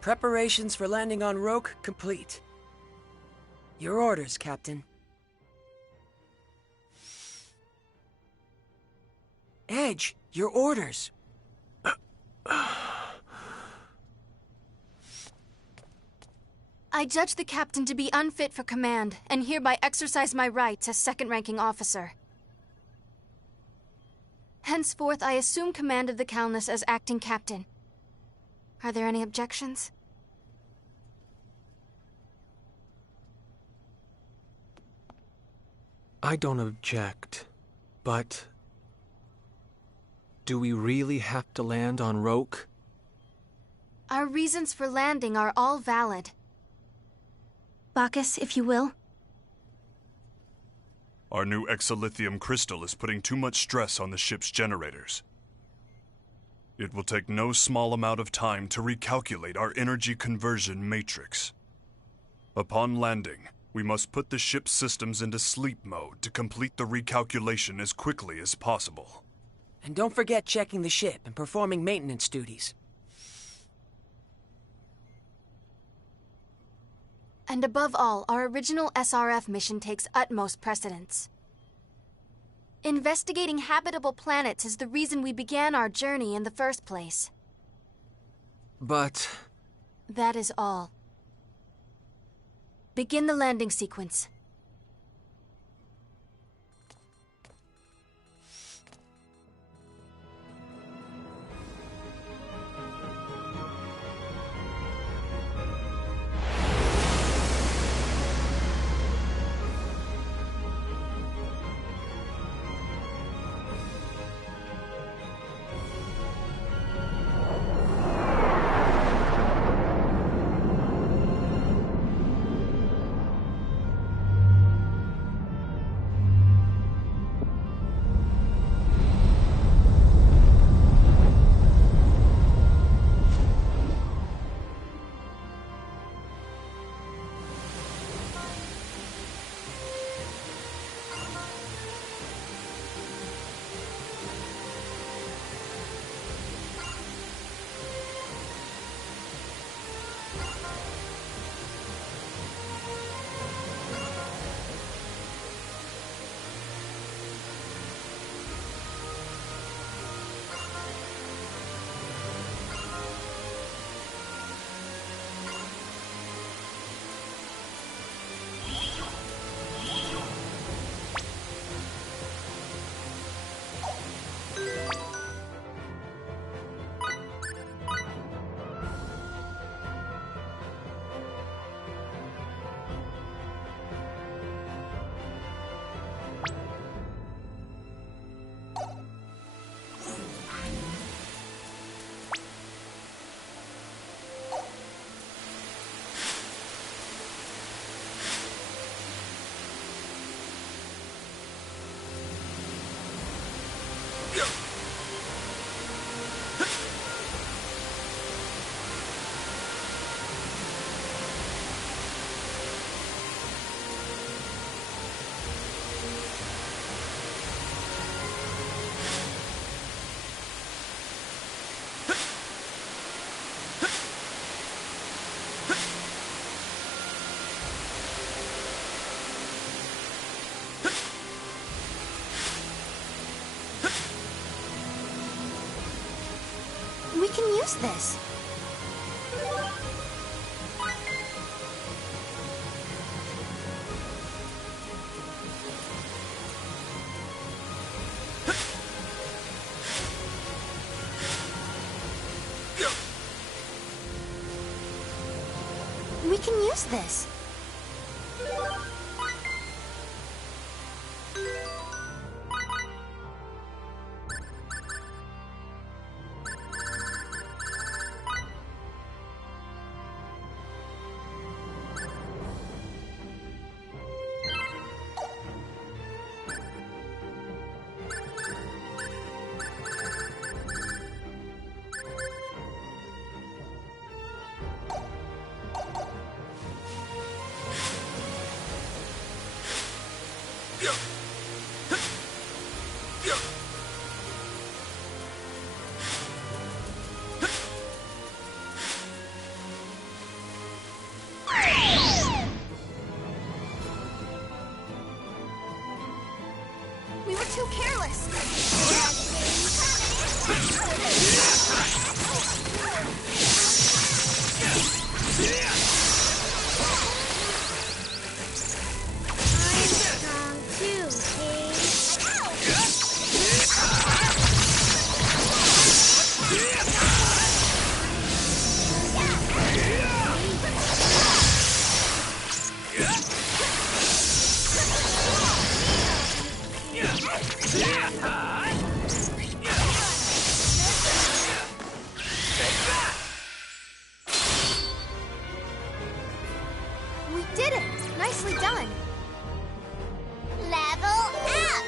Preparations for landing on Roke complete. Your orders, Captain. Edge, your orders. I judge the captain to be unfit for command, and hereby exercise my rights as second-ranking officer. Henceforth, I assume command of the Calnus as acting captain. Are there any objections? I don't object, but... do we really have to land on Roke? Our reasons for landing are all valid. Bacchus, if you will. Our new exilithium crystal is putting too much stress on the ship's generators. It will take no small amount of time to recalculate our energy conversion matrix. Upon landing, we must put the ship's systems into sleep mode to complete the recalculation as quickly as possible. And don't forget checking the ship and performing maintenance duties. And above all, our original SRF mission takes utmost precedence. Investigating habitable planets is the reason we began our journey in the first place. But... That is all. Begin the landing sequence. We can use this. We can use this. We were too careless. We did it! Nicely done! Level up!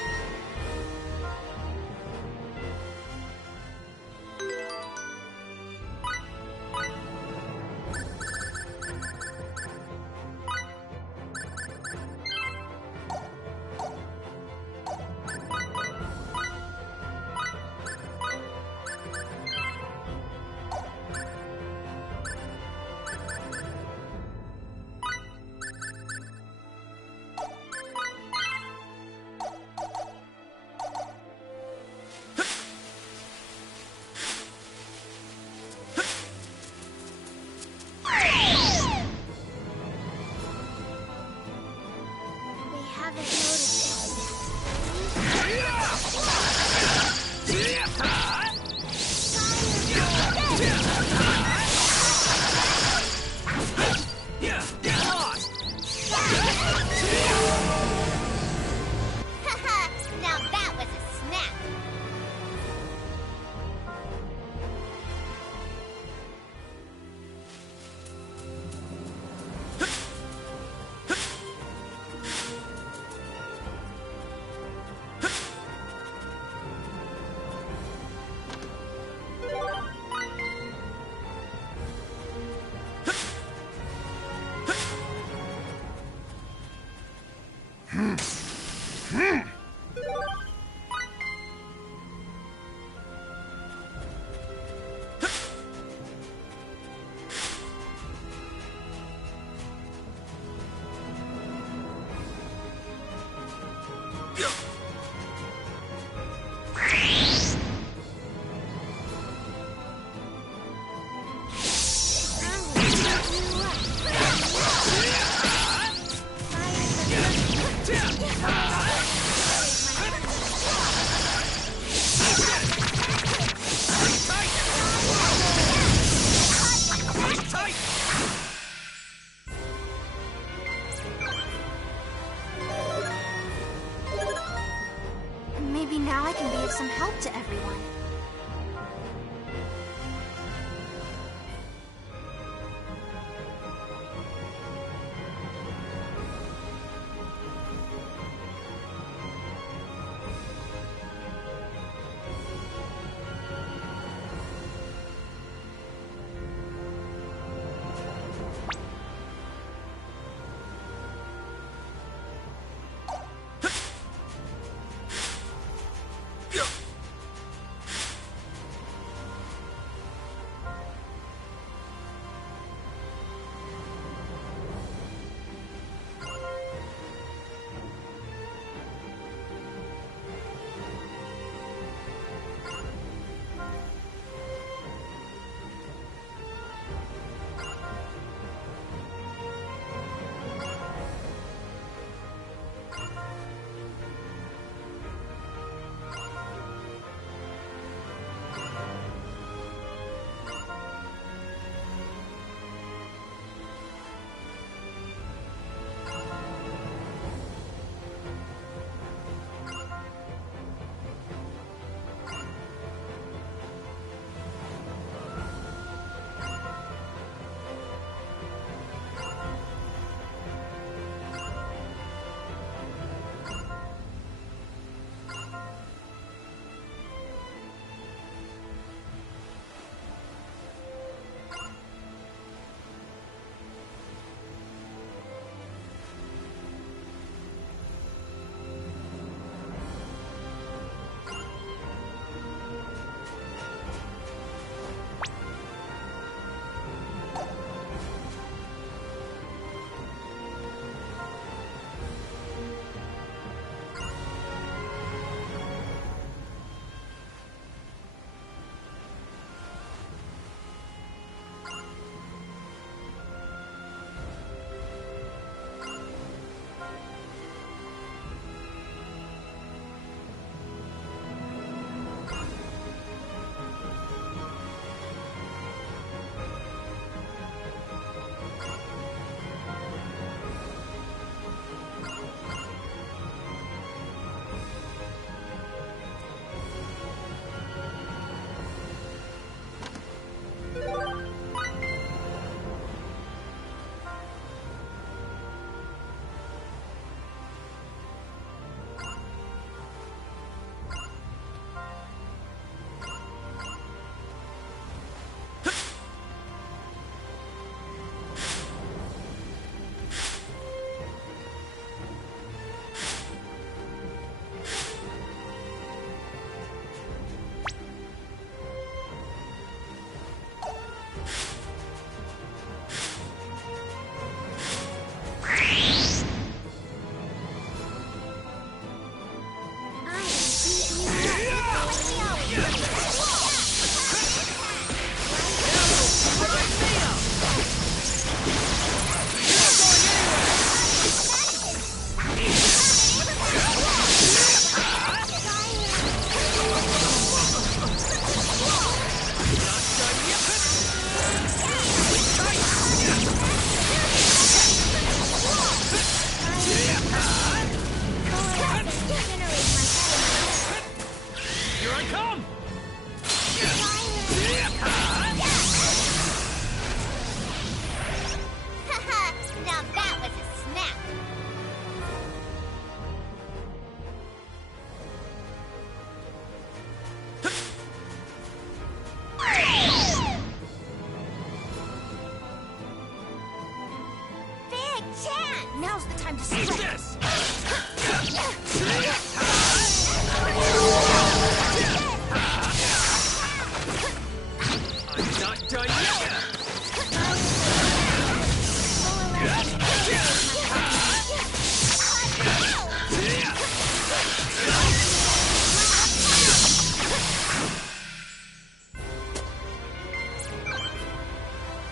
done yet!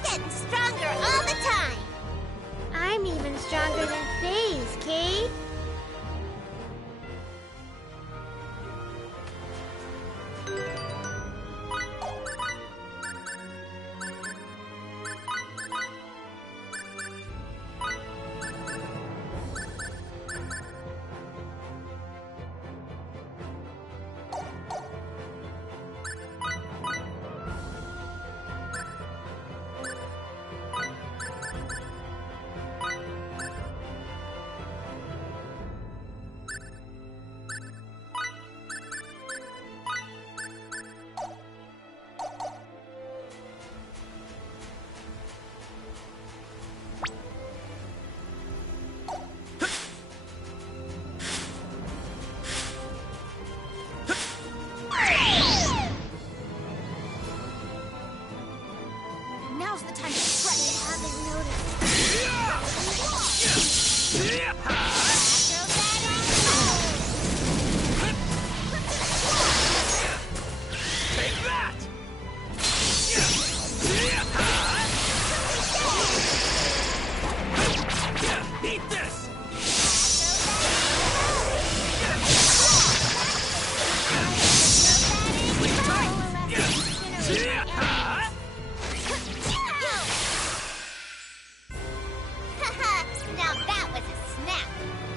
Getting stronger all the time. I'm even stronger than FaZe, Kate. Now's the time to stretch. Haven't noticed. Take that! Eat this! Sleep tight! Now that was a snap.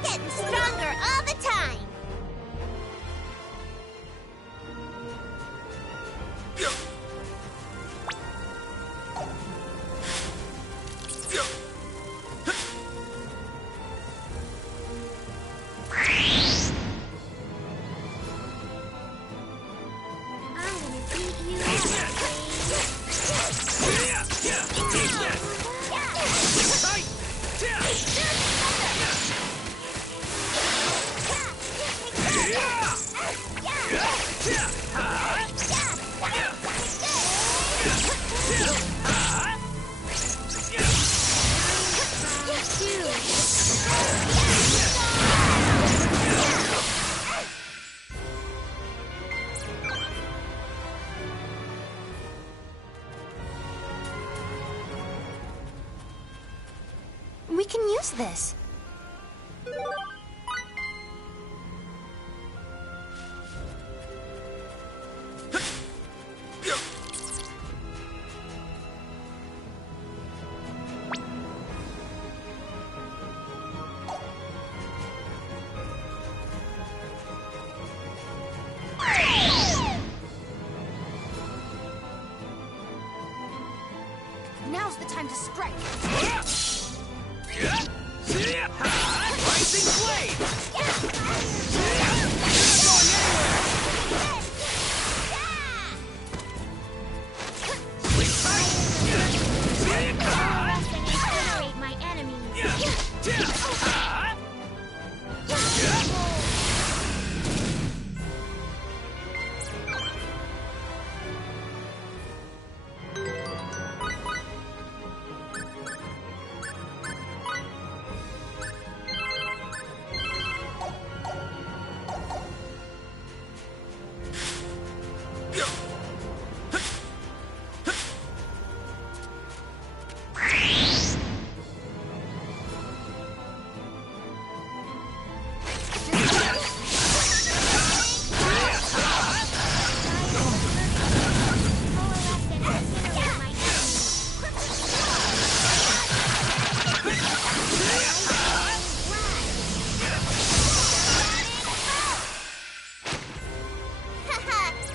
Getting stronger all the time. I'm gonna beat you up. We can use this. Now's the time to strike. Rising blade! Sleep tight! Incinerate my enemies.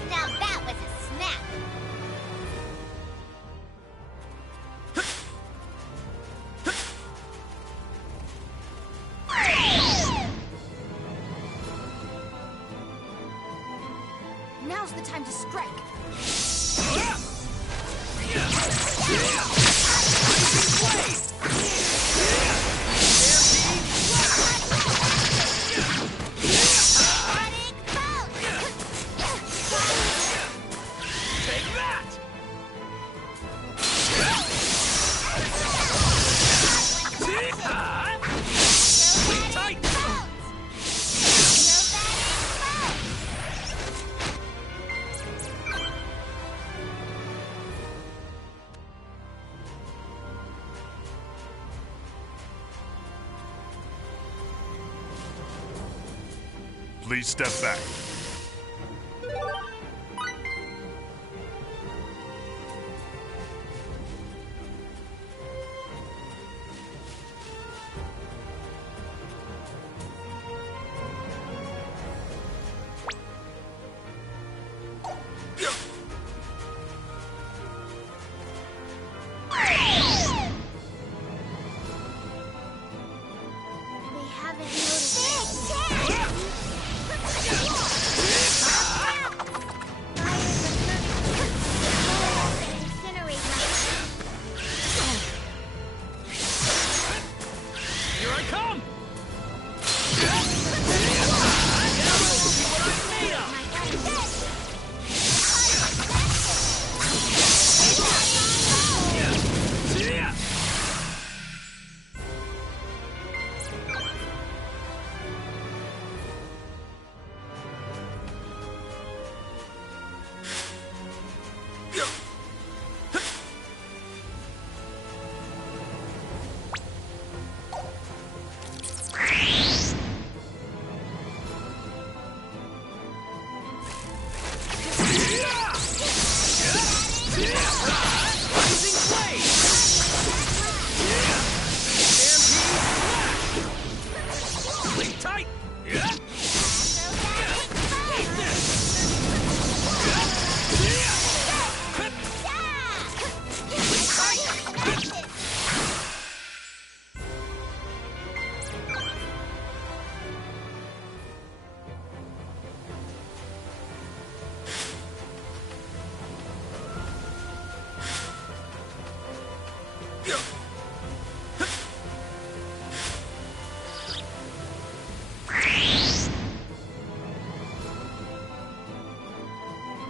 Now that was a snap. Now's the time to strike. Take that! Please step back.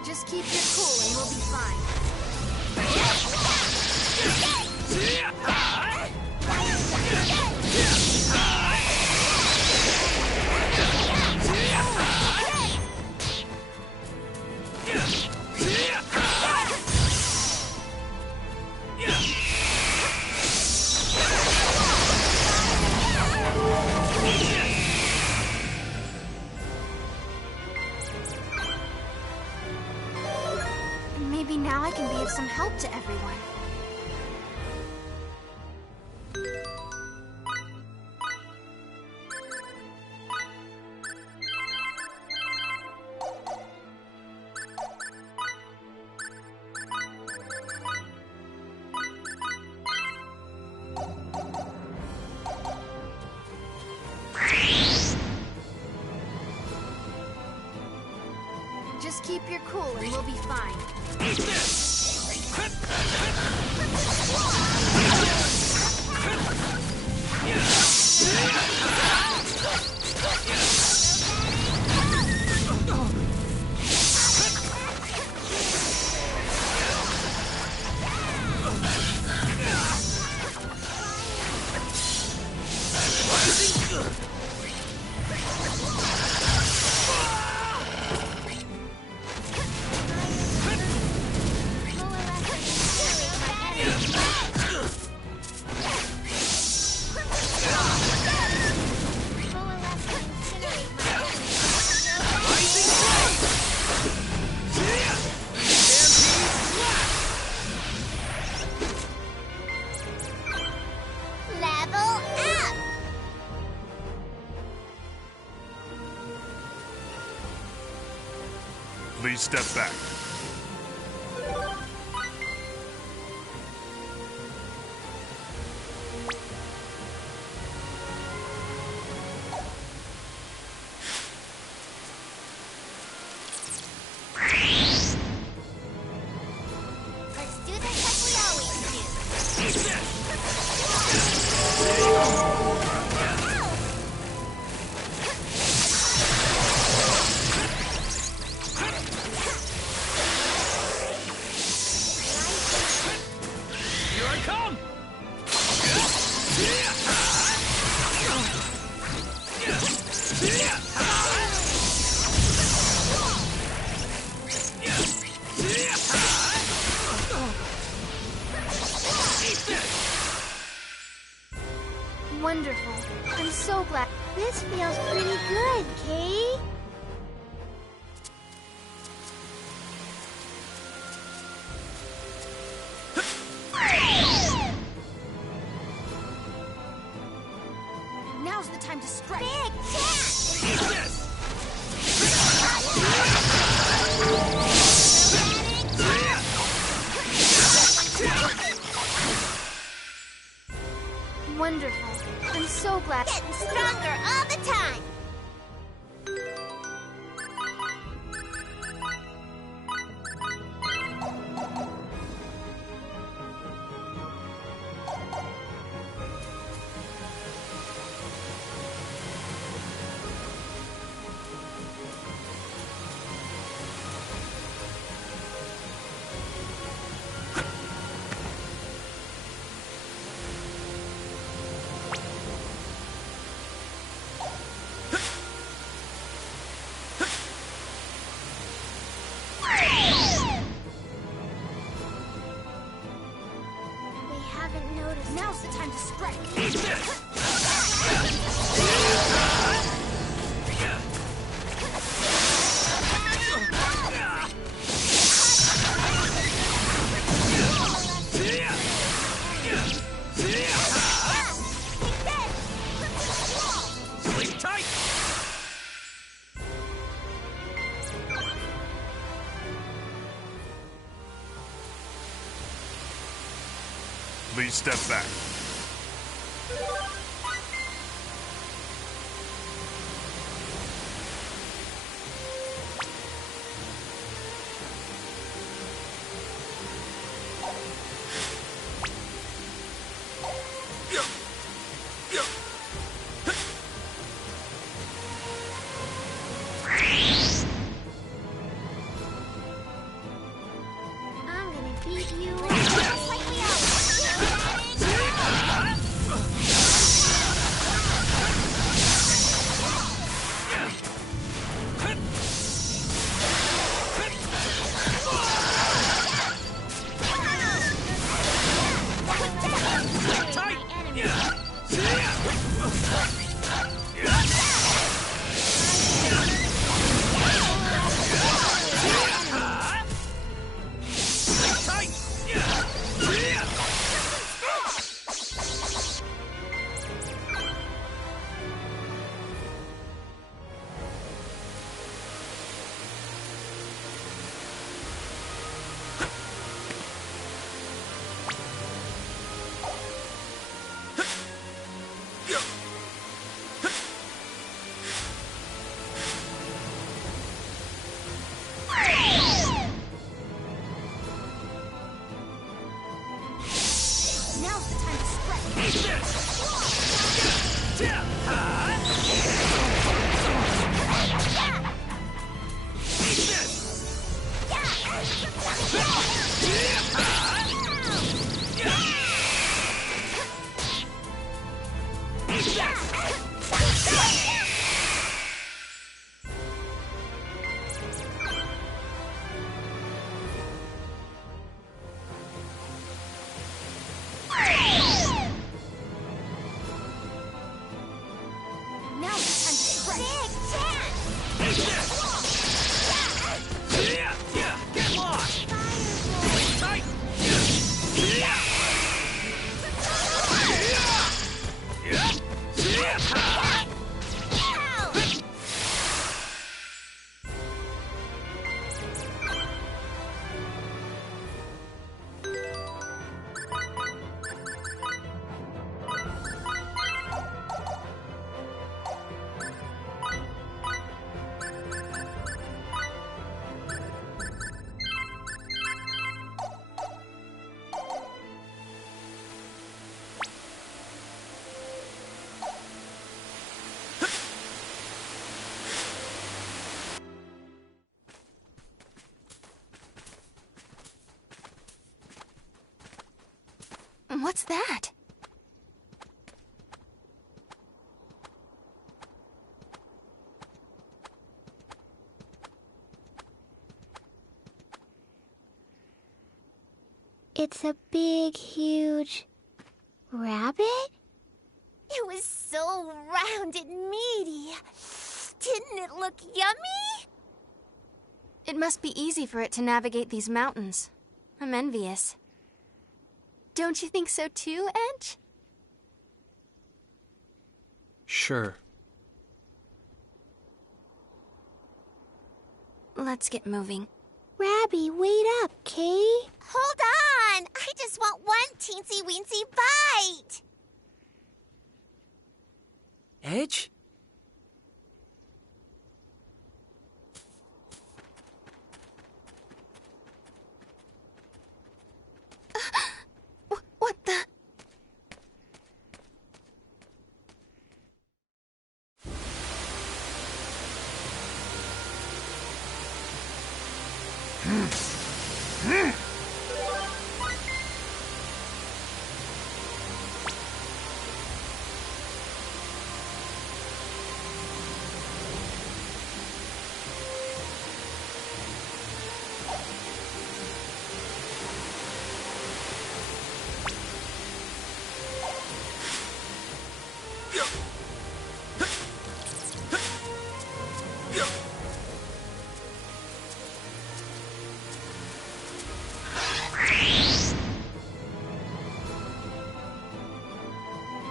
Just keep your cool and we'll be fine. Maybe now I can be of some help to everyone. Just keep your cool and we'll be fine. Eat this! Please step back. Let's do this like we always do. Here I come! Wonderful. I'm so glad. This feels pretty good, Kay. so glad. Getting stronger all the time. Now's the time to strike. Sleep tight! Please step back. I'm gonna beat you just like we always do. Now's the time to strike. Now's the time to strike. Get lost! Sleep tight! What's that? It's a big, huge rabbit? It was so round and meaty. Didn't it look yummy? It must be easy for it to navigate these mountains. I'm envious. Don't you think so too, Edge? Sure. Let's get moving. Rabby, wait up, Kay. Hold on! I just want one teensy-weensy bite! message? What the?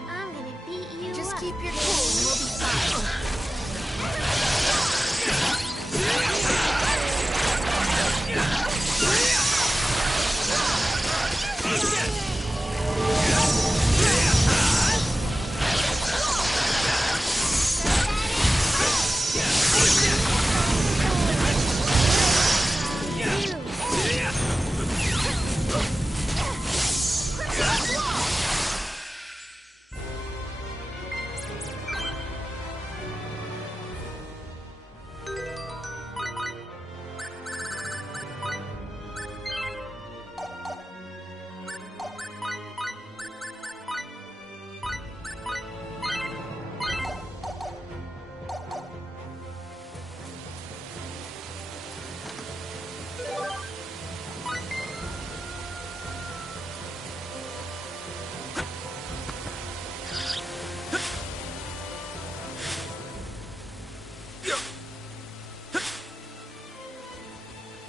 I'm gonna beat you Just up. keep your cool and we'll be fine.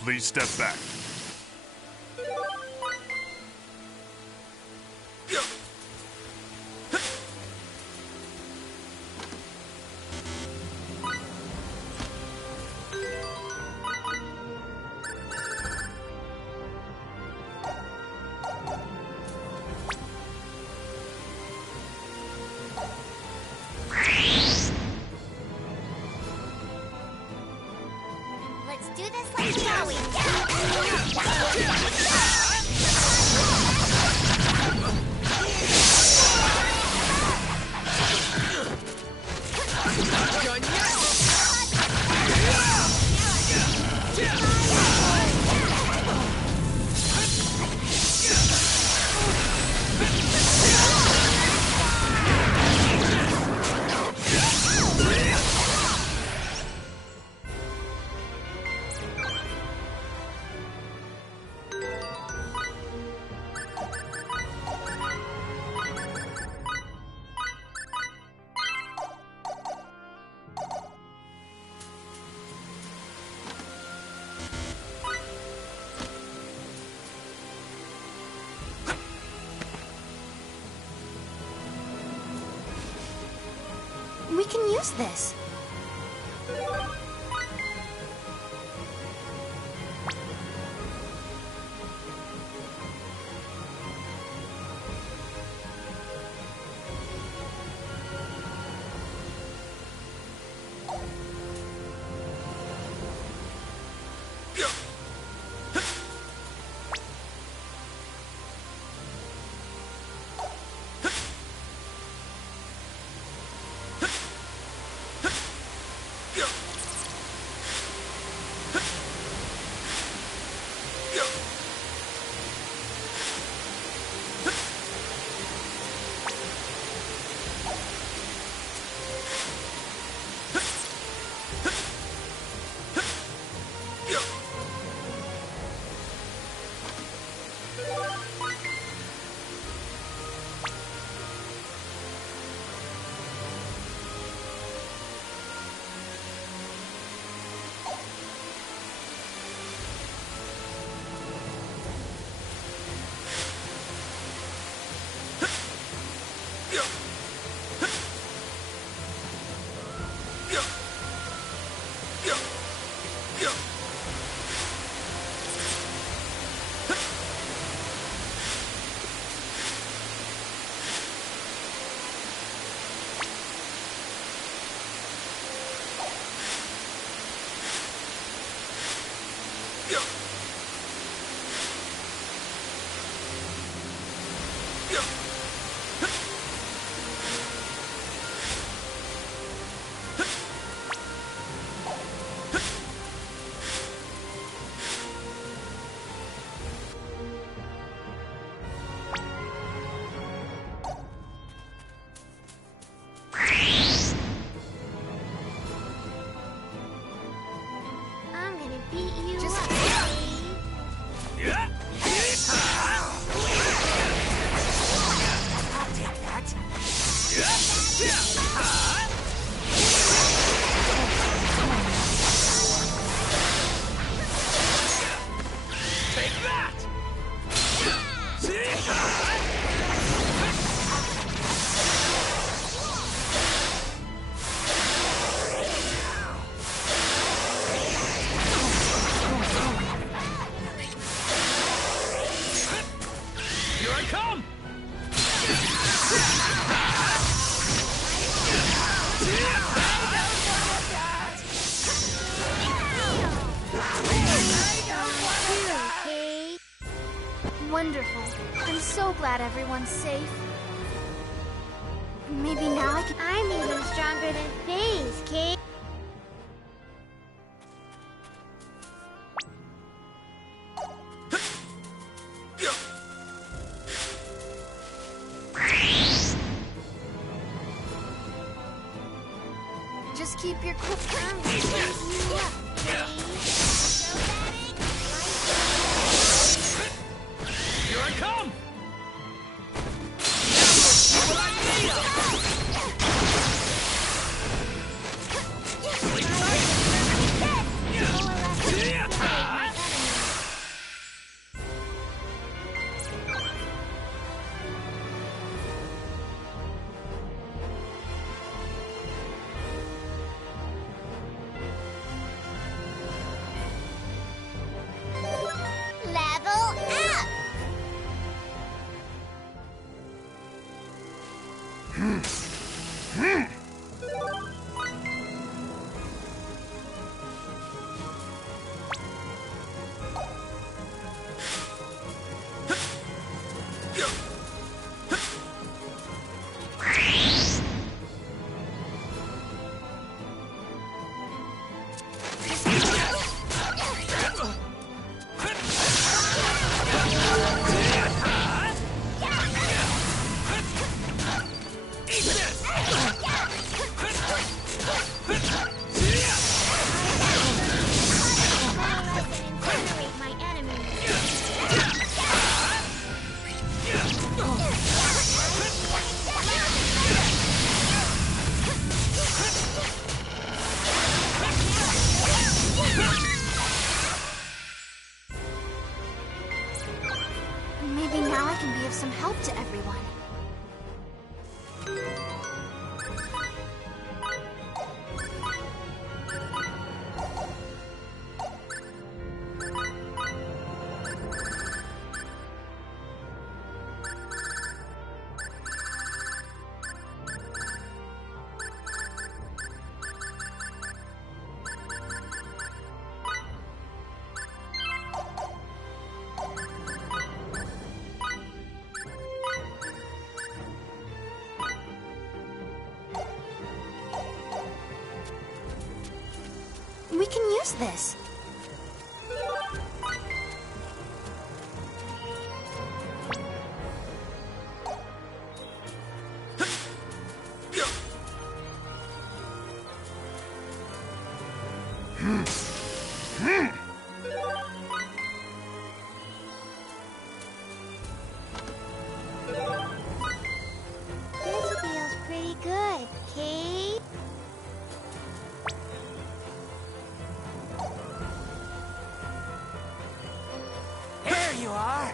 Please step back. Let's do this like shall we? We can use this. Here I come! Wonderful. I'm so glad everyone's safe. Maybe now I can... I'm even stronger than Faye's, Kate. Just keep your cool. Here I come! Level up! Maybe now I can be of some help to everyone. We can use this. This feels pretty good, Kate. Here you are!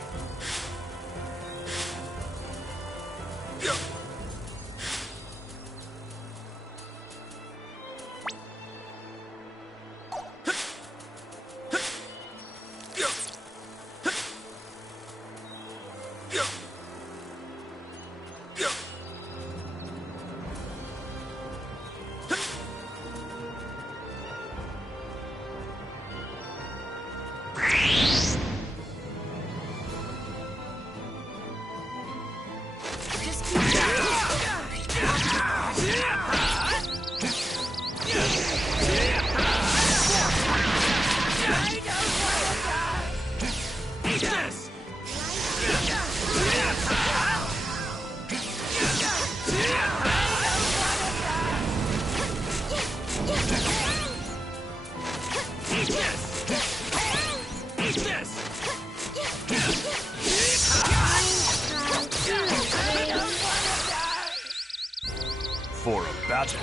For a battle,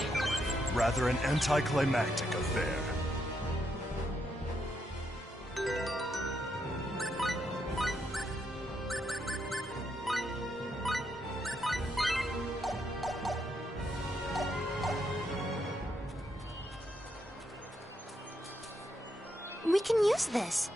rather an anticlimactic affair. use this.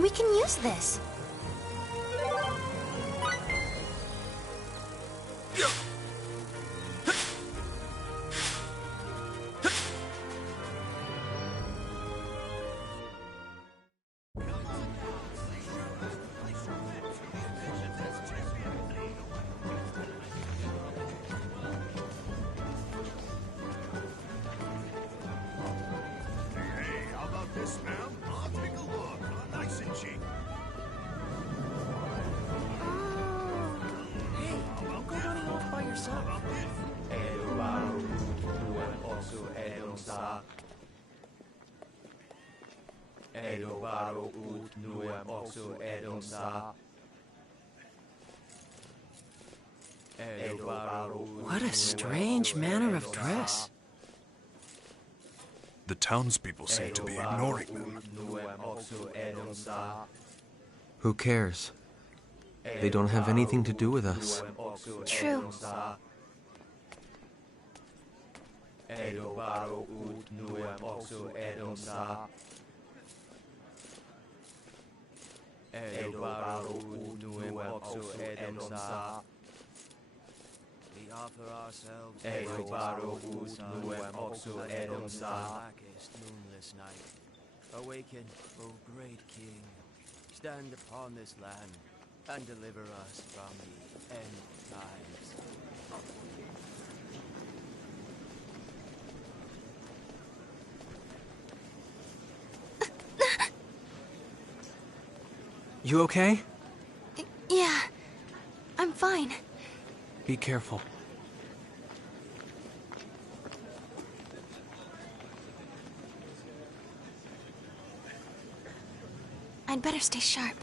We can use this. Hey, how about this, ma'am? I'll take a look. Nice and cheap. Hey, don't go running off by yourself. What a strange manner of dress. The townspeople seem to be ignoring them. Who cares? They don't have anything to do with us. True. We offer ourselves blackest, moonless night. Awaken, O great king. Stand upon this land and deliver us from the end times. You okay? Yeah, I'm fine. Be careful. I'd better stay sharp.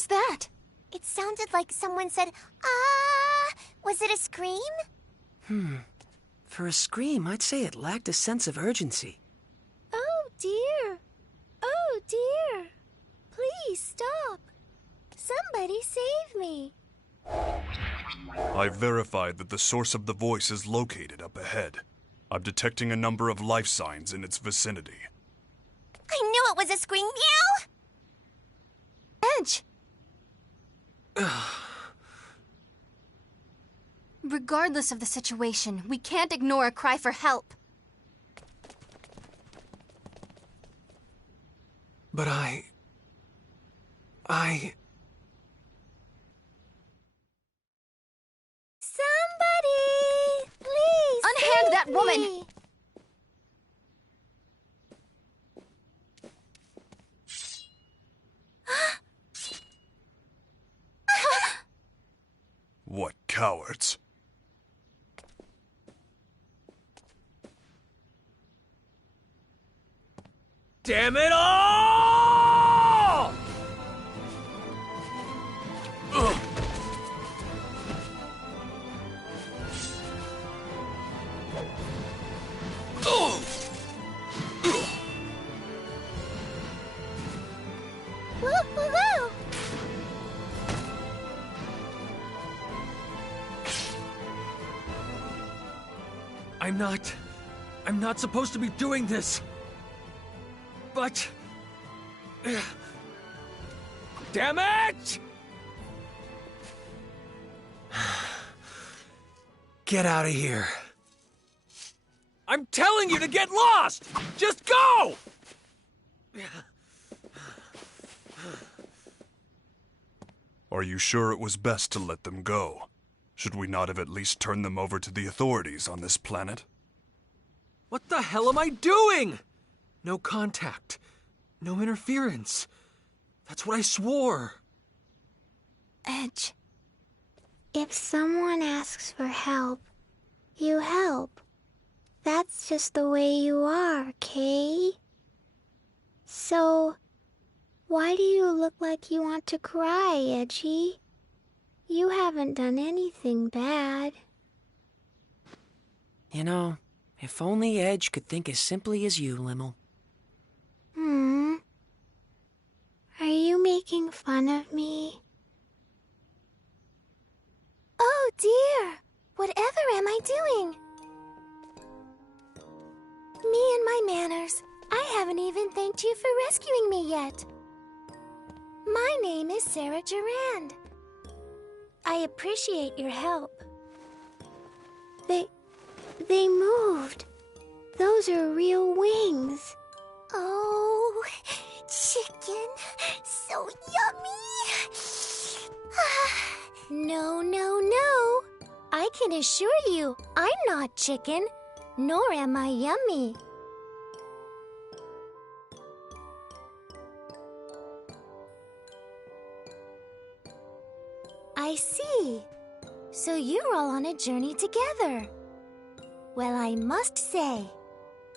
was that? It sounded like someone said, "Ah!" Was it a scream? For a scream, I'd say it lacked a sense of urgency. Oh dear. Oh dear. Please stop. Somebody save me. I've verified that the source of the voice is located up ahead. I'm detecting a number of life signs in its vicinity. I knew it was a scream. Meow! Edge! Regardless of the situation, we can't ignore a cry for help. But I... Somebody! Please Unhand save that woman! me. What cowards! Damn it all! Woo-hoo-hoo! I'm not supposed to be doing this. But... Damn it! Get out of here. I'm telling you to get lost! Just go! Are you sure it was best to let them go? Should we not have at least turned them over to the authorities on this planet? What the hell am I doing? No contact. No interference. That's what I swore. Edge. If someone asks for help, you help. That's just the way you are, Kay. So, why do you look like you want to cry, Edgy? You haven't done anything bad. You know, if only Edge could think as simply as you, Limmel. Are you making fun of me? Oh dear! Whatever am I doing? Me and my manners. I haven't even thanked you for rescuing me yet. My name is Sarah Durand. I appreciate your help. They moved. Those are real wings. Oh, chicken. So yummy. No, no, no. I can assure you, I'm not chicken, nor am I yummy. I see. So you're all on a journey together. Well, I must say,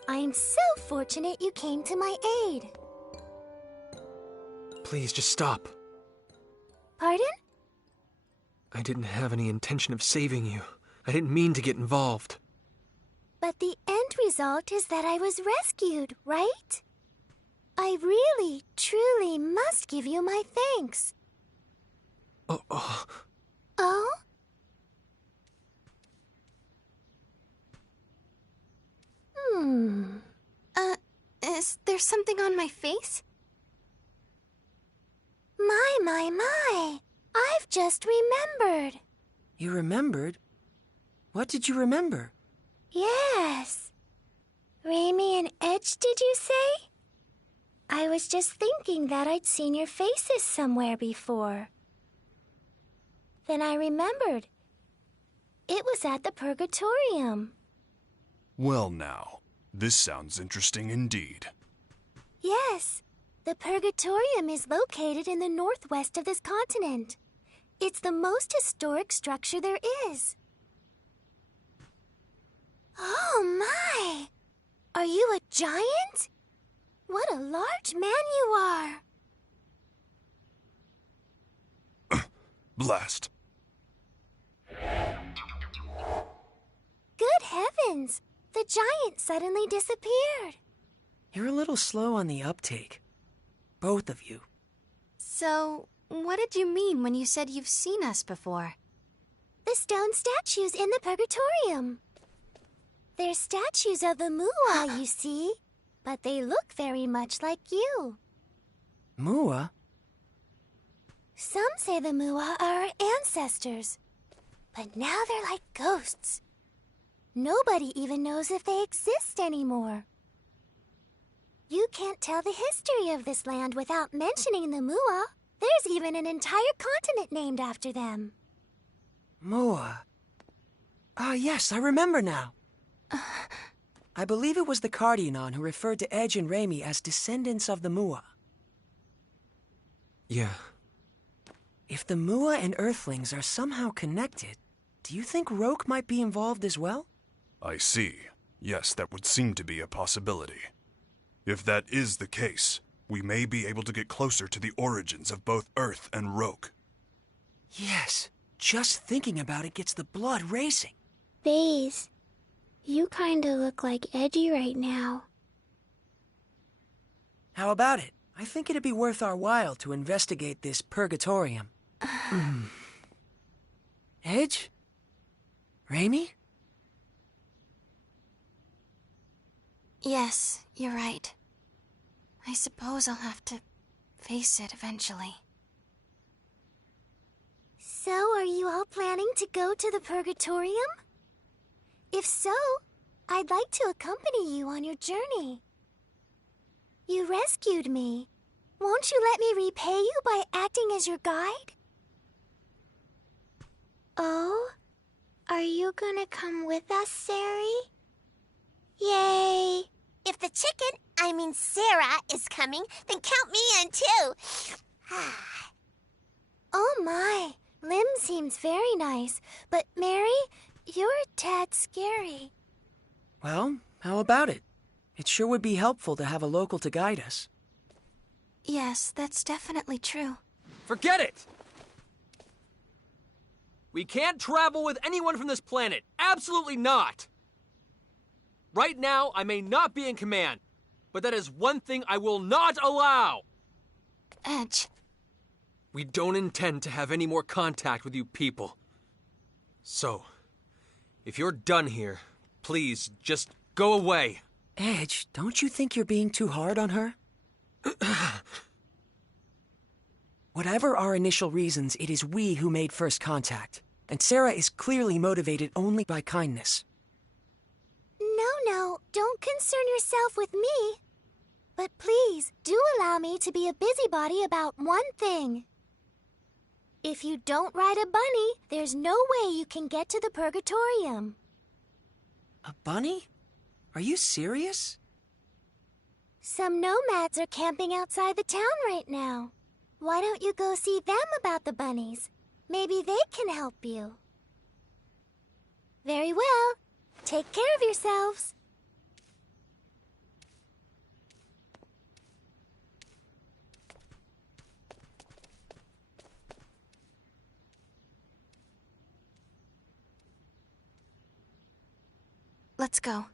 I'm so fortunate you came to my aid. Please, just stop. Pardon? I didn't have any intention of saving you. I didn't mean to get involved. But the end result is that I was rescued, right? I really, truly must give you my thanks. Oh? Oh? Is there something on my face? My. I've just remembered. You remembered? What did you remember? Yes. Raimi and Edge, did you say? I was just thinking that I'd seen your faces somewhere before. Then I remembered. It was at the Purgatorium. Well now, this sounds interesting indeed. Yes. The Purgatorium is located in the northwest of this continent. It's the most historic structure there is. Oh my! Are you a giant? What a large man you are! Blast. Good heavens! The giant suddenly disappeared. You're a little slow on the uptake. Both of you. So, what did you mean when you said you've seen us before? The stone statues in the Purgatorium. They're statues of the Mua, you see. But they look very much like you. Mua? Some say the Mua are our ancestors. But now they're like ghosts. Nobody even knows if they exist anymore. You can't tell the history of this land without mentioning the Mua. There's even an entire continent named after them. Mua. Ah, yes, I remember now. I believe it was the Cardionon who referred to Edge and Raimi as descendants of the Mua. Yeah. If the Mua and Earthlings are somehow connected, do you think Roke might be involved as well? I see. Yes, that would seem to be a possibility. If that is the case, we may be able to get closer to the origins of both Earth and Roke. Yes. Just thinking about it gets the blood racing. Baze, you kinda look like Edgy right now. How about it? I think it'd be worth our while to investigate this Purgatorium. Edge? Raimi? Yes, you're right. I suppose I'll have to face it eventually. So, are you all planning to go to the Purgatorium? If so, I'd like to accompany you on your journey. You rescued me. Won't you let me repay you by acting as your guide? Oh? Are you gonna come with us, Sari? Yay! If the chicken, I mean Sarah, is coming, then count me in too. Oh my, Lim seems very nice, but Mary, you're a tad scary. Well, how about it? It sure would be helpful to have a local to guide us. Yes, that's definitely true. Forget it! We can't travel with anyone from this planet. Absolutely not! Right now, I may not be in command, but that is one thing I will not allow! Edge. We don't intend to have any more contact with you people. So, if you're done here, please just go away. Edge, don't you think you're being too hard on her? Whatever our initial reasons, it is we who made first contact. And Sarah is clearly motivated only by kindness. No, don't concern yourself with me. But please, do allow me to be a busybody about one thing. If you don't ride a bunny, there's no way you can get to the Purgatorium. A bunny? Are you serious? Some nomads are camping outside the town right now. Why don't you go see them about the bunnies? Maybe they can help you. Very well. Take care of yourselves. Let's go.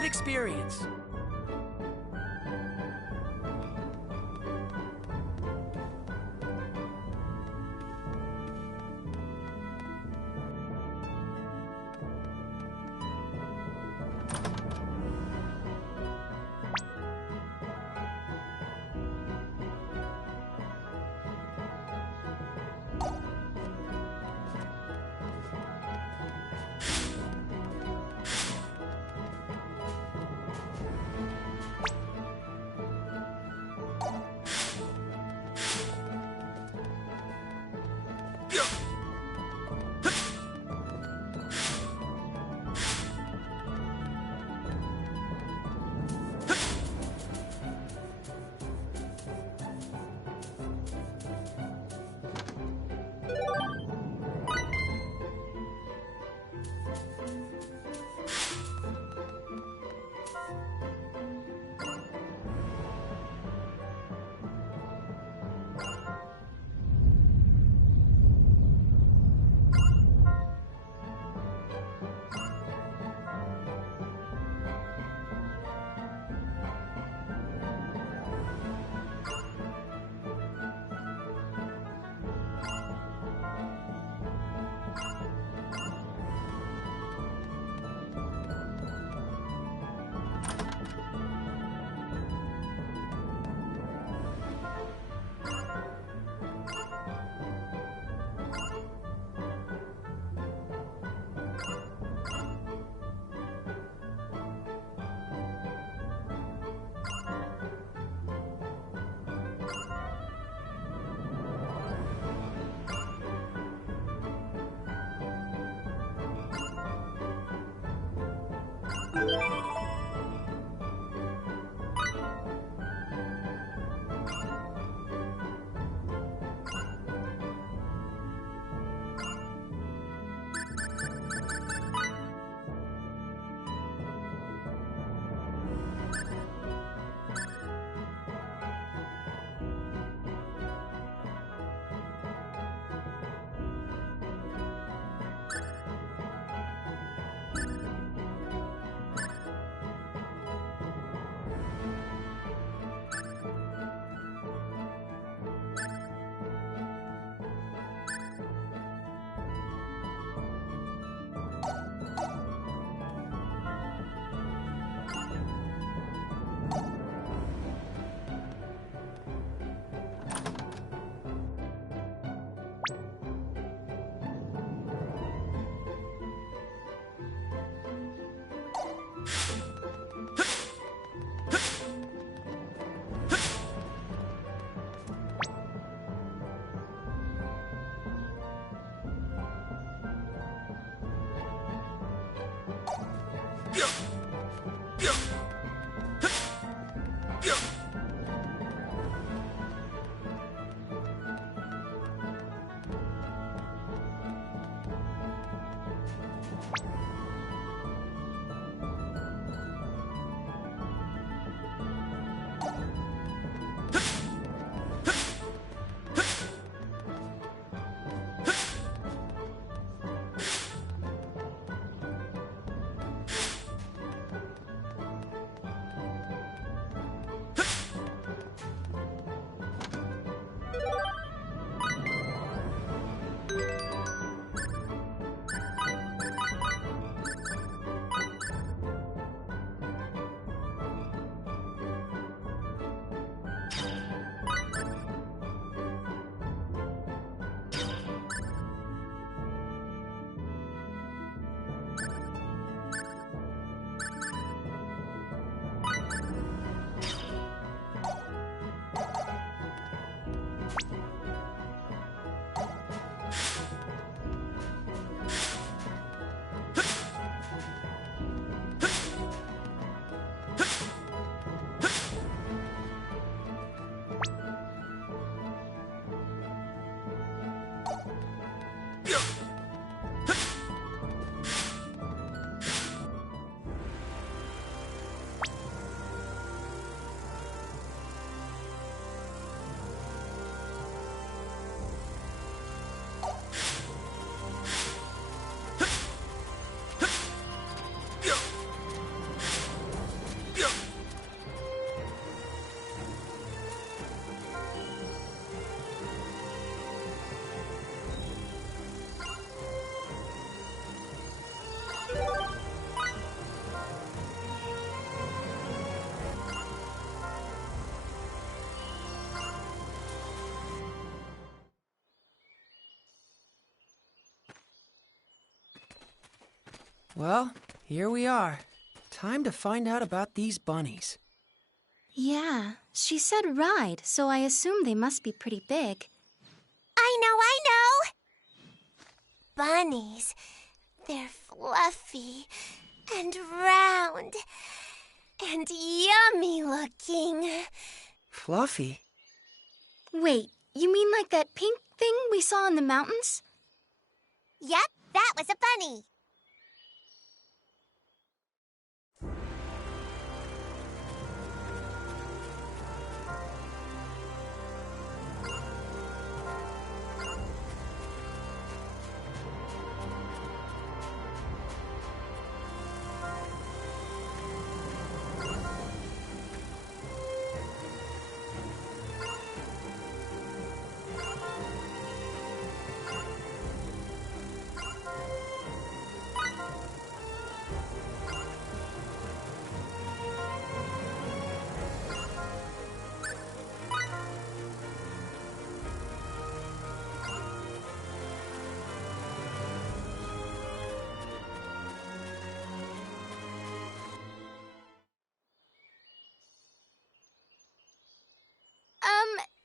good experience. Well, here we are. Time to find out about these bunnies. Yeah, she said ride, so I assume they must be pretty big. I know! Bunnies. They're fluffy and round and yummy looking. Fluffy? Wait, you mean like that pink thing we saw in the mountains? Yep, that was a bunny.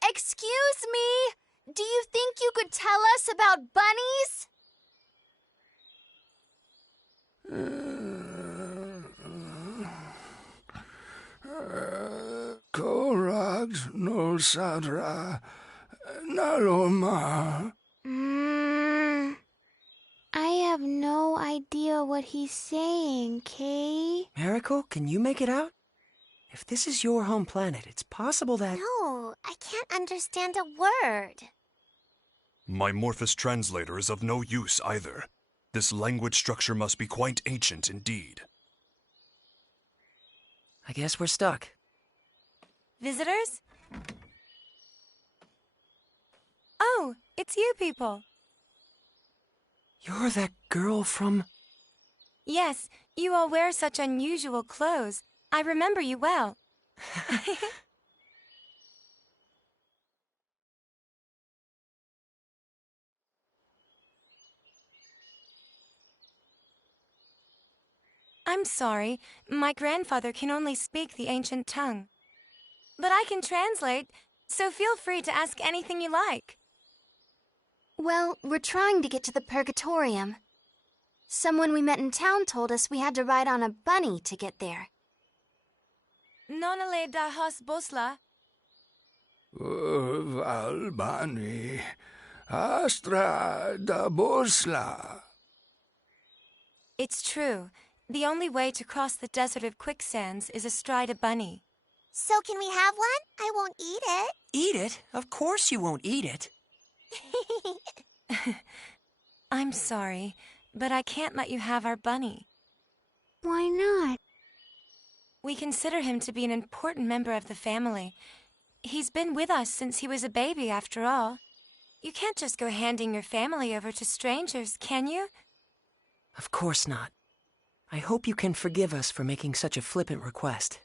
Excuse me? Do you think you could tell us about bunnies? Korax no Sadra Naloma. I have no idea what he's saying, Kay. Miracle, can you make it out? If this is your home planet, it's possible that... No, I can't understand a word. My Morphous translator is of no use either. This language structure must be quite ancient indeed. I guess we're stuck. Visitors? Oh, it's you people. You're that girl from... Yes, you all wear such unusual clothes. I remember you well. I'm sorry, my grandfather can only speak the ancient tongue. But I can translate, so feel free to ask anything you like. Well, we're trying to get to the Purgatorium. Someone we met in town told us we had to ride on a bunny to get there. Nonale da hos bosla. Valbani Astra da Bosla. It's true. The only way to cross the desert of quicksands is astride a bunny. So can we have one? I won't eat it. Eat it? Of course you won't eat it. I'm sorry, but I can't let you have our bunny. Why not? We consider him to be an important member of the family. He's been with us since he was a baby, after all. You can't just go handing your family over to strangers, can you? Of course not. I hope you can forgive us for making such a flippant request.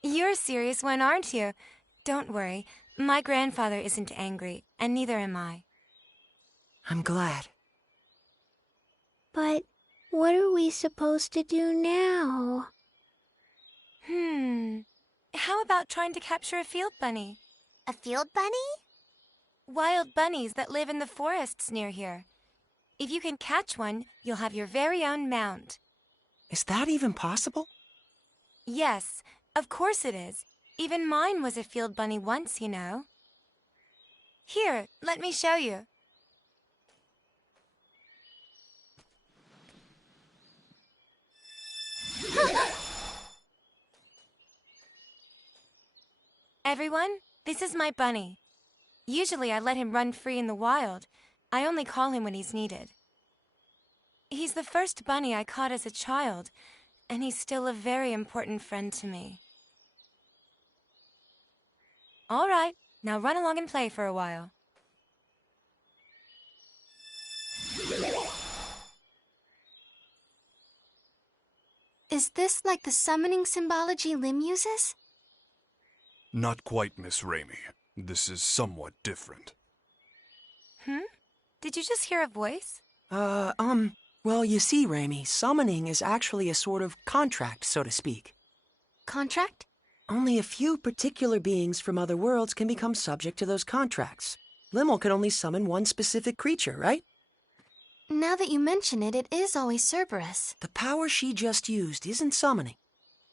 You're a serious one, aren't you? Don't worry. My grandfather isn't angry, and neither am I. I'm glad. But what are we supposed to do now? How about trying to capture a field bunny? A field bunny? Wild bunnies that live in the forests near here. If you can catch one, you'll have your very own mount. Is that even possible? Yes, of course it is. Even mine was a field bunny once, you know. Here, let me show you. Everyone, this is my bunny. Usually I let him run free in the wild. I only call him when he's needed. He's the first bunny I caught as a child, and he's still a very important friend to me. All right, now run along and play for a while. Is this like the summoning symbology Lim uses? Not quite, Miss Raimi. This is somewhat different. Did you just hear a voice? Well, you see, Raimi, summoning is actually a sort of contract, so to speak. Contract? Only a few particular beings from other worlds can become subject to those contracts. Limmel can only summon one specific creature, right? Now that you mention it, it is always Cerberus. The power she just used isn't summoning.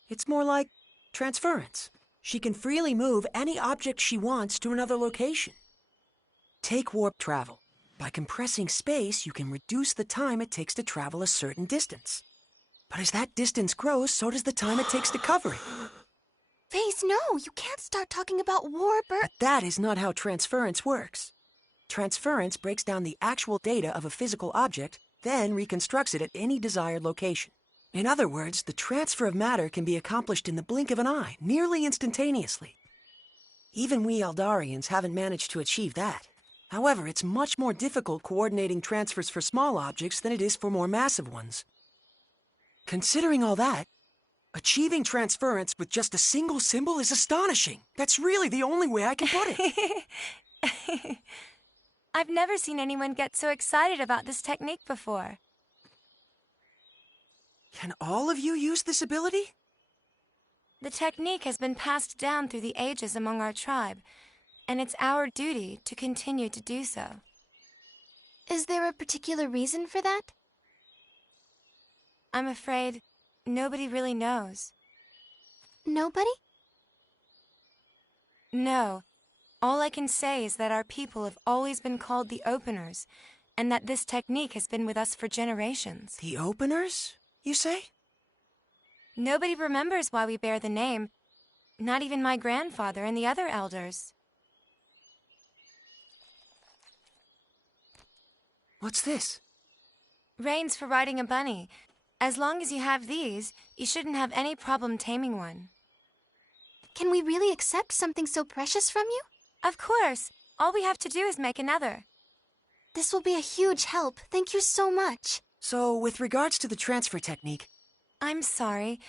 It's more like transference. She can freely move any object she wants to another location. Take warp travel. By compressing space, you can reduce the time it takes to travel a certain distance. But as that distance grows, so does the time it takes to cover it. Phase, no! You can't start talking about warp or... But that is not how transference works. Transference breaks down the actual data of a physical object, then reconstructs it at any desired location. In other words, the transfer of matter can be accomplished in the blink of an eye, nearly instantaneously. Even we Eldarians haven't managed to achieve that. However, it's much more difficult coordinating transfers for small objects than it is for more massive ones. Considering all that, achieving transference with just a single symbol is astonishing. That's really the only way I can put it. I've never seen anyone get so excited about this technique before. Can all of you use this ability? The technique has been passed down through the ages among our tribe, and it's our duty to continue to do so. Is there a particular reason for that? I'm afraid nobody really knows. Nobody? No. All I can say is that our people have always been called the Openers, and that this technique has been with us for generations. The Openers, you say? Nobody remembers why we bear the name, not even my grandfather and the other elders. What's this? Reins for riding a bunny. As long as you have these, you shouldn't have any problem taming one. Can we really accept something so precious from you? Of course. All we have to do is make another. This will be a huge help. Thank you so much. So, with regards to the transfer technique... I'm sorry.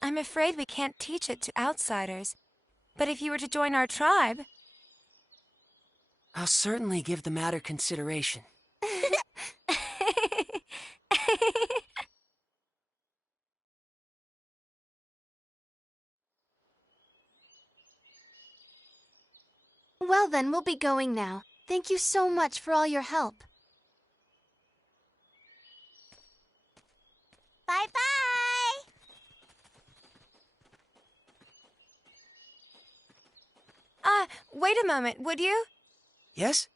I'm afraid we can't teach it to outsiders. But if you were to join our tribe... I'll certainly give the matter consideration. Well then, we'll be going now. Thank you so much for all your help. Bye-bye! Wait a moment, would you? Yes?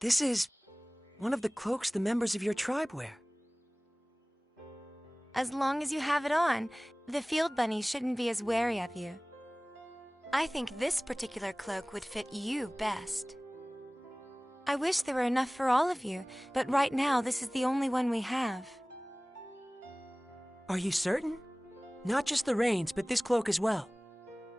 This is one of the cloaks the members of your tribe wear. As long as you have it on, the field bunny shouldn't be as wary of you. I think this particular cloak would fit you best. I wish there were enough for all of you, but right now this is the only one we have. Are you certain? Not just the reins, but this cloak as well.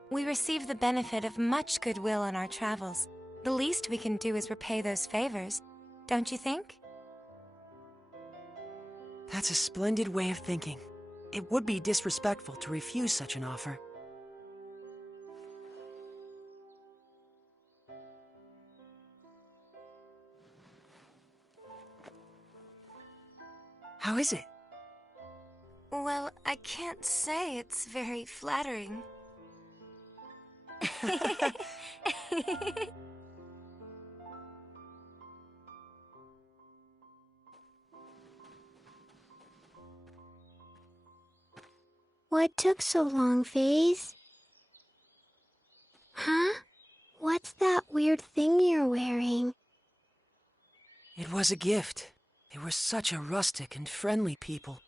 We receive the benefit of much goodwill on our travels. The least we can do is repay those favors, don't you think? That's a splendid way of thinking. It would be disrespectful to refuse such an offer. How is it? Well, I can't say it's very flattering. What took so long, Faze? Huh? What's that weird thing you're wearing? It was a gift. They were such a rustic and friendly people.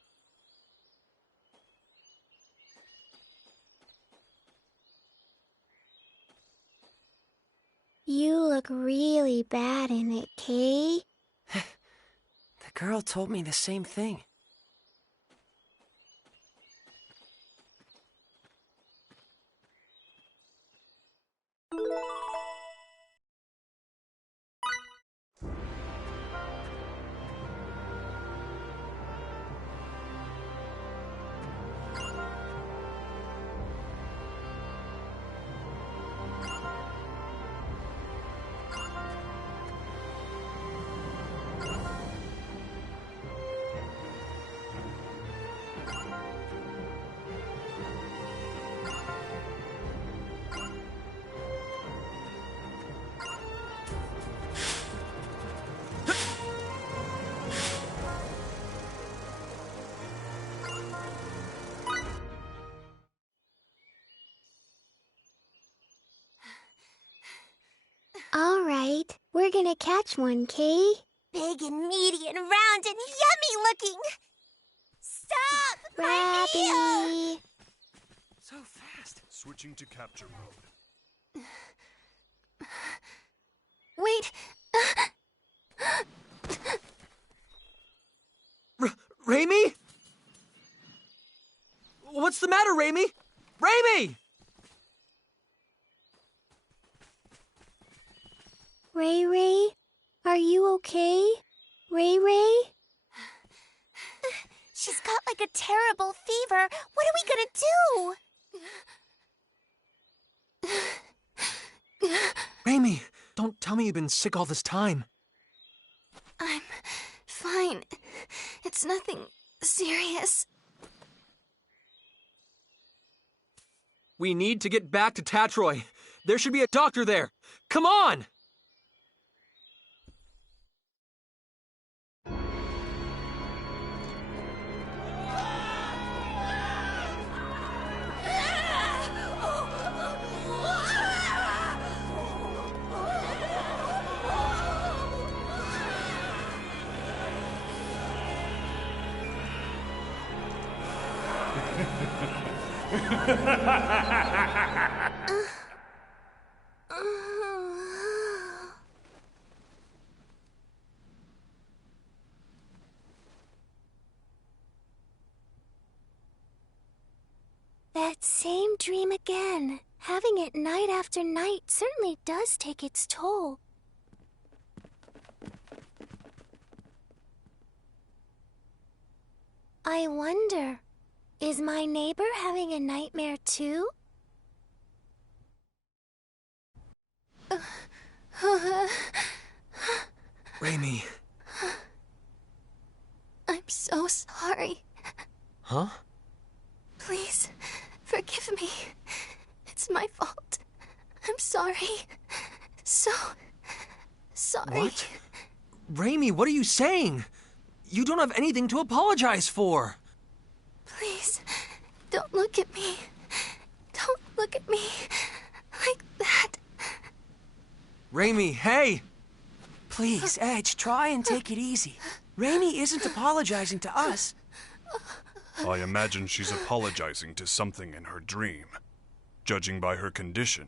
You look really bad in it, Kay. The girl told me the same thing. We're gonna catch one, Kay. Big and meaty and round and yummy looking. Stop! Rabby! So fast. Switching to capture mode. Wait. Raimi? What's the matter, Raimi? Raimi! Ray Ray? Are you okay? Ray Ray? She's got like a terrible fever. What are we gonna do? Raimi, don't tell me you've been sick all this time. I'm fine. It's nothing serious. We need to get back to Tatroy. There should be a doctor there. Come on! That same dream again. Having it night after night certainly does take its toll. I wonder, is my neighbor having a nightmare too? Raimi. I'm so sorry. Huh? Please, forgive me. It's my fault. I'm sorry. So sorry. What? Raimi, what are you saying? You don't have anything to apologize for. Please, don't look at me. Don't look at me like that. Raimi, hey! Please, Edge, try and take it easy. Raimi isn't apologizing to us. I imagine she's apologizing to something in her dream. Judging by her condition,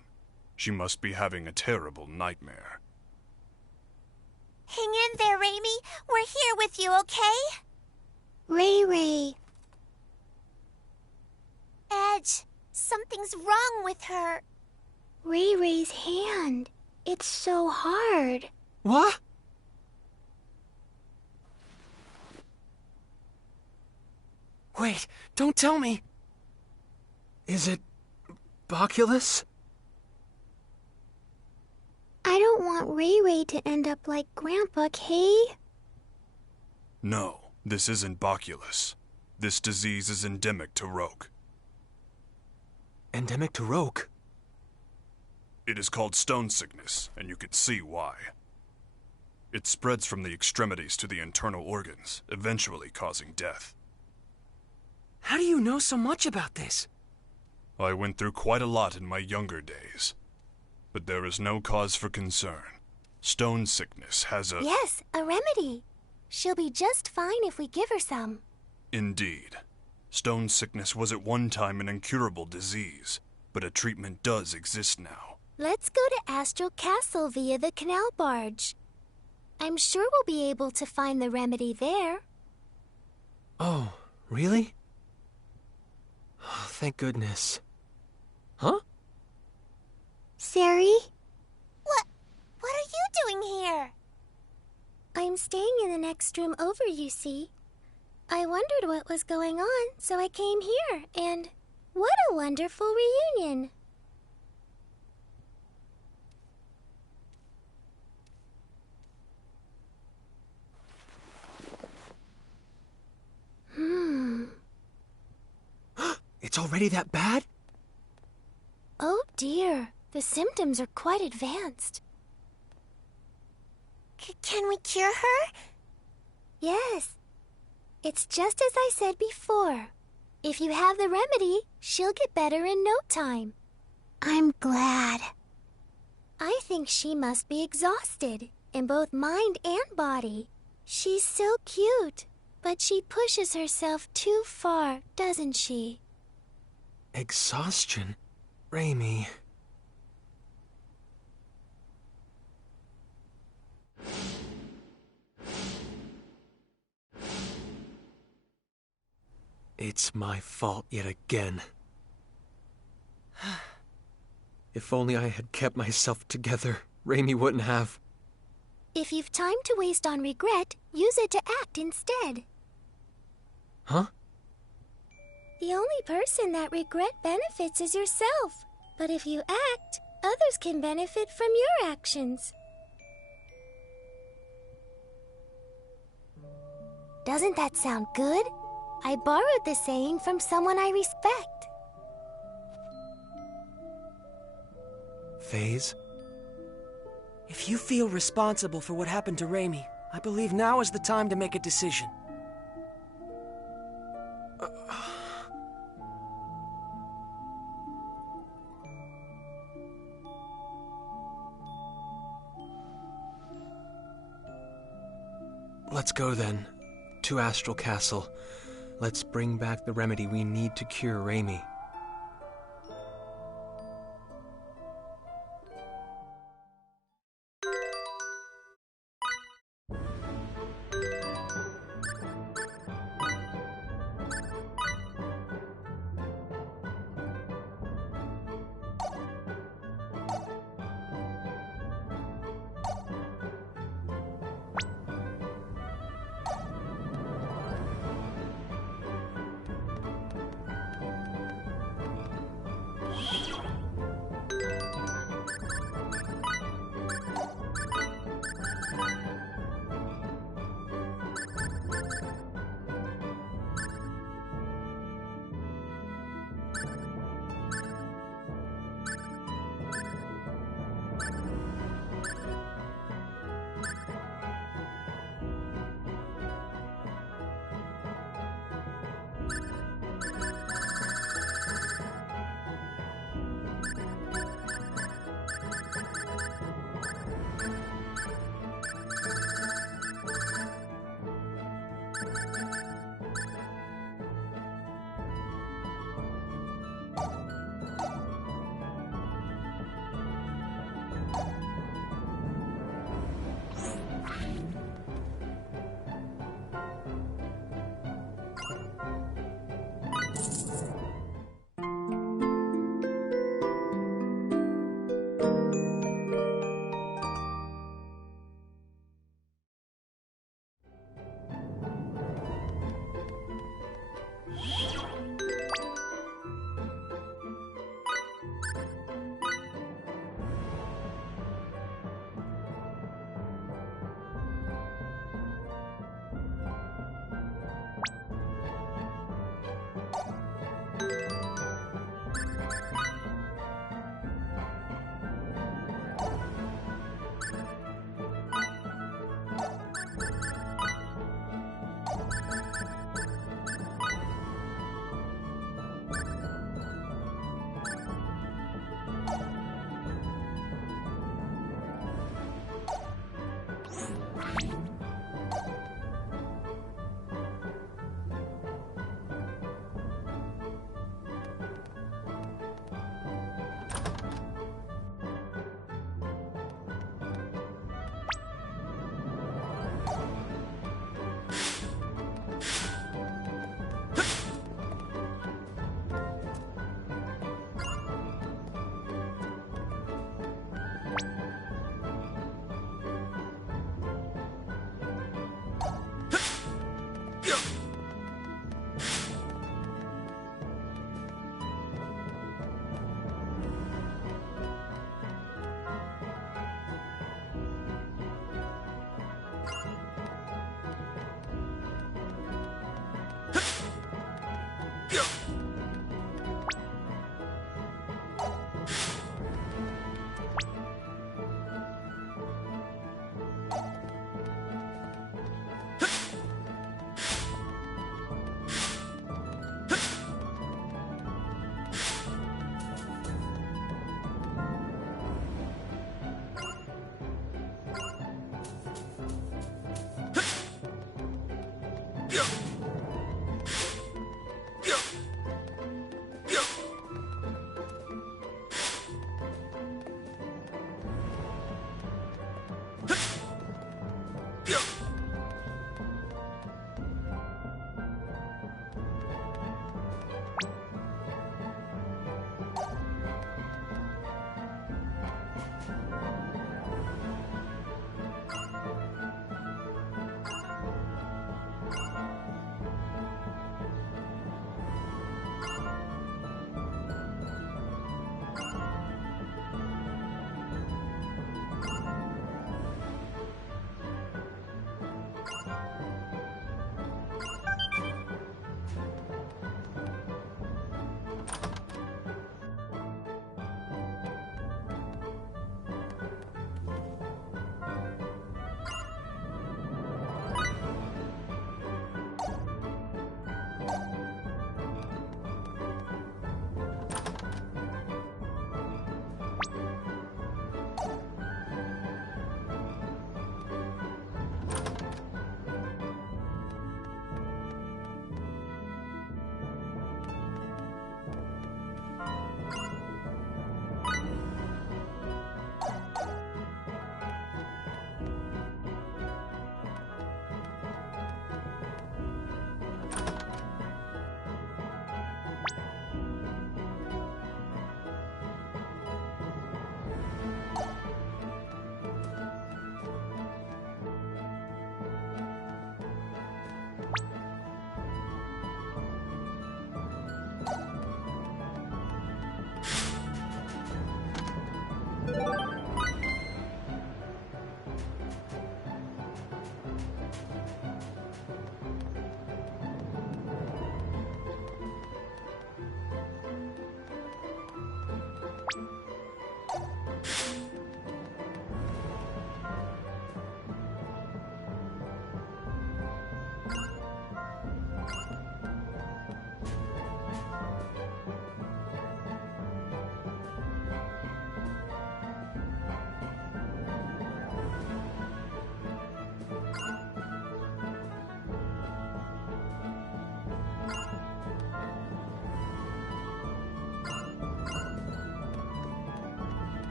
she must be having a terrible nightmare. Hang in there, Raimi. We're here with you, okay? Ray Ray. Edge, something's wrong with her. Ray Ray's hand. It's so hard. What? Wait, don't tell me. Is it Boculus? I don't want Ray Ray to end up like Grandpa, Kay. No, this isn't Boculus. This disease is endemic to Roke. Endemic to Roke? It is called stone sickness, and you can see why. It spreads from the extremities to the internal organs, eventually causing death. How do you know so much about this? I went through quite a lot in my younger days. But there is no cause for concern. Stone sickness has a... Yes, a remedy. She'll be just fine if we give her some. Indeed. Stone sickness was at one time an incurable disease, but a treatment does exist now. Let's go to Astral Castle via the canal barge. I'm sure we'll be able to find the remedy there. Oh, really? Oh, thank goodness. Huh? Sari? What are you doing here? I'm staying in the next room over, you see. I wondered what was going on, so I came here, and what a wonderful reunion. It's already that bad? Oh dear, the symptoms are quite advanced. Can we cure her? Yes. It's just as I said before. If you have the remedy, she'll get better in no time. I'm glad. I think she must be exhausted. in both mind and body. She's so cute, but she pushes herself too far, doesn't she? Exhaustion? Raimi. It's my fault yet again. If only I had kept myself together, Raimi wouldn't have. If you've time to waste on regret, use it to act instead. Huh? The only person that regret benefits is yourself. But if you act, others can benefit from your actions. Doesn't that sound good? I borrowed the saying from someone I respect. Phase? If you feel responsible for what happened to Raimi, I believe now is the time to make a decision. Let's go then. To Astral Castle. Let's bring back the remedy we need to cure Raimi.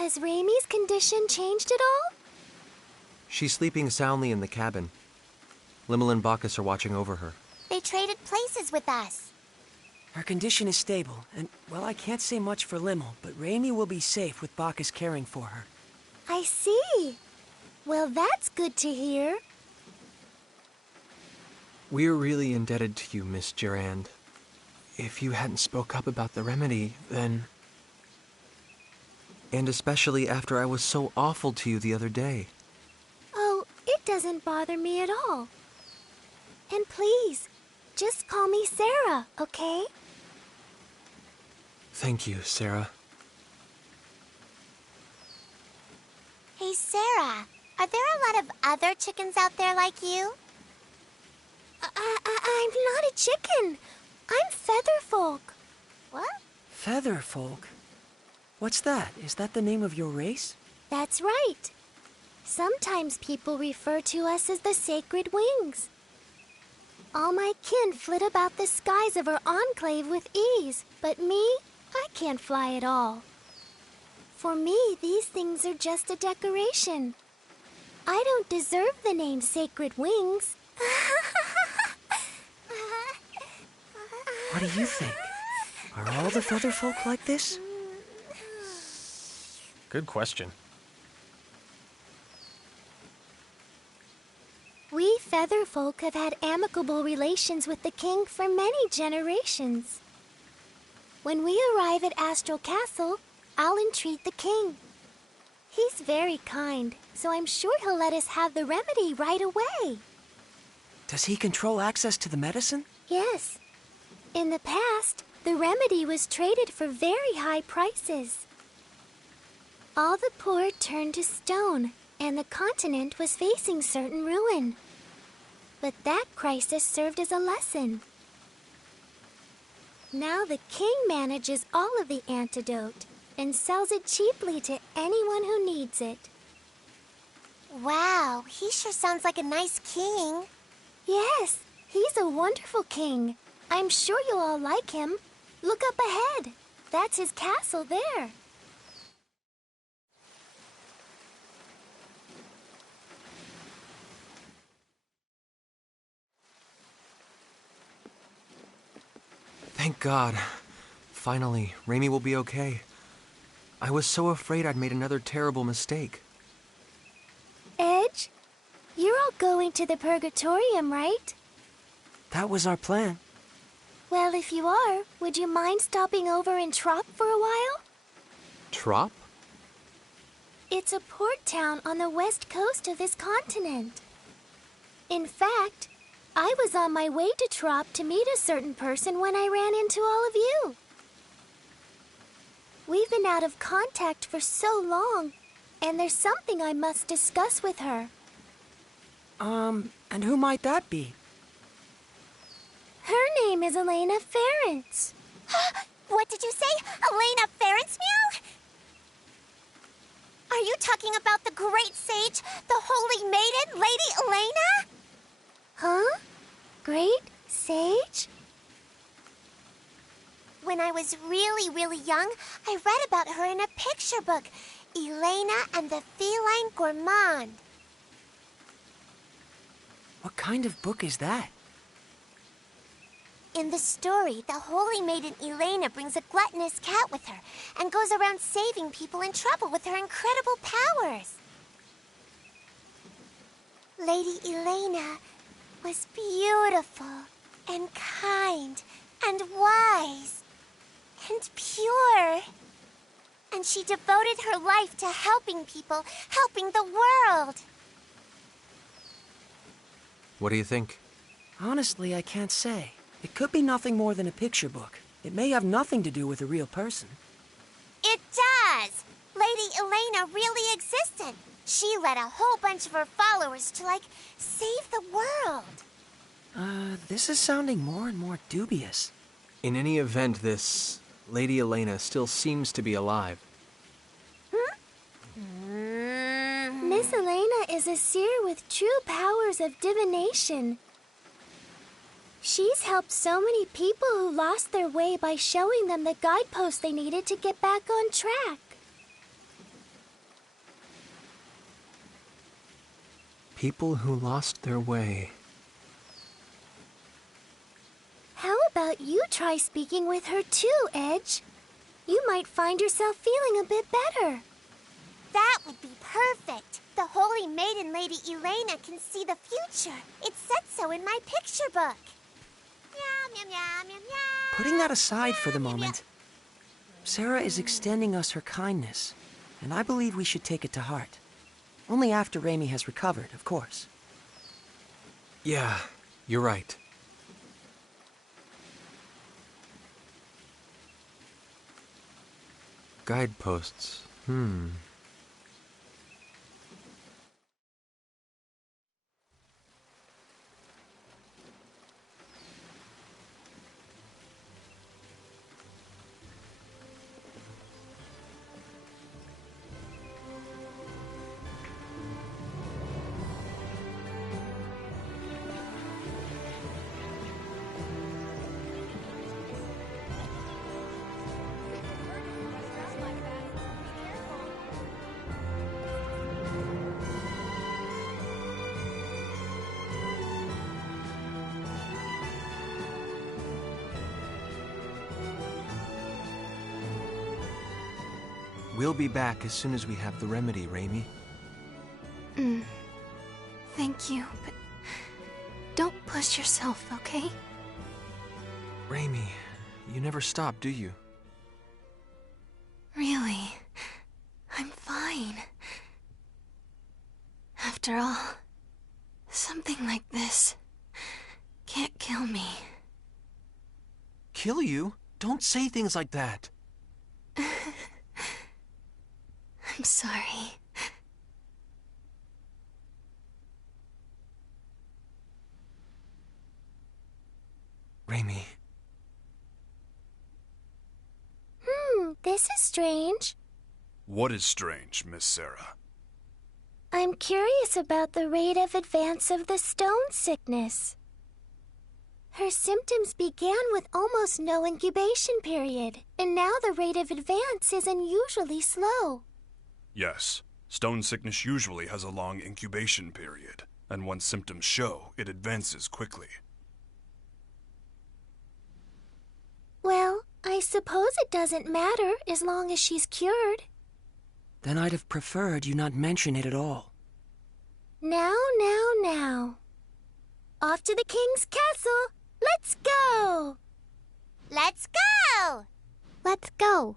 Has Raimi's condition changed at all? She's sleeping soundly in the cabin. Limmel and Bacchus are watching over her. They traded places with us. Her condition is stable, and, well, I can't say much for Limmel, but Raimi will be safe with Bacchus caring for her. I see. Well, that's good to hear. We're really indebted to you, Miss Durand. If you hadn't spoke up about the remedy, then... And especially after I was so awful to you the other day. Oh, it doesn't bother me at all. And please, just call me Sarah, okay? Thank you, Sarah. Hey, Sarah, are there a lot of other chickens out there like you? I'm not a chicken. I'm Featherfolk. What? Featherfolk? What's that? Is that the name of your race? That's right. Sometimes people refer to us as the Sacred Wings. All my kin flit about the skies of our enclave with ease, but me, I can't fly at all. For me, these things are just a decoration. I don't deserve the name Sacred Wings. What do you think? Are all the Featherfolk like this? Good question. We Featherfolk have had amicable relations with the king for many generations. When we arrive at Astral Castle, I'll entreat the king. He's very kind, so I'm sure he'll let us have the remedy right away. Does he control access to the medicine? Yes. In the past, the remedy was traded for very high prices. All the poor turned to stone, and the continent was facing certain ruin. But that crisis served as a lesson. Now the king manages all of the antidote and sells it cheaply to anyone who needs it. Wow, he sure sounds like a nice king. Yes, he's a wonderful king. I'm sure you'll all like him. Look up ahead. That's his castle there. Thank God. Finally, Raimi will be okay. I was so afraid I'd made another terrible mistake. Edge, you're all going to the Purgatorium, right? That was our plan. Well, if you are, would you mind stopping over in Trop for a while? Trop? It's a port town on the west coast of this continent. In fact, I was on my way to Trop to meet a certain person when I ran into all of you. We've been out of contact for so long, and there's something I must discuss with her. And who might that be? Her name is Elena Ference. What did you say? Elena Ference, meow? Are you talking about the great sage, the holy maiden, Lady Elena? Huh? Great sage? When I was really, really young, I read about her in a picture book, Elena and the Feline Gourmand. What kind of book is that? In the story, the holy maiden Elena brings a gluttonous cat with her and goes around saving people in trouble with her incredible powers. Lady Elena was beautiful and kind and wise and pure. And she devoted her life to helping people, helping the world. What do you think? Honestly, I can't say. It could be nothing more than a picture book. It may have nothing to do with a real person. It does! Lady Elena really existed. She led a whole bunch of her followers to, save the world. This is sounding more and more dubious. In any event, this Lady Elena still seems to be alive. Miss Elena is a seer with true powers of divination. She's helped so many people who lost their way by showing them the guideposts they needed to get back on track. People who lost their way. How about you try speaking with her too, Edge? You might find yourself feeling a bit better. That would be perfect. The Holy Maiden Lady Elena can see the future. It said so in my picture book. Meow, meow, meow, meow, meow. Putting that aside for the moment, Sarah is extending us her kindness, and I believe we should take it to heart. Only after Raimi has recovered, of course. Yeah, you're right. Guideposts. We'll be back as soon as we have the remedy, Raimi. Thank you, but don't push yourself, okay? Raimi, you never stop, do you? Really, I'm fine. After all, something like this can't kill me. Kill you? Don't say things like that. I'm sorry. Raimi. This is strange. What is strange, Miss Sarah? I'm curious about the rate of advance of the stone sickness. Her symptoms began with almost no incubation period, and now the rate of advance is unusually slow. Yes, stone sickness usually has a long incubation period, and once symptoms show, it advances quickly. Well, I suppose it doesn't matter as long as she's cured. Then I'd have preferred you not mention it at all. Now. Off to the king's castle. Let's go! Let's go! Let's go.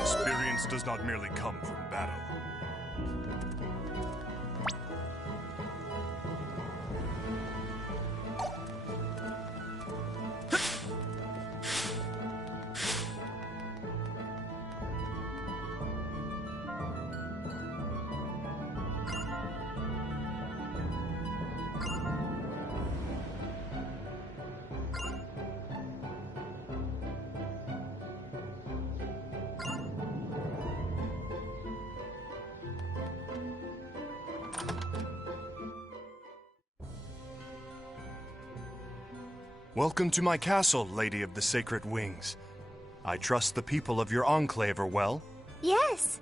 Experience does not merely come from battle. Welcome to my castle, Lady of the Sacred Wings. I trust the people of your enclave are well. Yes.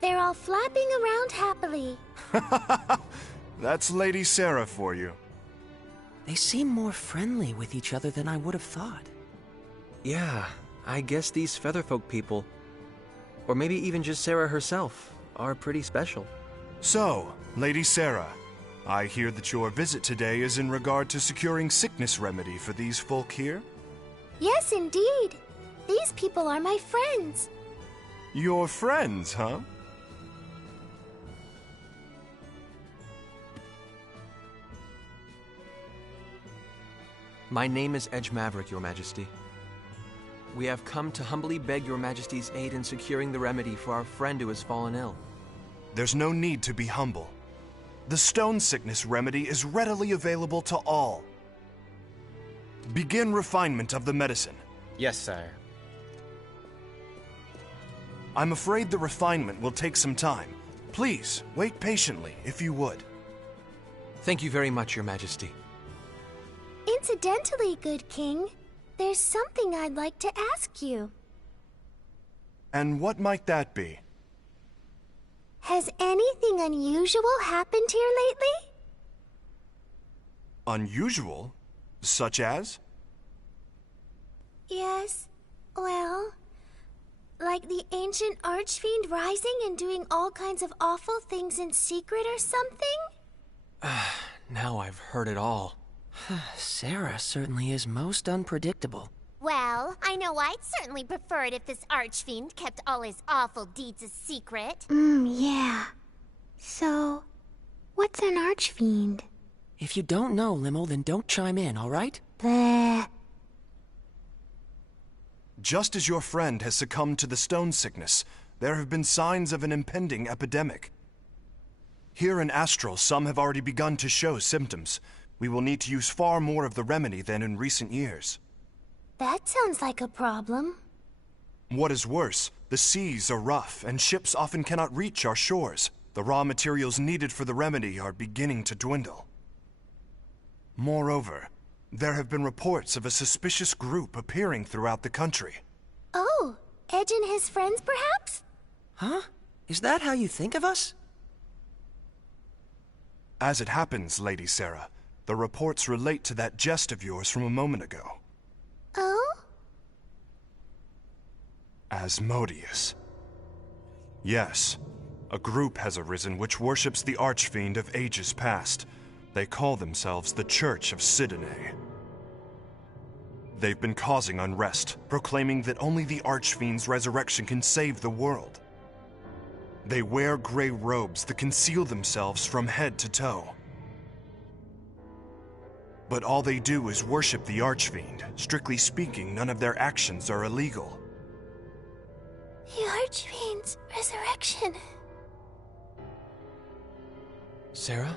They're all flapping around happily. That's Lady Sarah for you. They seem more friendly with each other than I would have thought. Yeah, I guess these Featherfolk people, or maybe even just Sarah herself, are pretty special. So, Lady Sarah, I hear that your visit today is in regard to securing sickness remedy for these folk here? Yes, indeed. These people are my friends. Your friends, huh? My name is Edge Maverick, Your Majesty. We have come to humbly beg Your Majesty's aid in securing the remedy for our friend who has fallen ill. There's no need to be humble. The stone sickness remedy is readily available to all. Begin refinement of the medicine. Yes, sire. I'm afraid the refinement will take some time. Please, wait patiently, if you would. Thank you very much, Your Majesty. Incidentally, good king, there's something I'd like to ask you. And what might that be? Has anything unusual happened here lately? Unusual? Such as? Yes, well, like the ancient archfiend rising and doing all kinds of awful things in secret or something? Now I've heard it all. Sarah certainly is most unpredictable. Well, I know I'd certainly prefer it if this archfiend kept all his awful deeds a secret. Yeah. So, what's an archfiend? If you don't know, Limo, then don't chime in, all right? Bleh. Just as your friend has succumbed to the stone sickness, there have been signs of an impending epidemic. Here in Astral, some have already begun to show symptoms. We will need to use far more of the remedy than in recent years. That sounds like a problem. What is worse, the seas are rough and ships often cannot reach our shores. The raw materials needed for the remedy are beginning to dwindle. Moreover, there have been reports of a suspicious group appearing throughout the country. Oh, Edge and his friends, perhaps? Huh? Is that how you think of us? As it happens, Lady Sarah, the reports relate to that jest of yours from a moment ago. Oh? Asmodeus. Yes, a group has arisen which worships the Archfiend of ages past. They call themselves the Church of Sidene. They've been causing unrest, proclaiming that only the Archfiend's resurrection can save the world. They wear gray robes that conceal themselves from head to toe. But all they do is worship the Archfiend. Strictly speaking, none of their actions are illegal. The Archfiend's resurrection. Sarah?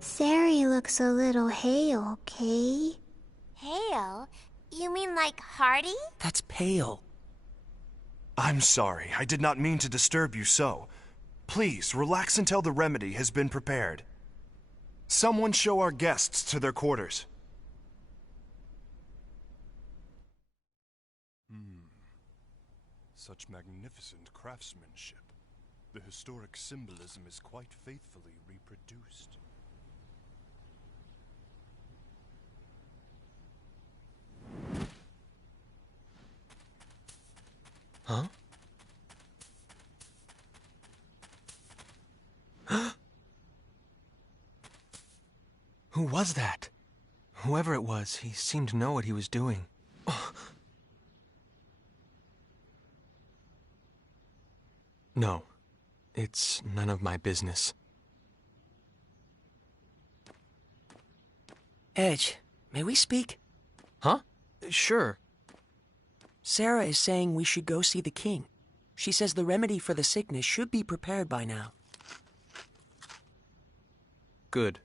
Sari looks a little hale, Kay. Hale? You mean like hearty? That's pale. I'm sorry, I did not mean to disturb you so. Please, relax until the remedy has been prepared. Someone show our guests to their quarters. Such magnificent craftsmanship. The historic symbolism is quite faithfully reproduced. Huh? Who was that? Whoever it was, he seemed to know what he was doing. No, it's none of my business. Edge, may we speak? Huh? Sure. Sarah is saying we should go see the king. She says the remedy for the sickness should be prepared by now. Good.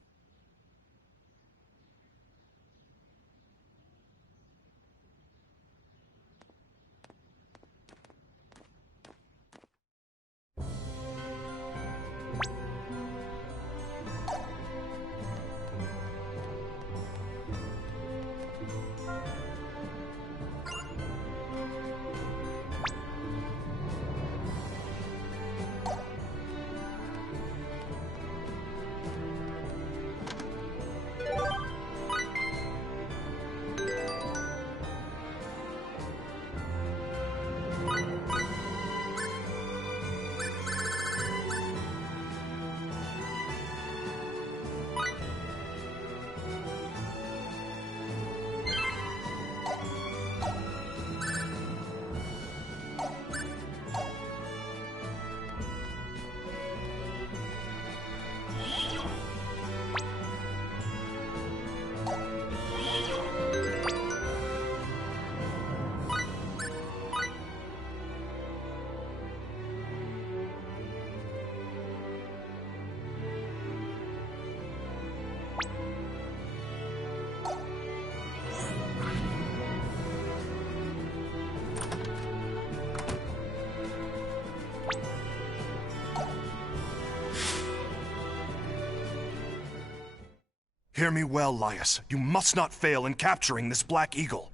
Hear me well, Laius. You must not fail in capturing this Black Eagle.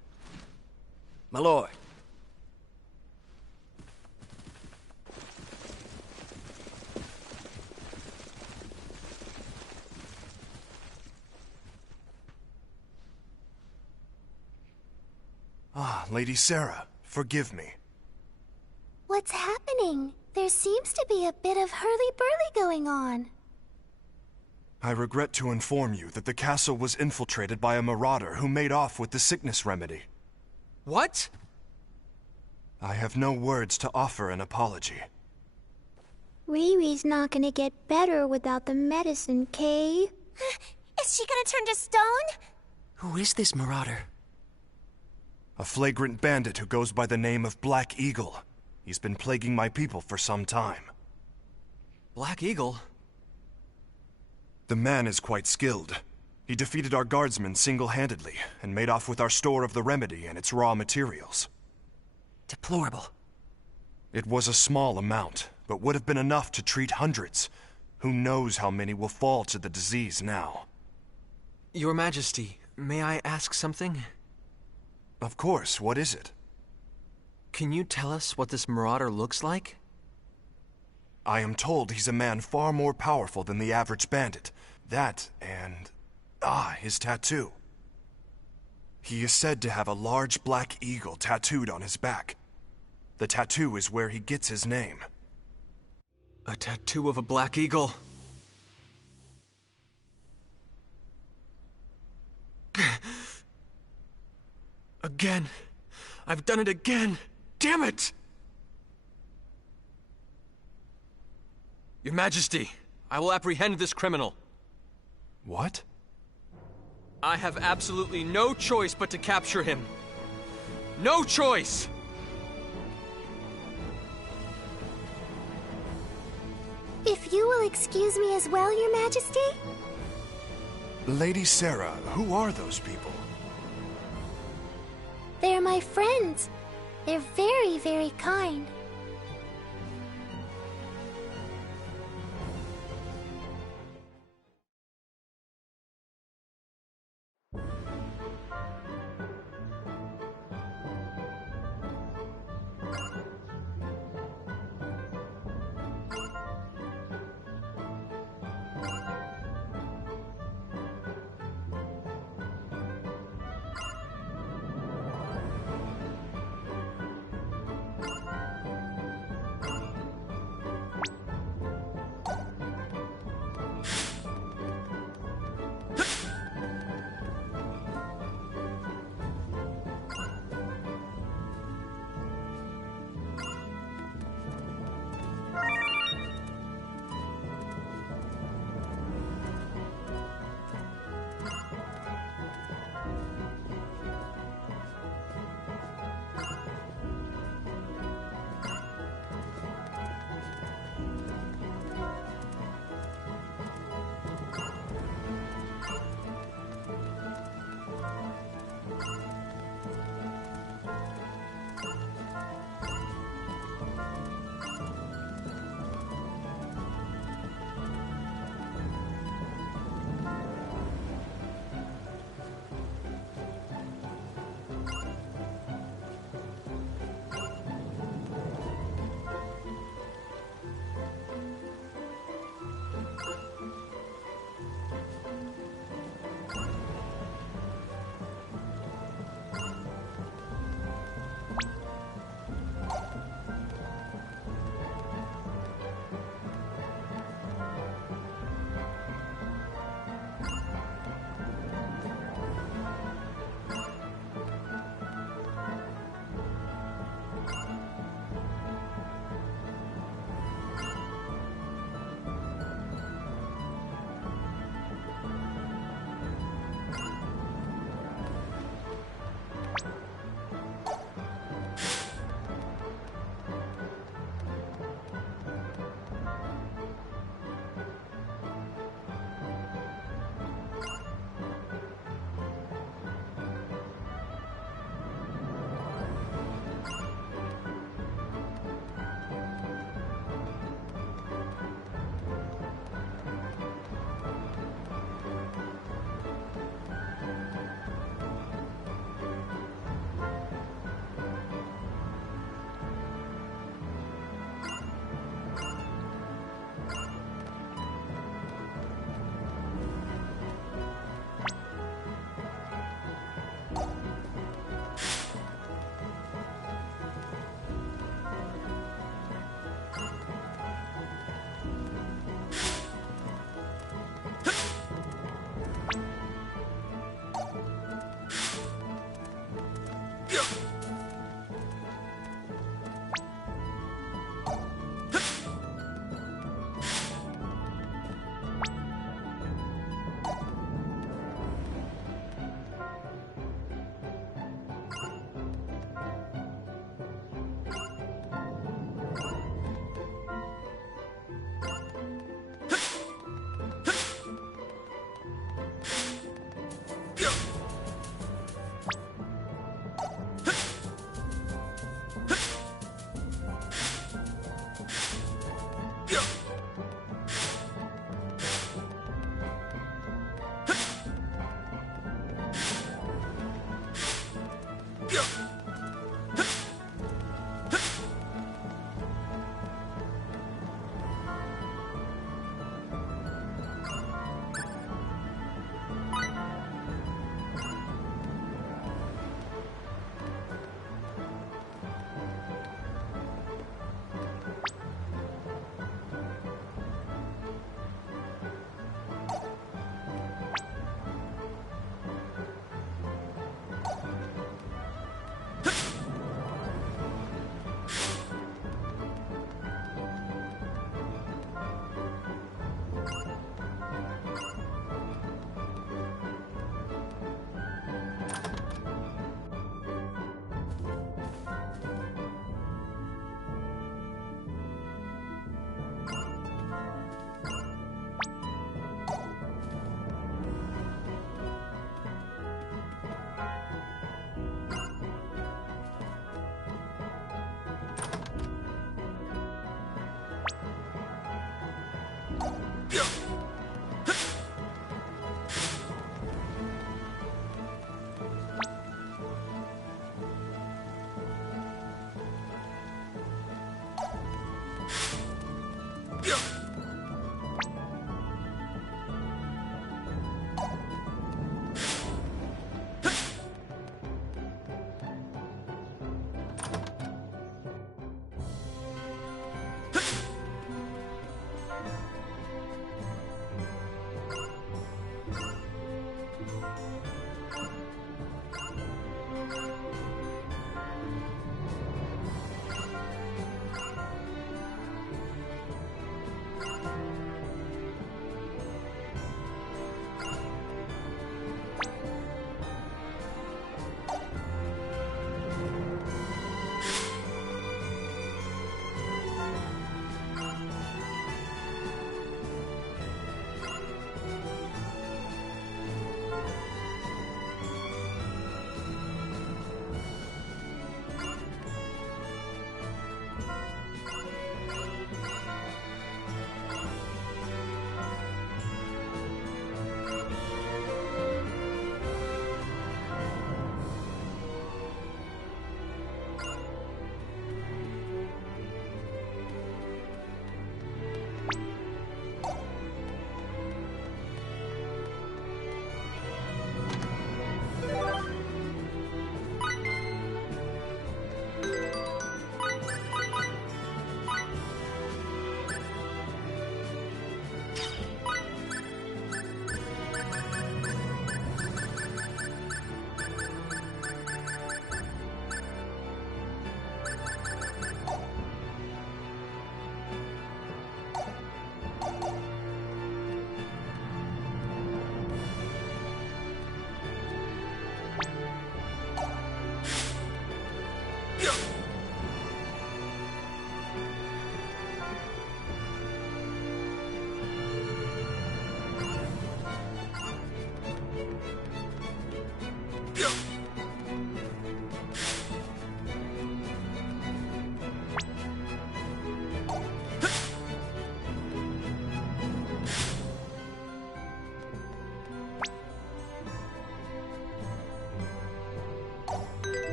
My lord. Ah, Lady Sarah, forgive me. What's happening? There seems to be a bit of hurly-burly going on. I regret to inform you that the castle was infiltrated by a marauder who made off with the sickness remedy. What? I have no words to offer an apology. Riri's not gonna get better without the medicine, Kay. Is she gonna turn to stone? Who is this marauder? A flagrant bandit who goes by the name of Black Eagle. He's been plaguing my people for some time. Black Eagle? The man is quite skilled. He defeated our guardsmen single-handedly and made off with our store of the remedy and its raw materials. Deplorable. It was a small amount, but would have been enough to treat hundreds. Who knows how many will fall to the disease now? Your Majesty, may I ask something? Of course, what is it? Can you tell us what this marauder looks like? I am told he's a man far more powerful than the average bandit. That and... his tattoo. He is said to have a large black eagle tattooed on his back. The tattoo is where he gets his name. A tattoo of a black eagle? Again. I've done it again. Damn it! Your Majesty, I will apprehend this criminal. What? I have absolutely no choice but to capture him. No choice! If you will excuse me as well, Your Majesty? Lady Sarah, who are those people? They're my friends. They're very, very kind.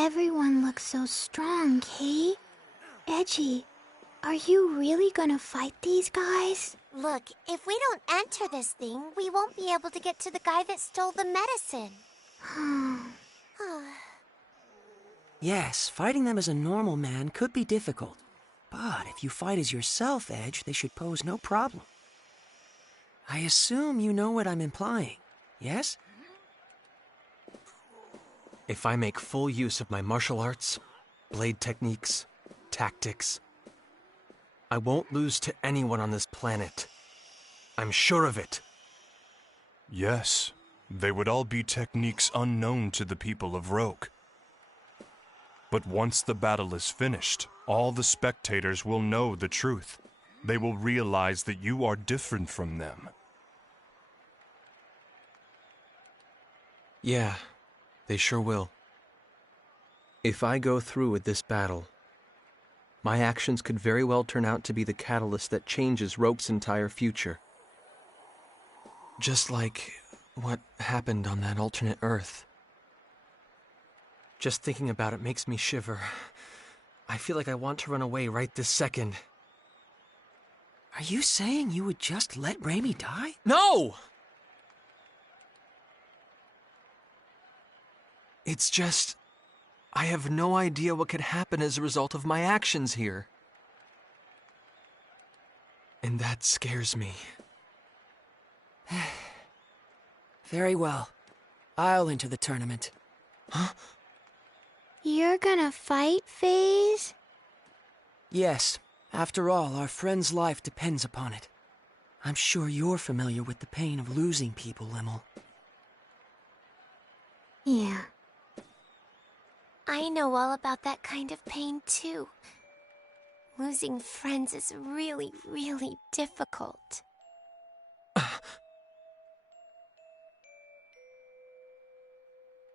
Everyone looks so strong, Kay. Edgy, are you really gonna fight these guys? Look, if we don't enter this thing, we won't be able to get to the guy that stole the medicine. Yes, fighting them as a normal man could be difficult. But if you fight as yourself, Edge, they should pose no problem. I assume you know what I'm implying, yes? If I make full use of my martial arts, blade techniques, tactics, I won't lose to anyone on this planet. I'm sure of it. Yes, they would all be techniques unknown to the people of Roke. But once the battle is finished, all the spectators will know the truth. They will realize that you are different from them. Yeah, they sure will. If I go through with this battle, my actions could very well turn out to be the catalyst that changes Roke's entire future. Just like what happened on that alternate Earth. Just thinking about it makes me shiver. I feel like I want to run away right this second. Are you saying you would just let Raimi die? No! It's just, I have no idea what could happen as a result of my actions here. And that scares me. Very well. I'll enter the tournament. Huh? You're gonna fight, FaZe? Yes. After all, our friend's life depends upon it. I'm sure you're familiar with the pain of losing people, Limmel. Yeah. I know all about that kind of pain, too. Losing friends is really, really difficult.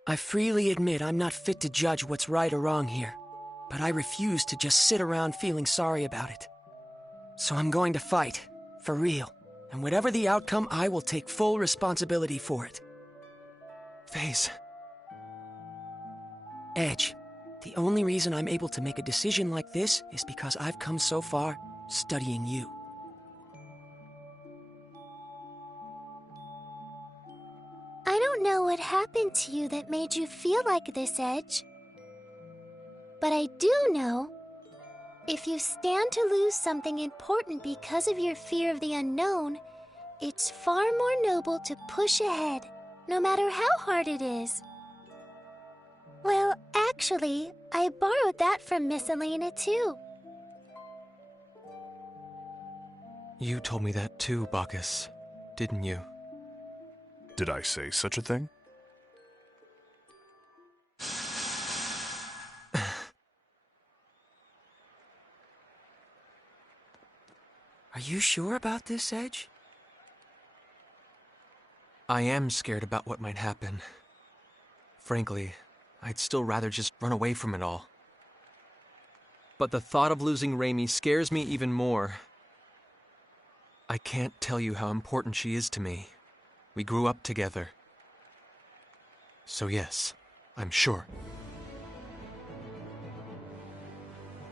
I freely admit I'm not fit to judge what's right or wrong here, but I refuse to just sit around feeling sorry about it. So I'm going to fight, for real, and whatever the outcome, I will take full responsibility for it. FaZe. Edge, the only reason I'm able to make a decision like this is because I've come so far studying you. I don't know what happened to you that made you feel like this, Edge. But I do know, if you stand to lose something important because of your fear of the unknown, it's far more noble to push ahead, no matter how hard it is. Well, actually, I borrowed that from Miss Elena, too. You told me that too, Bacchus, didn't you? Did I say such a thing? Are you sure about this, Edge? I am scared about what might happen. Frankly, I'd still rather just run away from it all. But the thought of losing Raimi scares me even more. I can't tell you how important she is to me. We grew up together. So yes, I'm sure.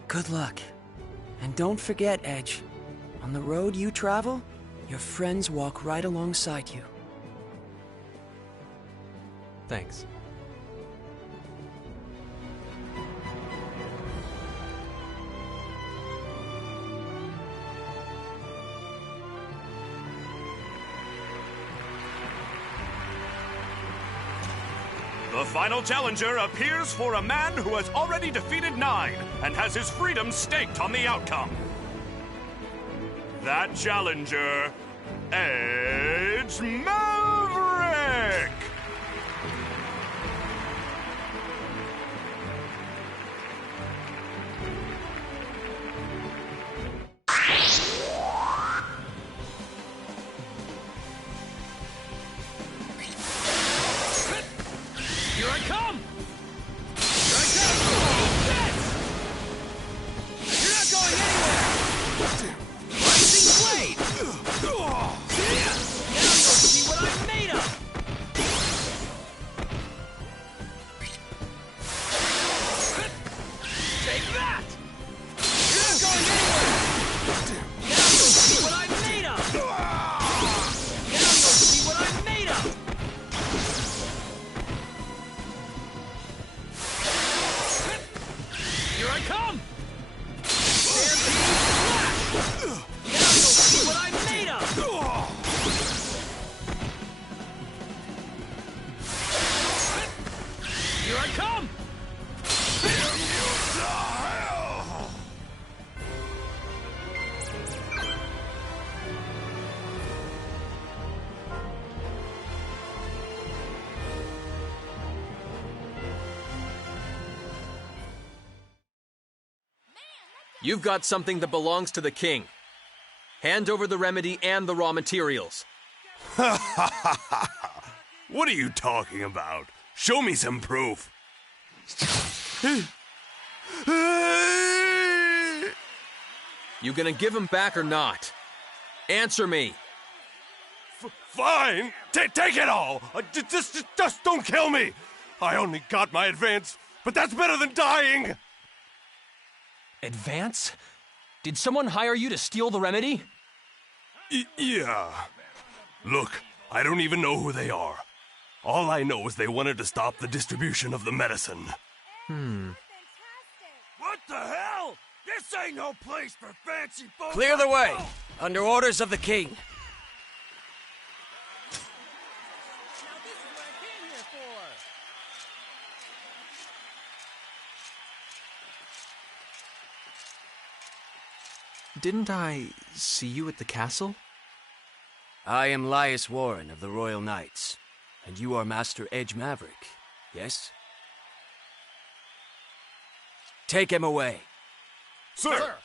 Good luck. And don't forget, Edge, on the road you travel, your friends walk right alongside you. Thanks. The final challenger appears for a man who has already defeated 9 and has his freedom staked on the outcome. That challenger, Edge Maverick! Here I come! Here I come! Eat this! You're not going anywhere! Rising blade! Now you'll see what I'm made of! You've got something that belongs to the king. Hand over the remedy and the raw materials. Ha ha ha ha! What are you talking about? Show me some proof. You gonna give him back or not? Answer me. Fine! Take it all! Just don't kill me! I only got my advance, but that's better than dying! Advance? Did someone hire you to steal the remedy? Yeah. Look, I don't even know who they are. All I know is they wanted to stop the distribution of the medicine. What the hell? This ain't no place for fancy folks. Clear the way, under orders of the king. Didn't I see you at the castle? I am Lias Warren of the Royal Knights, and you are Master Edge Maverick, yes? Take him away. Sir!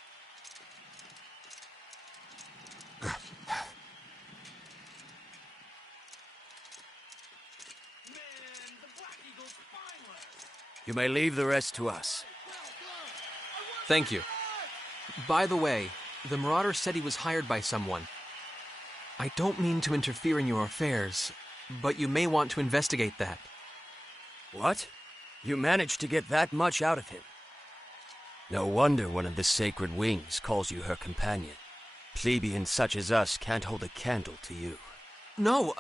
You may leave the rest to us. Thank you. By the way, the Marauder said he was hired by someone. I don't mean to interfere in your affairs, but you may want to investigate that. What? You managed to get that much out of him? No wonder one of the Sacred Wings calls you her companion. Plebeians such as us can't hold a candle to you. No,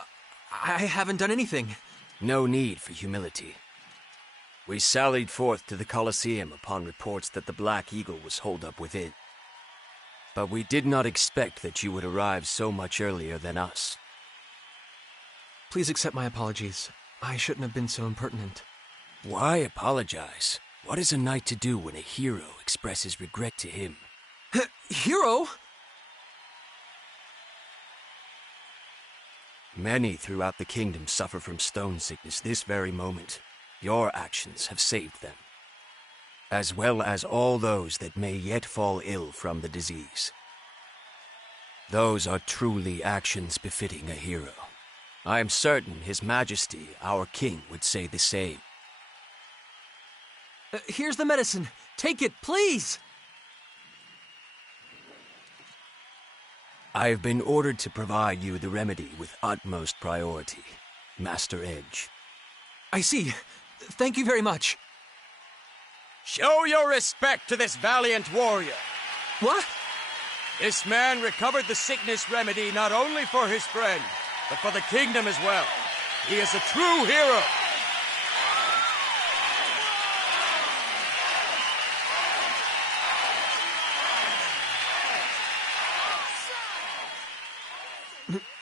I haven't done anything. No need for humility. We sallied forth to the Colosseum upon reports that the Black Eagle was holed up within. But we did not expect that you would arrive so much earlier than us. Please accept my apologies. I shouldn't have been so impertinent. Why apologize? What is a knight to do when a hero expresses regret to him? Hero? Many throughout the kingdom suffer from stone sickness this very moment. Your actions have saved them, as well as all those that may yet fall ill from the disease. Those are truly actions befitting a hero. I am certain His Majesty, our king, would say the same. Here's the medicine. Take it, please! I have been ordered to provide you the remedy with utmost priority, Master Edge. I see. Thank you very much. Show your respect to this valiant warrior. What? This man recovered the sickness remedy not only for his friend, but for the kingdom as well. He is a true hero.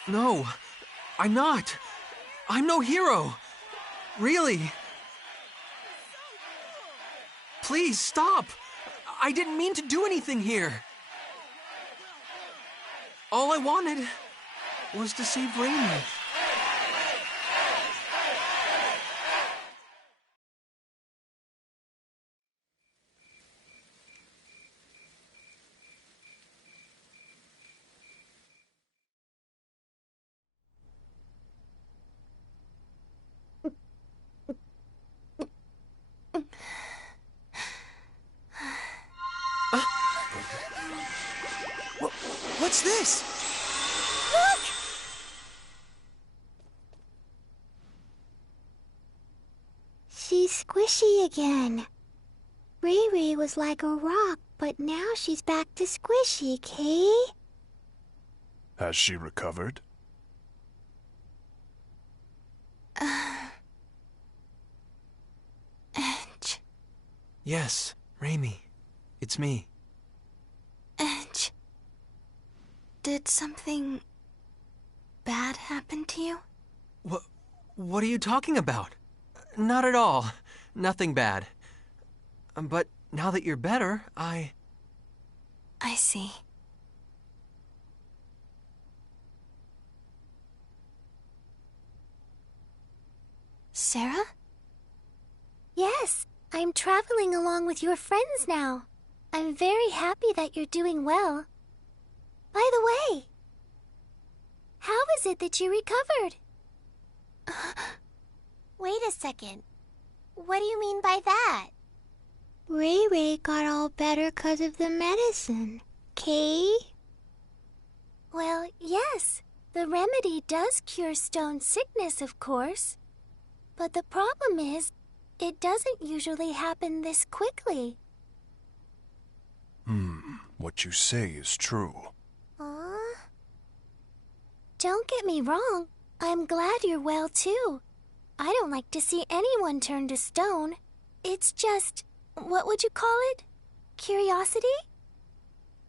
No, I'm not. I'm no hero. Really. Please, stop. I didn't mean to do anything here. All I wanted was to save Rainy. What's this? Look! She's squishy again. Ray was like a rock, but now she's back to squishy, Kay? Has she recovered? Edge. Yes, Raimi. It's me. Edge. Did something bad happen to you? What are you talking about? Not at all. Nothing bad. But now that you're better, I see. Sarah? Yes, I'm traveling along with your friends now. I'm very happy that you're doing well. By the way, how is it that you recovered? Wait a second. What do you mean by that? Ray Ray got all better 'cause of the medicine. Kay? Well, yes. The remedy does cure stone sickness, of course. But the problem is, it doesn't usually happen this quickly. What you say is true. Don't get me wrong. I'm glad you're well, too. I don't like to see anyone turn to stone. It's just, what would you call it? Curiosity?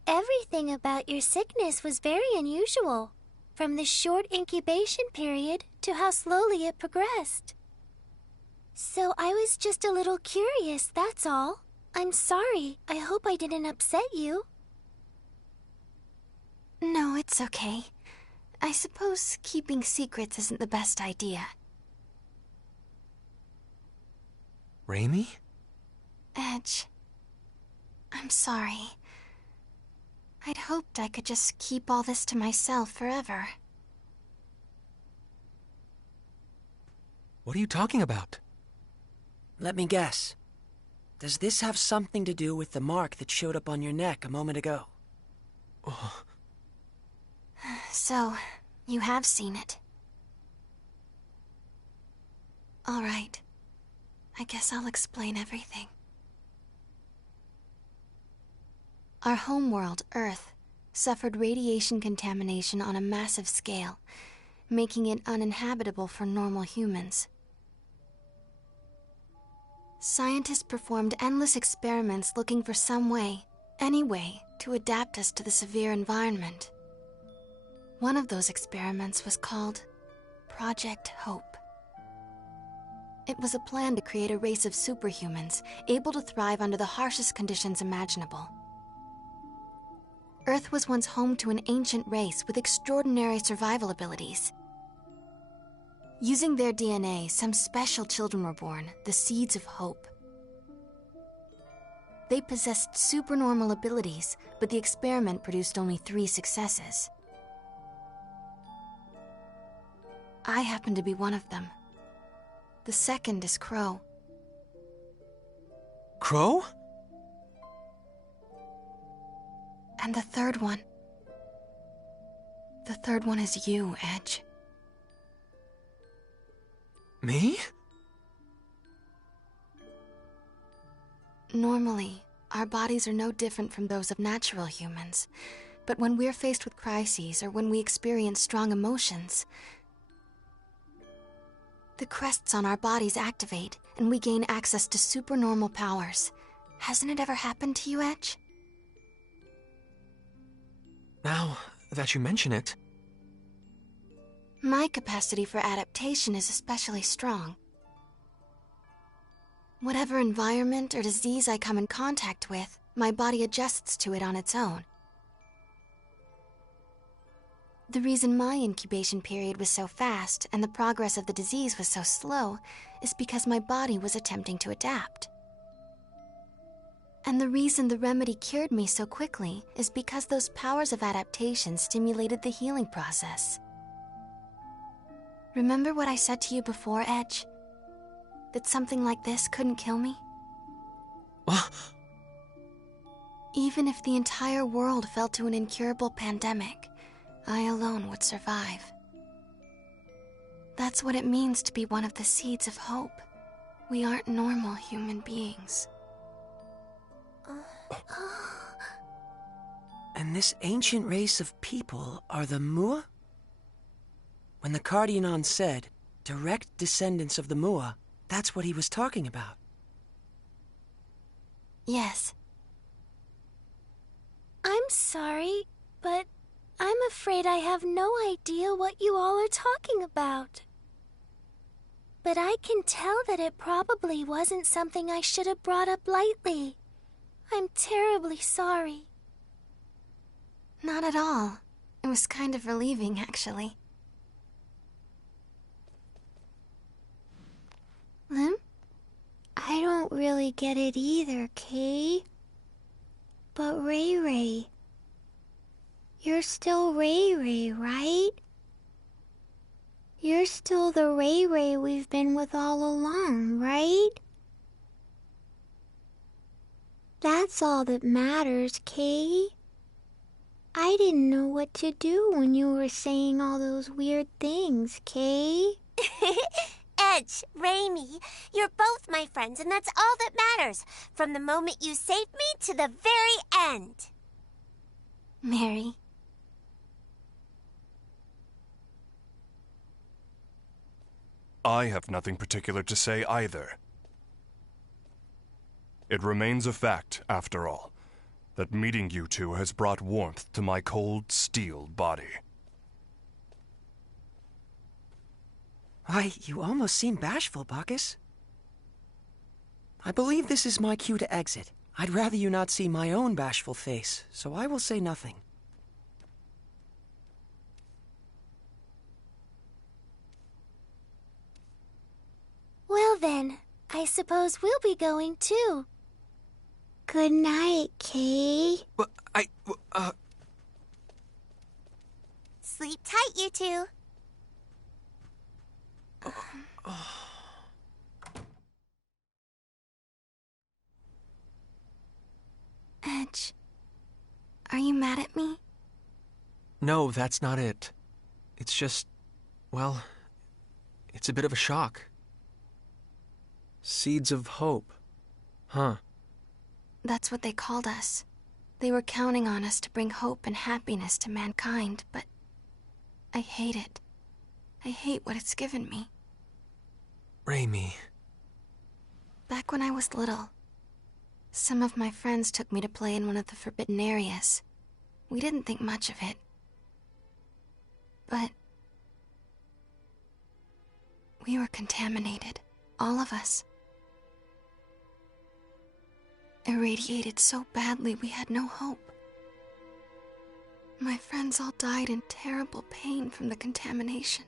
Everything about your sickness was very unusual, from the short incubation period to how slowly it progressed. So I was just a little curious, that's all. I'm sorry. I hope I didn't upset you. No, it's okay. I suppose keeping secrets isn't the best idea. Raimi? Edge, I'm sorry. I'd hoped I could just keep all this to myself forever. What are you talking about? Let me guess. Does this have something to do with the mark that showed up on your neck a moment ago? So, you have seen it. All right. I guess I'll explain everything. Our homeworld, Earth, suffered radiation contamination on a massive scale, making it uninhabitable for normal humans. Scientists performed endless experiments looking for some way, any way, to adapt us to the severe environment. One of those experiments was called Project Hope. It was a plan to create a race of superhumans able to thrive under the harshest conditions imaginable. Earth was once home to an ancient race with extraordinary survival abilities. Using their DNA, some special children were born, the seeds of hope. They possessed supernormal abilities, but the experiment produced only 3 successes. I happen to be one of them. The second is Crow. Crow? And the third one. The third one is you, Edge. Me? Normally, our bodies are no different from those of natural humans. But when we're faced with crises or when we experience strong emotions, the crests on our bodies activate and we gain access to supernormal powers. Hasn't it ever happened to you, Edge? Now that you mention it. My capacity for adaptation is especially strong. Whatever environment or disease I come in contact with, my body adjusts to it on its own. The reason my incubation period was so fast and the progress of the disease was so slow is because my body was attempting to adapt. And the reason the remedy cured me so quickly is because those powers of adaptation stimulated the healing process. Remember what I said to you before, Edge? That something like this couldn't kill me? Even if the entire world fell to an incurable pandemic, I alone would survive. That's what it means to be one of the seeds of hope. We aren't normal human beings. And this ancient race of people are the Mua? When the Cardionon said, direct descendants of the Mua, that's what he was talking about. Yes. I'm sorry, but I'm afraid I have no idea what you all are talking about. But I can tell that it probably wasn't something I should have brought up lightly. I'm terribly sorry. Not at all. It was kind of relieving, actually. I don't really get it either, Kay. But Ray Ray, you're still Ray Ray, right? You're still the Ray Ray we've been with all along, right? That's all that matters, Kay. I didn't know what to do when you were saying all those weird things, Kay. Edge, Raimi, you're both my friends, and that's all that matters. From the moment you saved me to the very end. Mary. I have nothing particular to say either. It remains a fact, after all, that meeting you two has brought warmth to my cold steel body. Why, you almost seem bashful, Bacchus. I believe this is my cue to exit. I'd rather you not see my own bashful face, so I will say nothing. Well then, I suppose we'll be going too. Good night, Kay. Sleep tight, you two. Edge, are you mad at me? No, that's not it. It's just, well, it's a bit of a shock. Seeds of hope. Huh. That's what they called us. They were counting on us to bring hope and happiness to mankind, but I hate it. I hate what it's given me. Raimi. Back when I was little, some of my friends took me to play in one of the forbidden areas. We didn't think much of it. But we were contaminated, all of us. Irradiated so badly we had no hope. My friends all died in terrible pain from the contamination.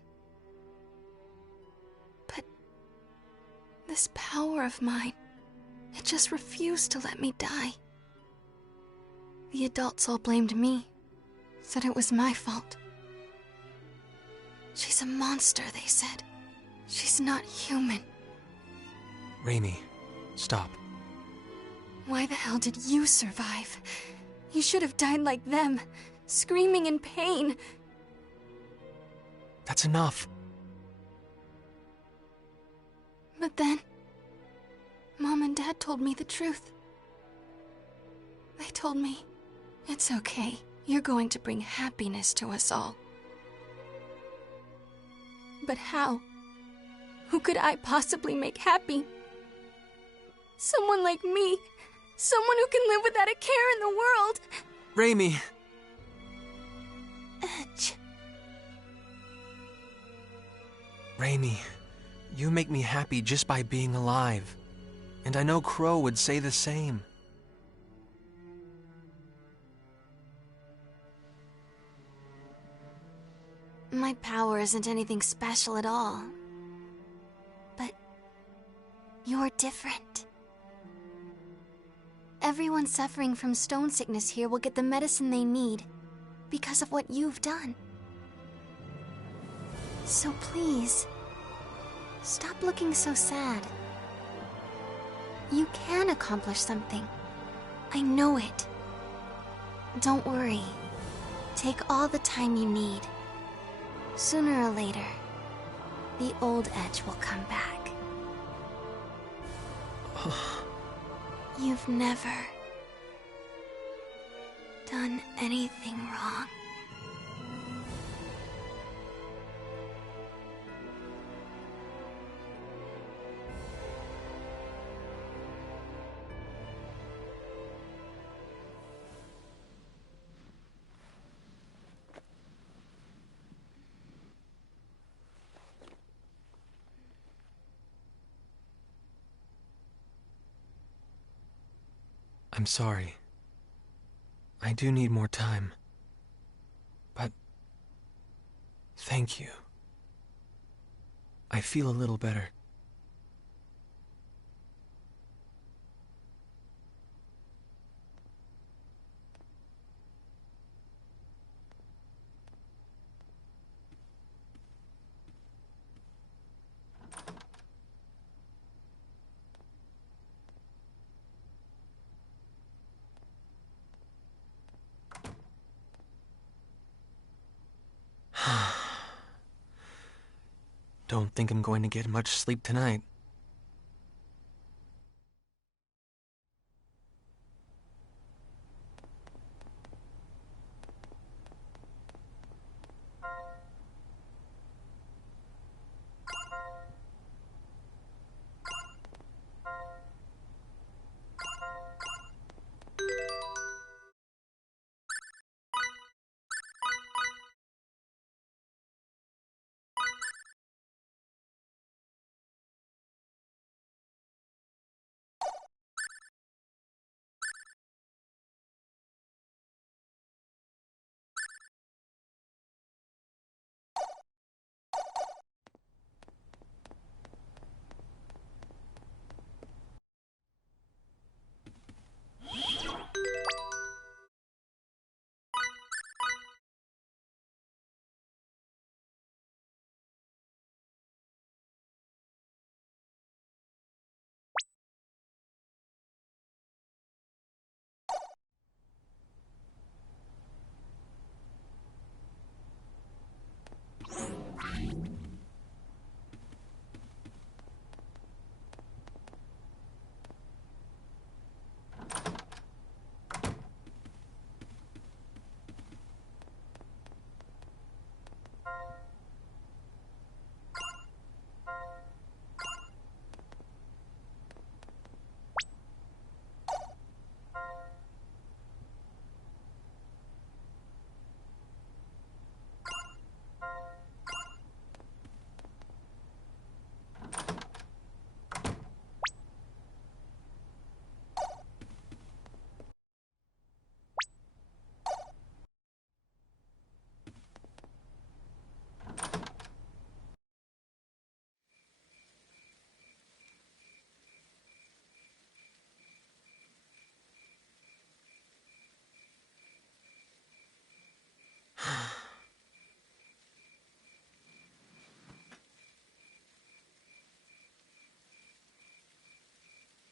But this power of mine, it just refused to let me die. The adults all blamed me, said it was my fault. She's a monster, they said. She's not human. Raimi, stop. Why the hell did you survive? You should have died like them, screaming in pain. That's enough. But then, Mom and Dad told me the truth. They told me, it's okay, you're going to bring happiness to us all. But how? Who could I possibly make happy? Someone like me. Someone who can live without a care in the world. Raimi. Edge. Raimi, you make me happy just by being alive. And I know Crow would say the same. My power isn't anything special at all. But you're different. Everyone suffering from stone sickness here will get the medicine they need because of what you've done. So please, stop looking so sad. You can accomplish something. I know it. Don't worry. Take all the time you need. Sooner or later, the old Edge will come back. You've never done anything wrong. I'm sorry. I do need more time. But thank you. I feel a little better. Don't think I'm going to get much sleep tonight.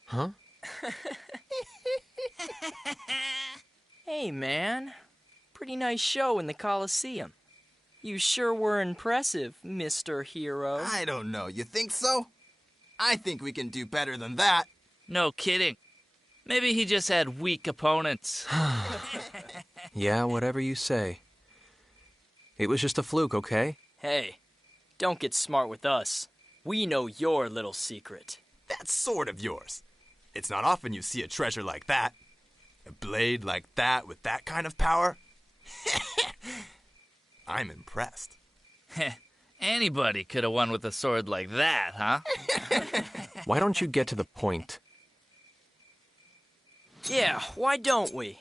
Huh? Hey, man. Pretty nice show in the Coliseum. You sure were impressive, Mr. Hero. I don't know. You think so? I think we can do better than that. No kidding. Maybe he just had weak opponents. Yeah, whatever you say. It was just a fluke, okay? Hey, don't get smart with us. We know your little secret. That's sort of yours. It's not often you see a treasure like that. A blade like that with that kind of power. I'm impressed. Anybody could have won with a sword like that, huh? Why don't you get to the point? Yeah, why don't we?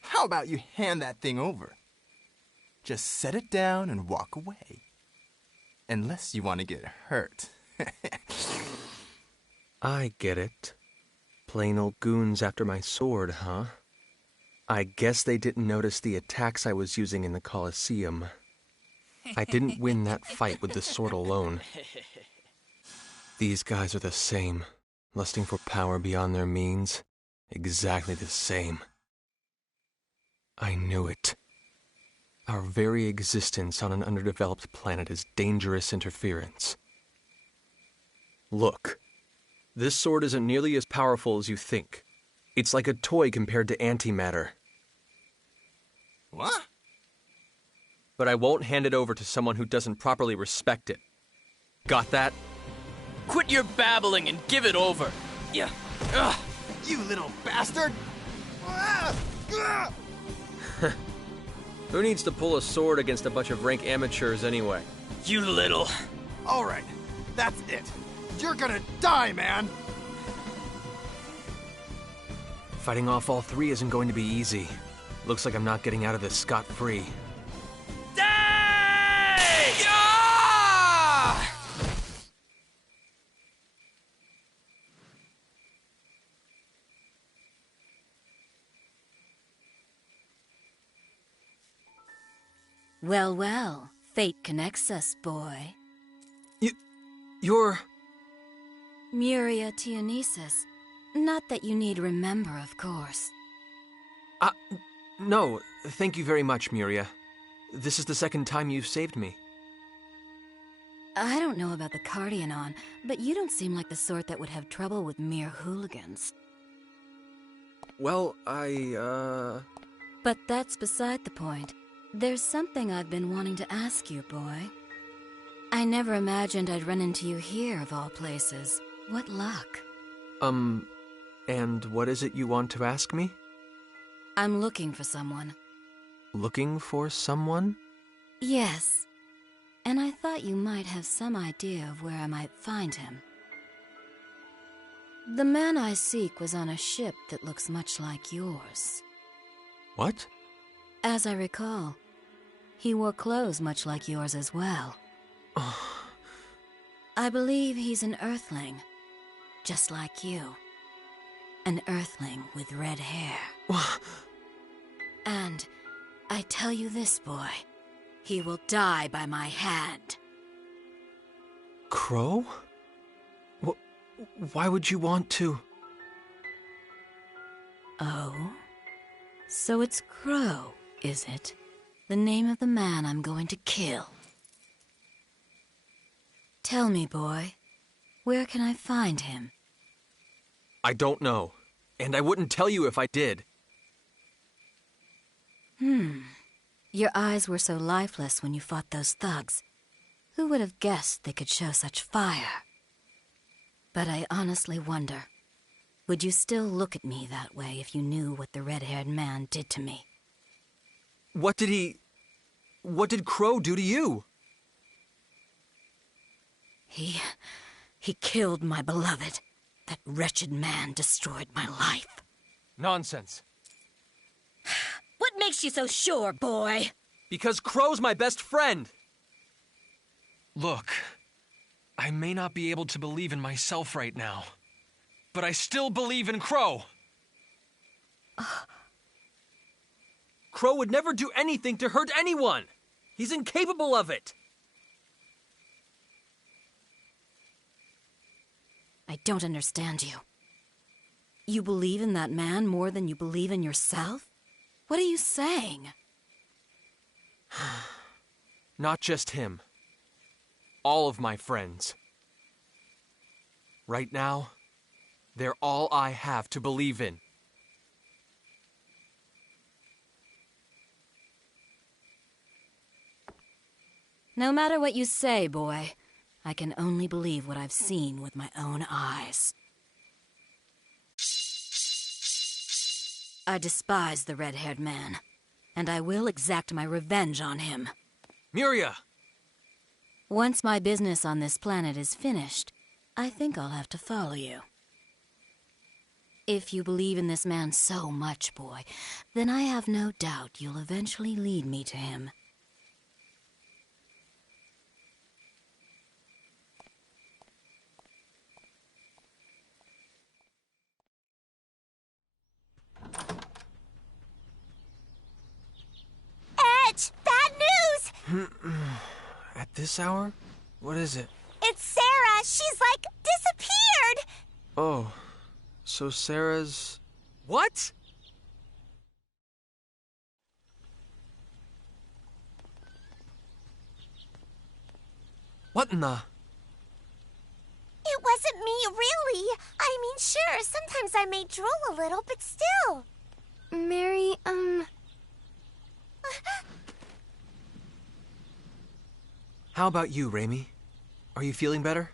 How about you hand that thing over? Just set it down and walk away. Unless you want to get hurt. I get it. Plain old goons after my sword, huh? I guess they didn't notice the attacks I was using in the Coliseum. I didn't win that fight with the sword alone. These guys are the same, lusting for power beyond their means. Exactly the same. I knew it. Our very existence on an underdeveloped planet is dangerous interference. Look, this sword isn't nearly as powerful as you think. It's like a toy compared to antimatter. What? But I won't hand it over to someone who doesn't properly respect it. Got that? Quit your babbling and give it over. Yeah. Ugh. You little bastard! Who needs to pull a sword against a bunch of rank amateurs anyway? You little... All right, that's it. You're gonna die, man! Fighting off all three isn't going to be easy. Looks like I'm not getting out of this scot-free. Well, well, fate connects us, boy. You're... Muria Tianesis. Not that you need remember, of course. No, thank you very much, Muria. This is the second time you've saved me. I don't know about the Cardionon, but you don't seem like the sort that would have trouble with mere hooligans. Well, But that's beside the point. There's something I've been wanting to ask you, boy. I never imagined I'd run into you here, of all places. What luck. And what is it you want to ask me? I'm looking for someone. Looking for someone? Yes. And I thought you might have some idea of where I might find him. The man I seek was on a ship that looks much like yours. What? As I recall, he wore clothes much like yours as well. I believe he's an Earthling, just like you. An Earthling with red hair. And I tell you this, boy, he will die by my hand. Crow? Why would you want to? Oh? So it's Crow, is it? The name of the man I'm going to kill. Tell me, boy, where can I find him? I don't know, and I wouldn't tell you if I did. Your eyes were so lifeless when you fought those thugs. Who would have guessed they could show such fire? But I honestly wonder, would you still look at me that way if you knew what the red-haired man did to me? What did Crow do to you? He killed my beloved. That wretched man destroyed my life. Nonsense. What makes you so sure, boy? Because Crow's my best friend. Look, I may not be able to believe in myself right now, but I still believe in Crow. Crow would never do anything to hurt anyone. He's incapable of it. I don't understand you. You believe in that man more than you believe in yourself? What are you saying? Not just him. All of my friends. Right now, they're all I have to believe in. No matter what you say, boy, I can only believe what I've seen with my own eyes. I despise the red-haired man, and I will exact my revenge on him. Miria! Once my business on this planet is finished, I think I'll have to follow you. If you believe in this man so much, boy, then I have no doubt you'll eventually lead me to him. Edge! Bad news! At this hour? What is it? It's Sarah! She's, like, disappeared! Oh, so Sarah's... What? What in the... It wasn't me, really. I mean, sure, sometimes I may drool a little, but still. Mary, How about you, Raimi? Are you feeling better?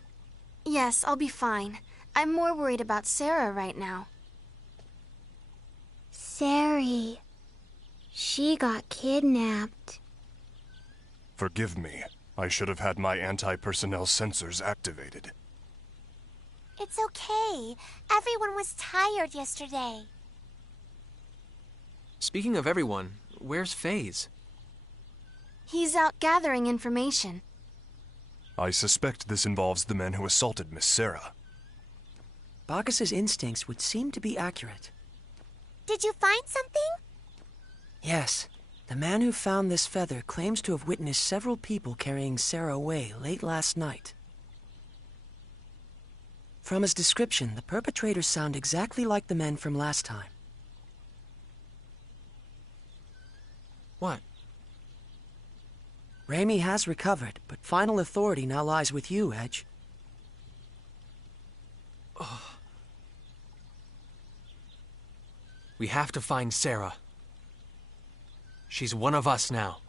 Yes, I'll be fine. I'm more worried about Sarah right now. Sari. She got kidnapped. Forgive me. I should have had my anti-personnel sensors activated. It's okay. Everyone was tired yesterday. Speaking of everyone, where's FaZe? He's out gathering information. I suspect this involves the men who assaulted Miss Sarah. Bacchus's instincts would seem to be accurate. Did you find something? Yes. The man who found this feather claims to have witnessed several people carrying Sarah away late last night. From his description, the perpetrators sound exactly like the men from last time. What? Raimi has recovered, but final authority now lies with you, Edge. We have to find Sarah. She's one of us now.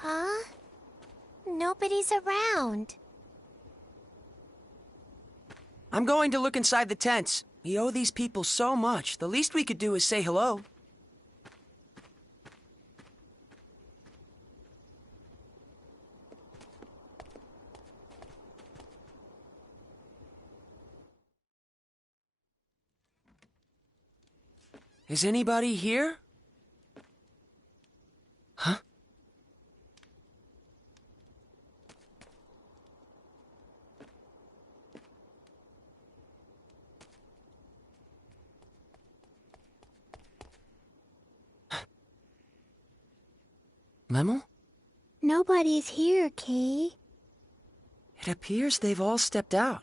Huh? Nobody's around. I'm going to look inside the tents. We owe these people so much. The least we could do is say hello. Is anybody here? Huh? Lemel? Nobody's here, Kay. It appears they've all stepped out.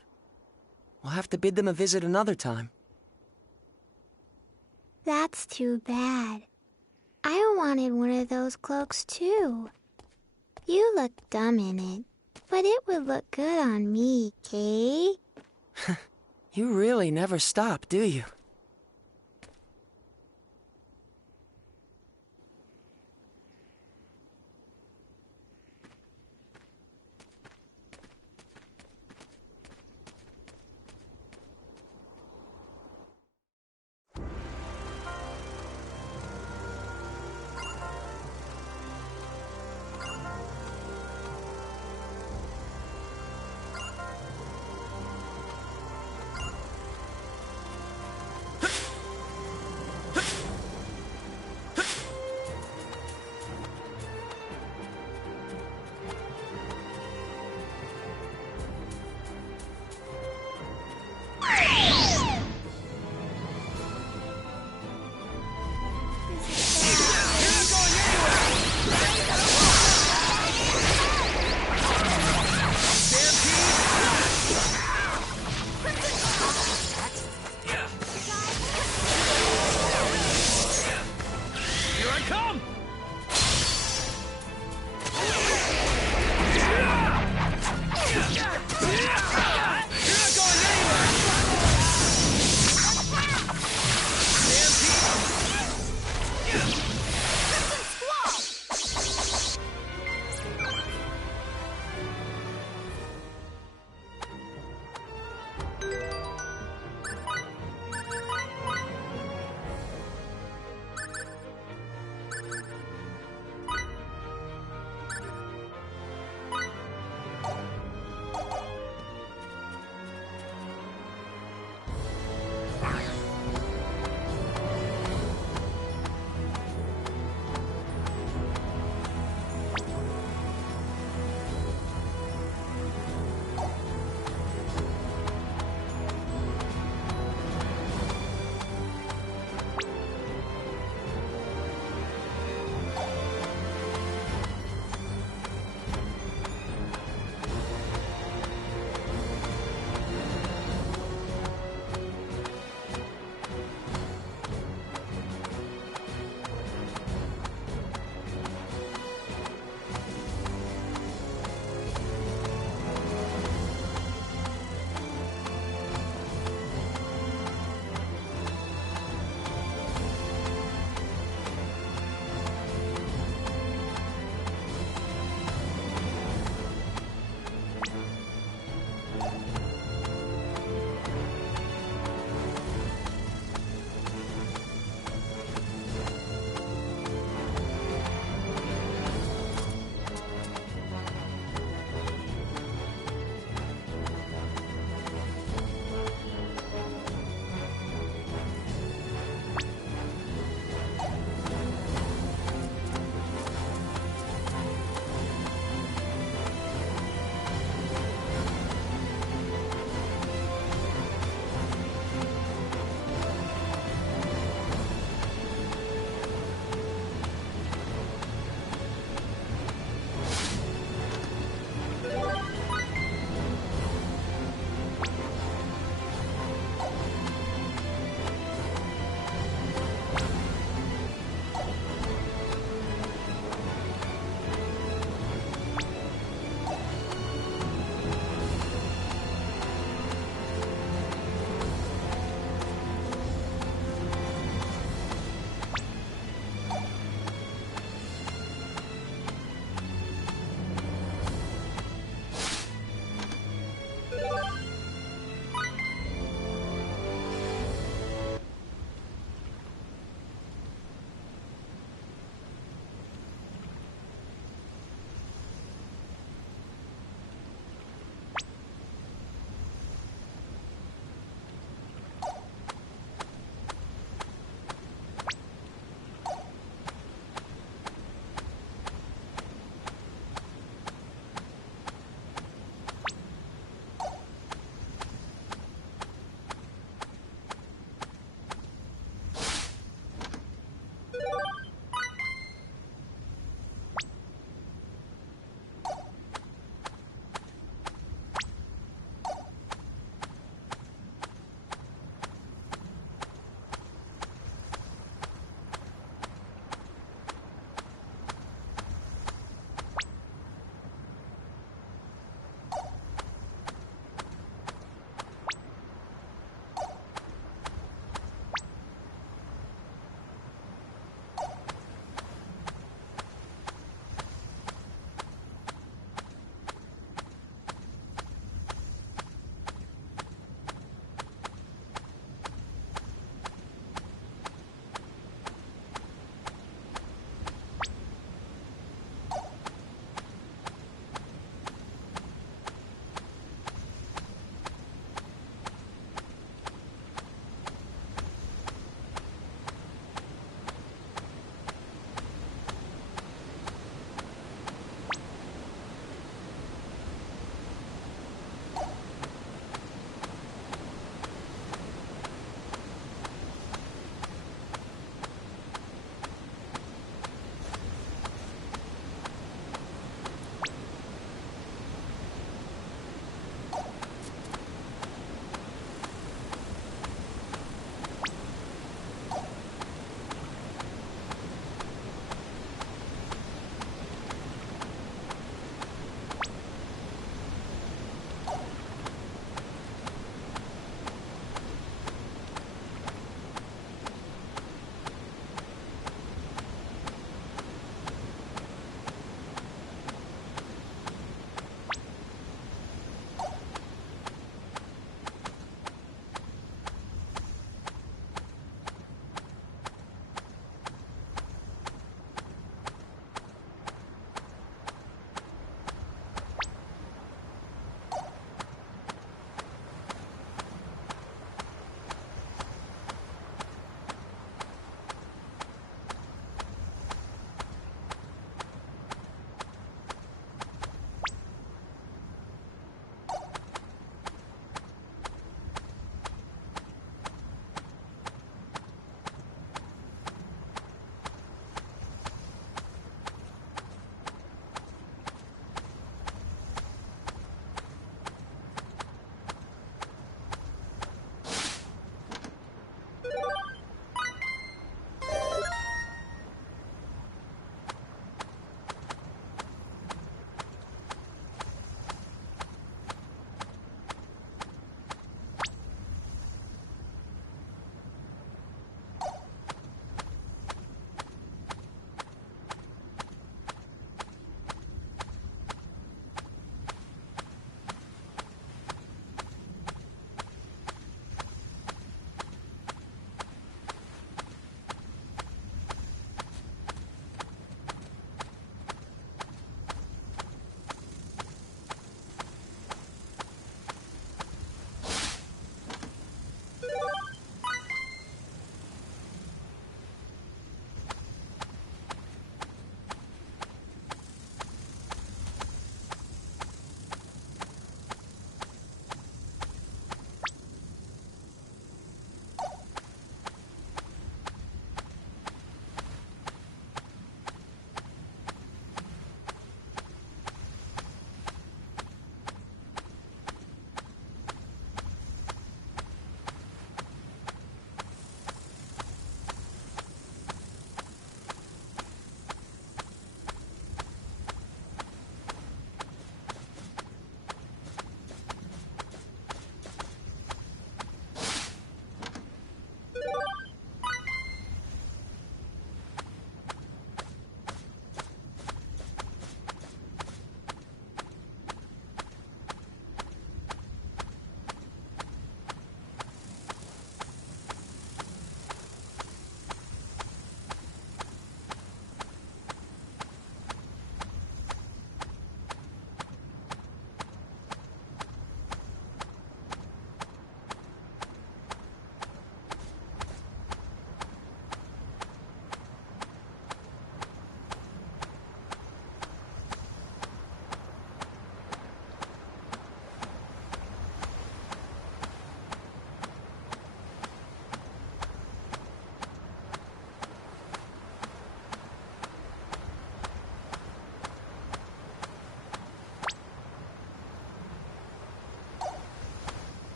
We'll have to bid them a visit another time. That's too bad. I wanted one of those cloaks too. You look dumb in it, but it would look good on me, Kay. You really never stop, do you?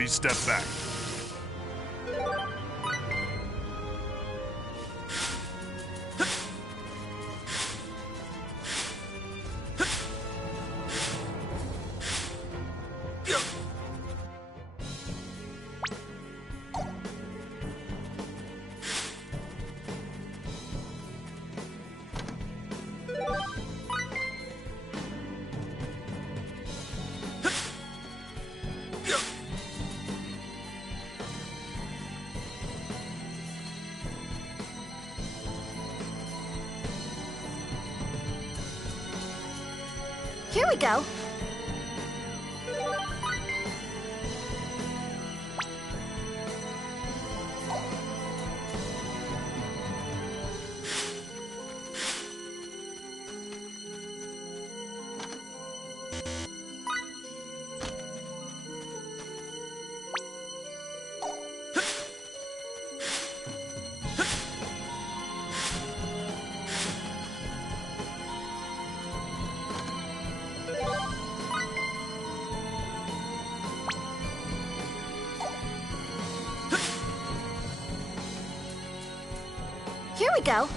Please step back. Here we go. Here we go.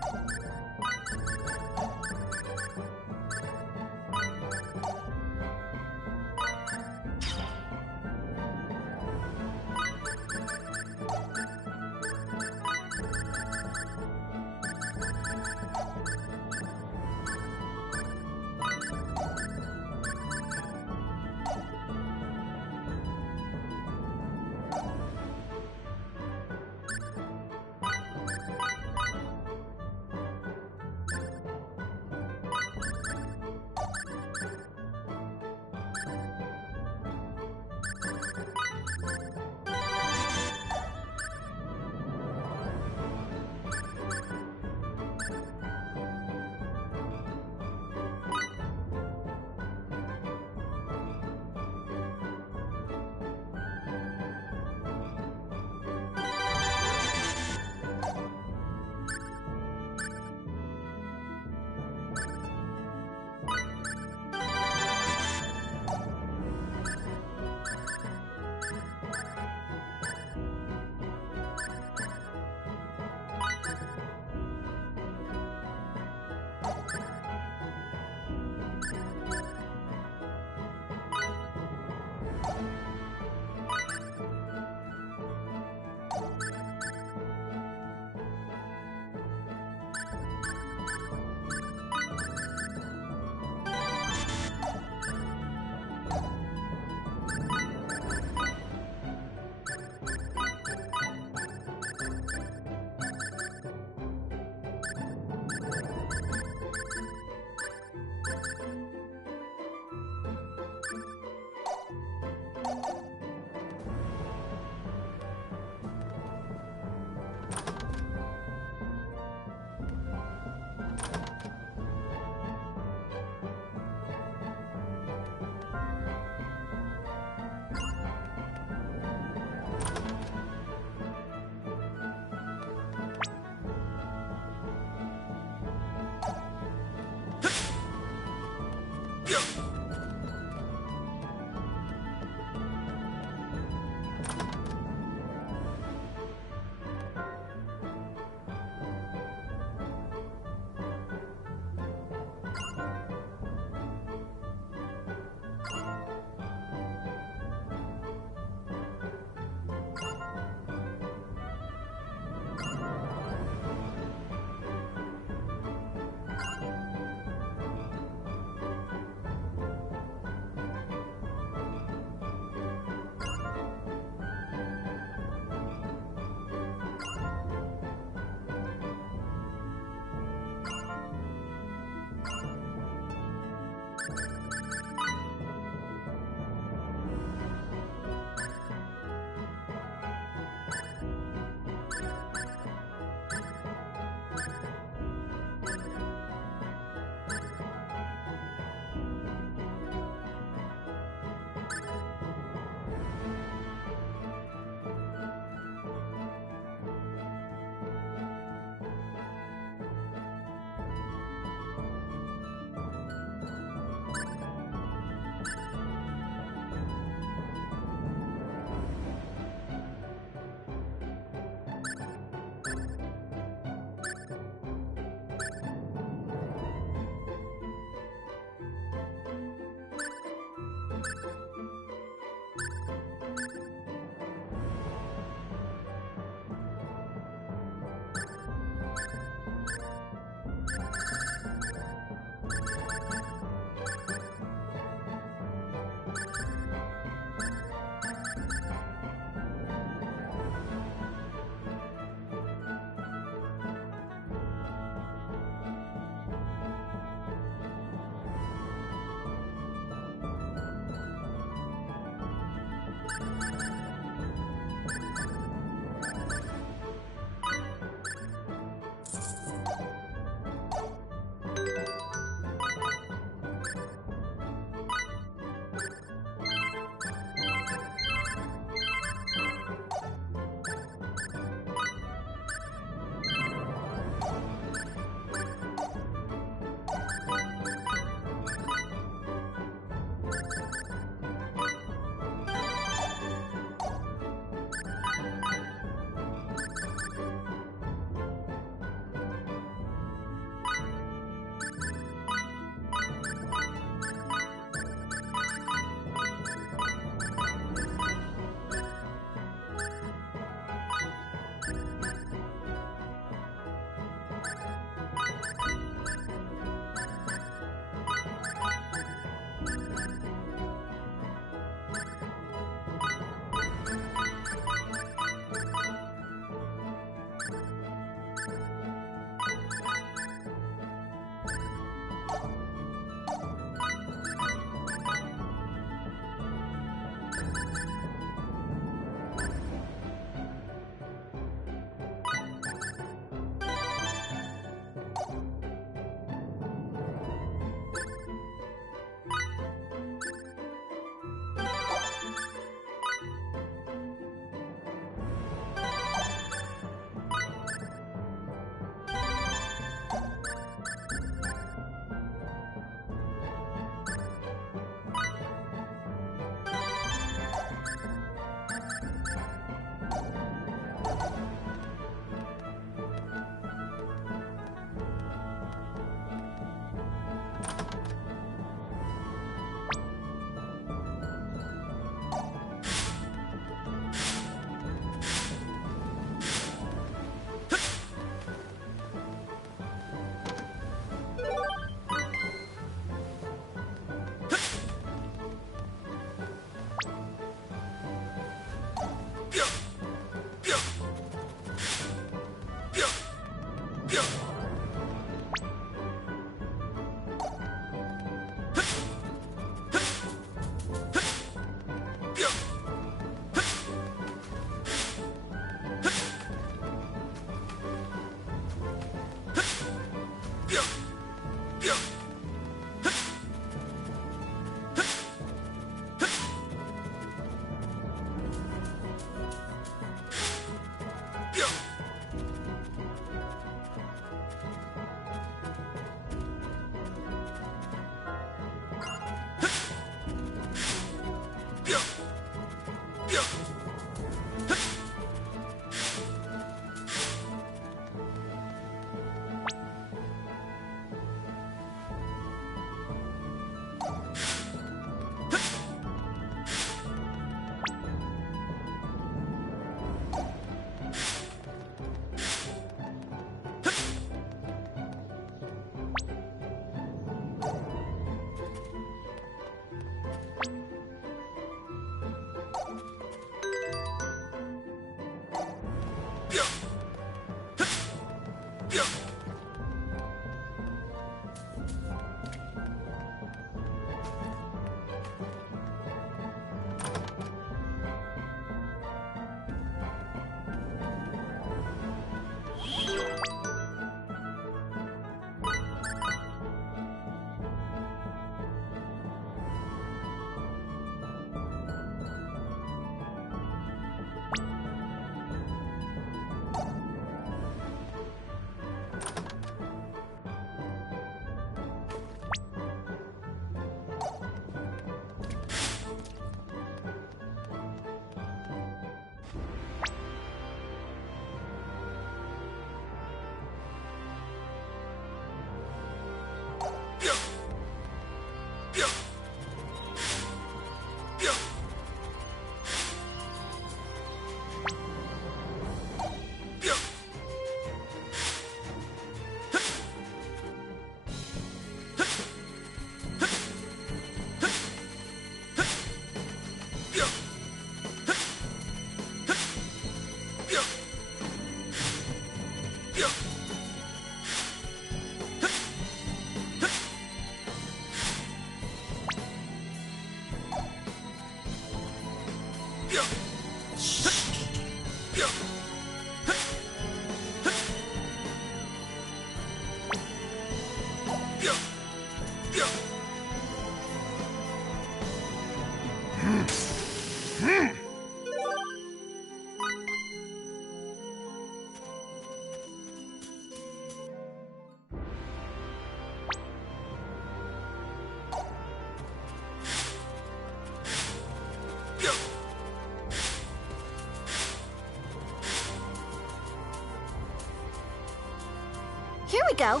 Here we go.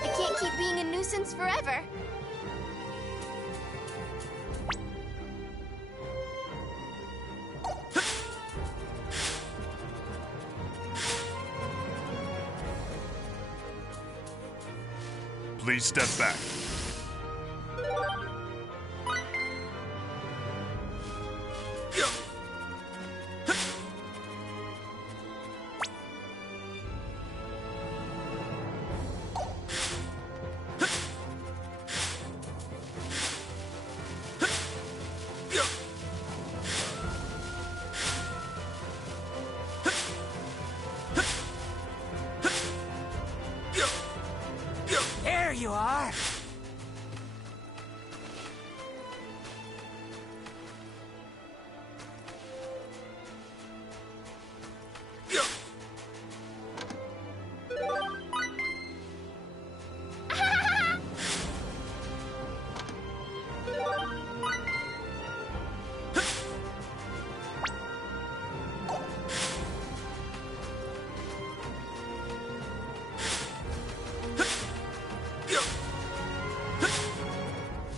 I can't keep being a nuisance forever. Please step back. There you are!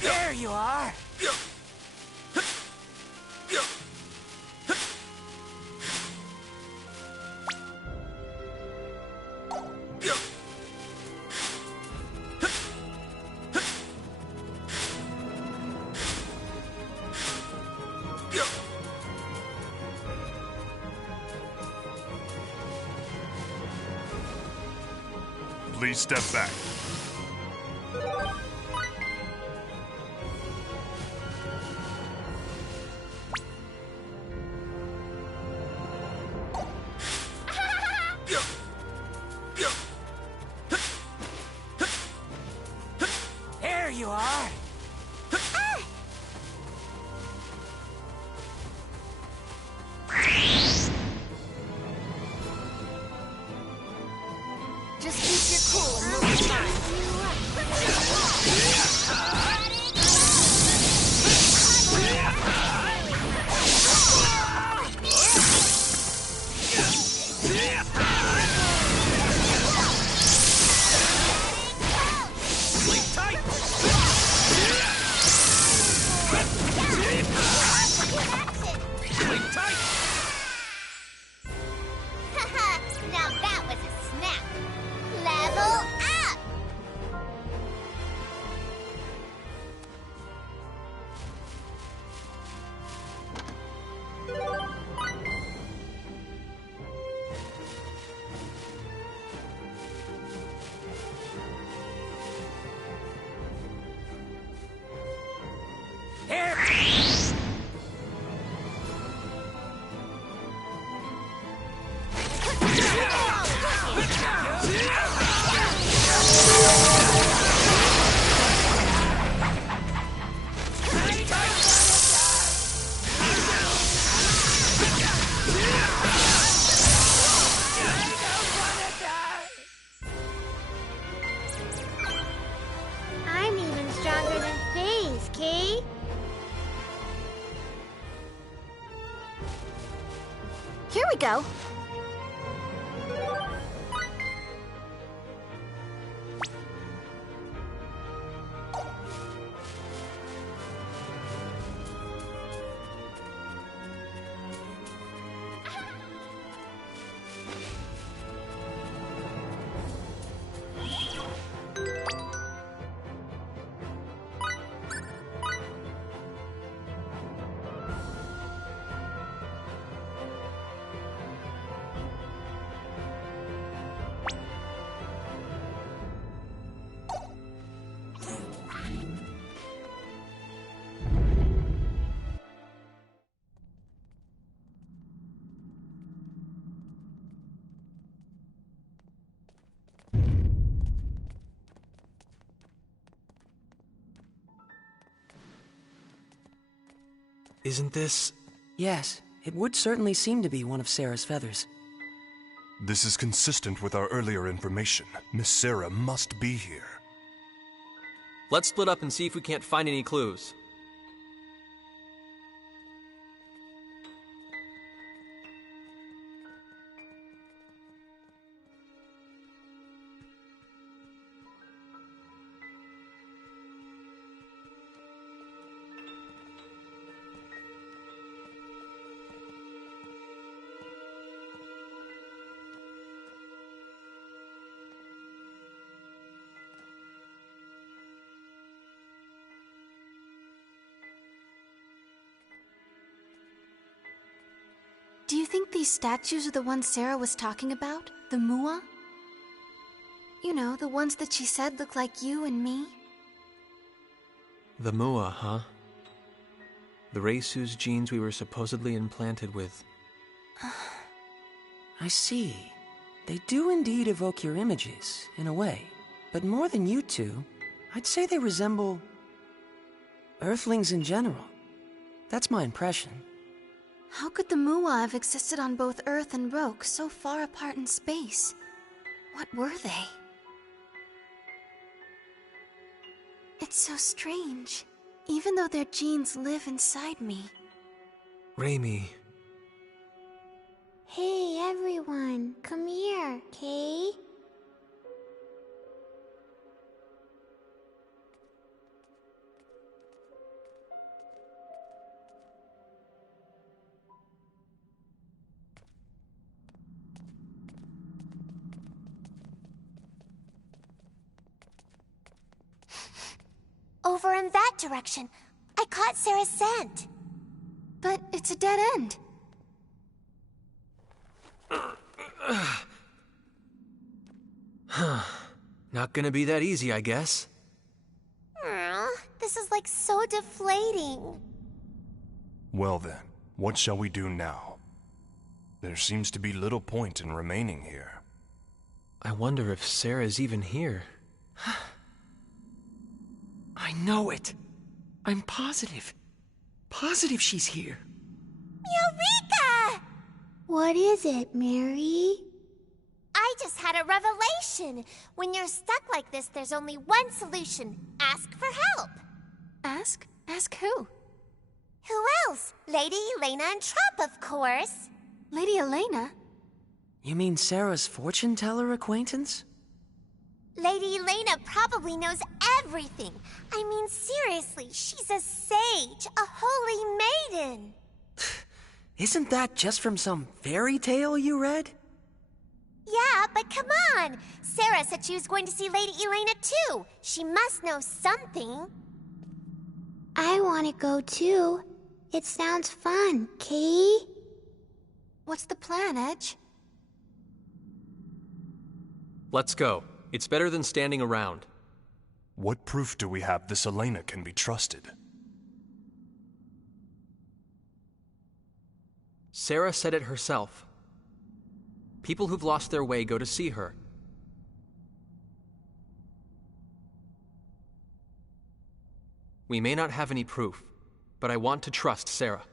There you are! Please step back. There you are! Just keep your cool and we'll be fine. Now that was a snap. Level up! There! I'm even stronger than Faze, Kay. Here we go. Isn't this... Yes, it would certainly seem to be one of Sarah's feathers. This is consistent with our earlier information. Miss Sarah must be here. Let's split up and see if we can't find any clues. Do you think these statues are the ones Sarah was talking about? The Mua? You know, the ones that she said look like you and me? The Mua, huh? The race whose genes we were supposedly implanted with. I see. They do indeed evoke your images, in a way. But more than you two, I'd say they resemble... Earthlings in general. That's my impression. How could the Mua have existed on both Earth and Roke so far apart in space? What were they? It's so strange, even though their genes live inside me. Raimi. Hey, everyone, come here, Kay. Over in that direction. I caught Sarah's scent. But it's a dead end. Not gonna be that easy, I guess. This is like so deflating. Well then, what shall we do now? There seems to be little point in remaining here. I wonder if Sarah's even here. I know it. I'm positive. Positive she's here. Eureka! What is it, Mary? I just had a revelation. When you're stuck like this, there's only one solution. Ask for help. Ask? Ask who? Who else? Lady Elena and Trop, of course. Lady Elena? You mean Sarah's fortune teller acquaintance? Lady Elena probably knows everything. I mean, seriously, she's a sage, a holy maiden. Isn't that just from some fairy tale you read? Yeah, but come on. Sarah said she was going to see Lady Elena too. She must know something. I want to go too. It sounds fun, Kay. What's the plan, Edge? Let's go. It's better than standing around. What proof do we have this Elena can be trusted? Sarah said it herself. People who've lost their way go to see her. We may not have any proof, but I want to trust Sarah.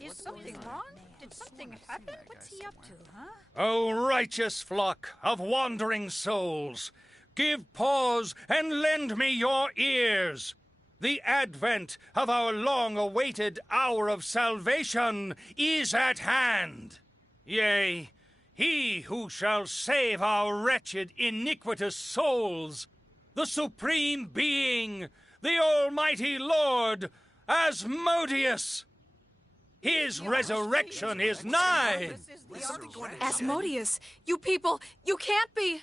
Is something wrong? Did something happen? What's he up to, huh? O righteous flock of wandering souls, give pause and lend me your ears. The advent of our long-awaited hour of salvation is at hand. Yea, he who shall save our wretched, iniquitous souls, the Supreme Being, the Almighty Lord, Asmodeus. His resurrection is nigh. Asmodeus, you people, you can't be...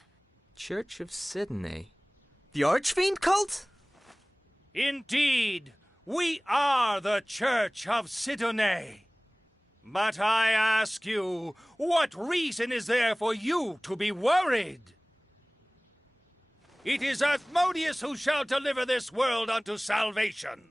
Church of Sidney. The Archfiend cult? Indeed, we are the Church of Sidney. But I ask you, what reason is there for you to be worried? It is Asmodeus who shall deliver this world unto salvation.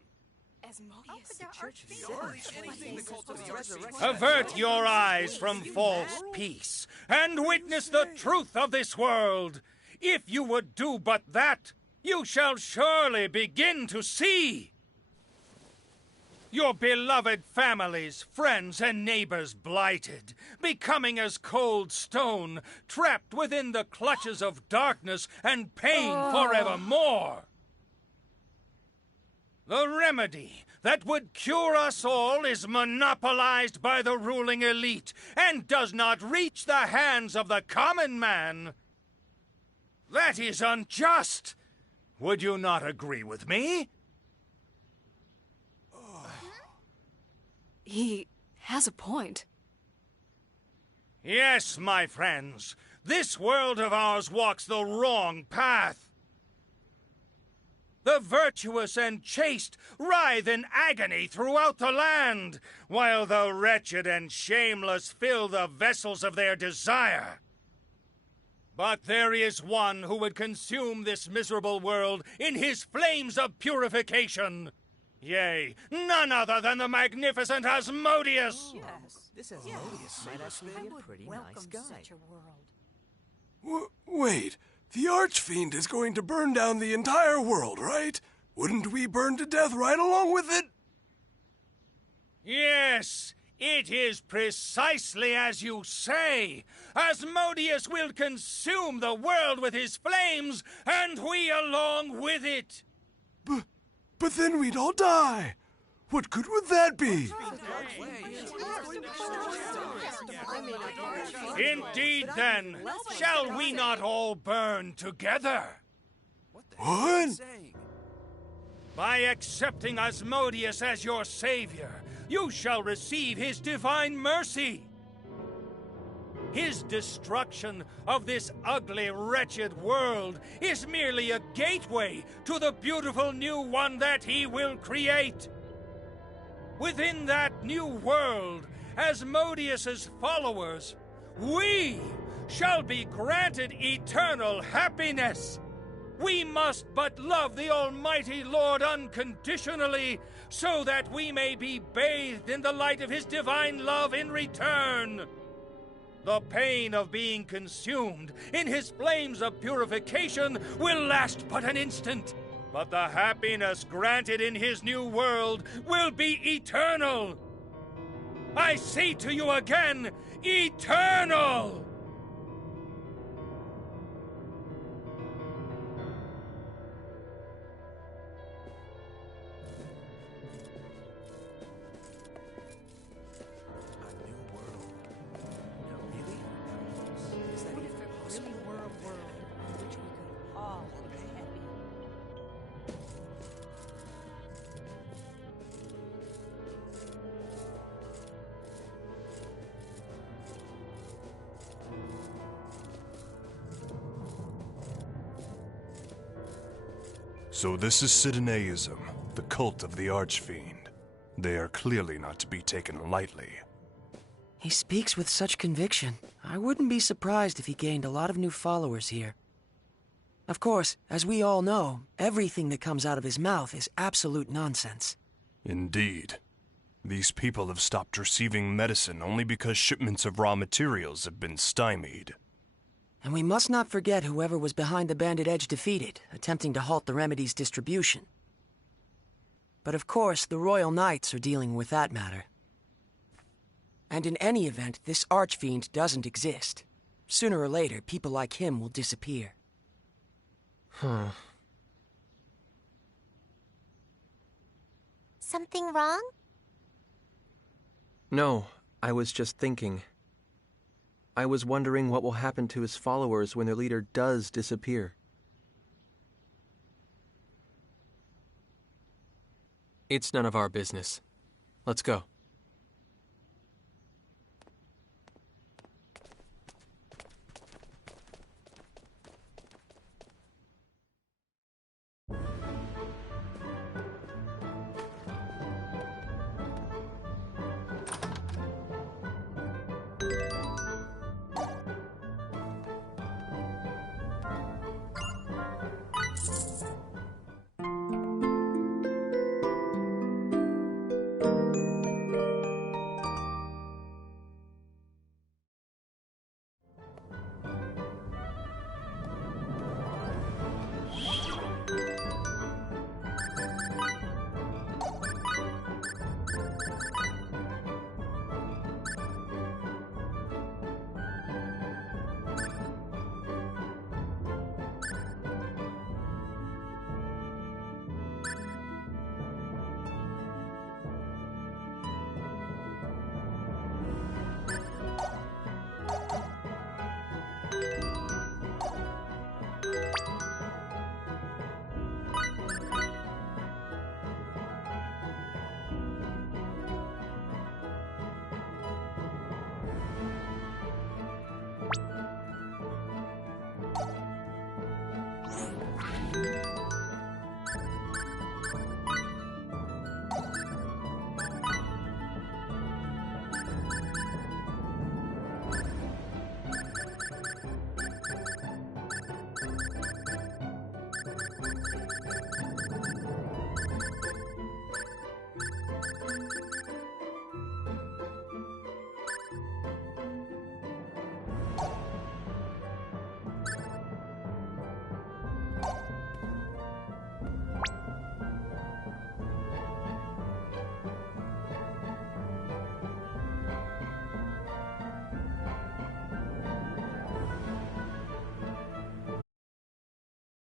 Avert your eyes from false peace, and witness the truth of this world. If you would do but that, you shall surely begin to see. Your beloved families, friends, and neighbors blighted, becoming as cold stone, trapped within the clutches of darkness and pain forevermore. The remedy that would cure us all is monopolized by the ruling elite and does not reach the hands of the common man. That is unjust. Would you not agree with me? He has a point. Yes, my friends. This world of ours walks the wrong path. The virtuous and chaste writhe in agony throughout the land, while the wretched and shameless fill the vessels of their desire. But there is one who would consume this miserable world in his flames of purification. Yea, none other than the magnificent Asmodeus. Yes. This Asmodeus might actually be a pretty nice guy. Such a world. Wait, the Archfiend is going to burn down the entire world, right? Wouldn't we burn to death right along with it? Yes, it is precisely as you say. Asmodeus will consume the world with his flames, and we along with it. But then we'd all die. What good would that be? Indeed, then, shall we not all burn together? What? By accepting Asmodeus as your savior, you shall receive his divine mercy. His destruction of this ugly, wretched world is merely a gateway to the beautiful new one that he will create. Within that new world, Asmodeus's followers, we shall be granted eternal happiness. We must but love the Almighty Lord unconditionally, so that we may be bathed in the light of his divine love in return. The pain of being consumed in his flames of purification will last but an instant, but the happiness granted in his new world will be eternal. I say to you again, eternal! So this is Sidneism, the cult of the Archfiend. They are clearly not to be taken lightly. He speaks with such conviction. I wouldn't be surprised if he gained a lot of new followers here. Of course, as we all know, everything that comes out of his mouth is absolute nonsense. Indeed. These people have stopped receiving medicine only because shipments of raw materials have been stymied. And we must not forget whoever was behind the Bandit Edge defeated, attempting to halt the remedy's distribution. But of course, the Royal Knights are dealing with that matter. And in any event, this Archfiend doesn't exist. Sooner or later, people like him will disappear. Huh. Something wrong? No, I was just thinking. I was wondering what will happen to his followers when their leader does disappear. It's none of our business. Let's go.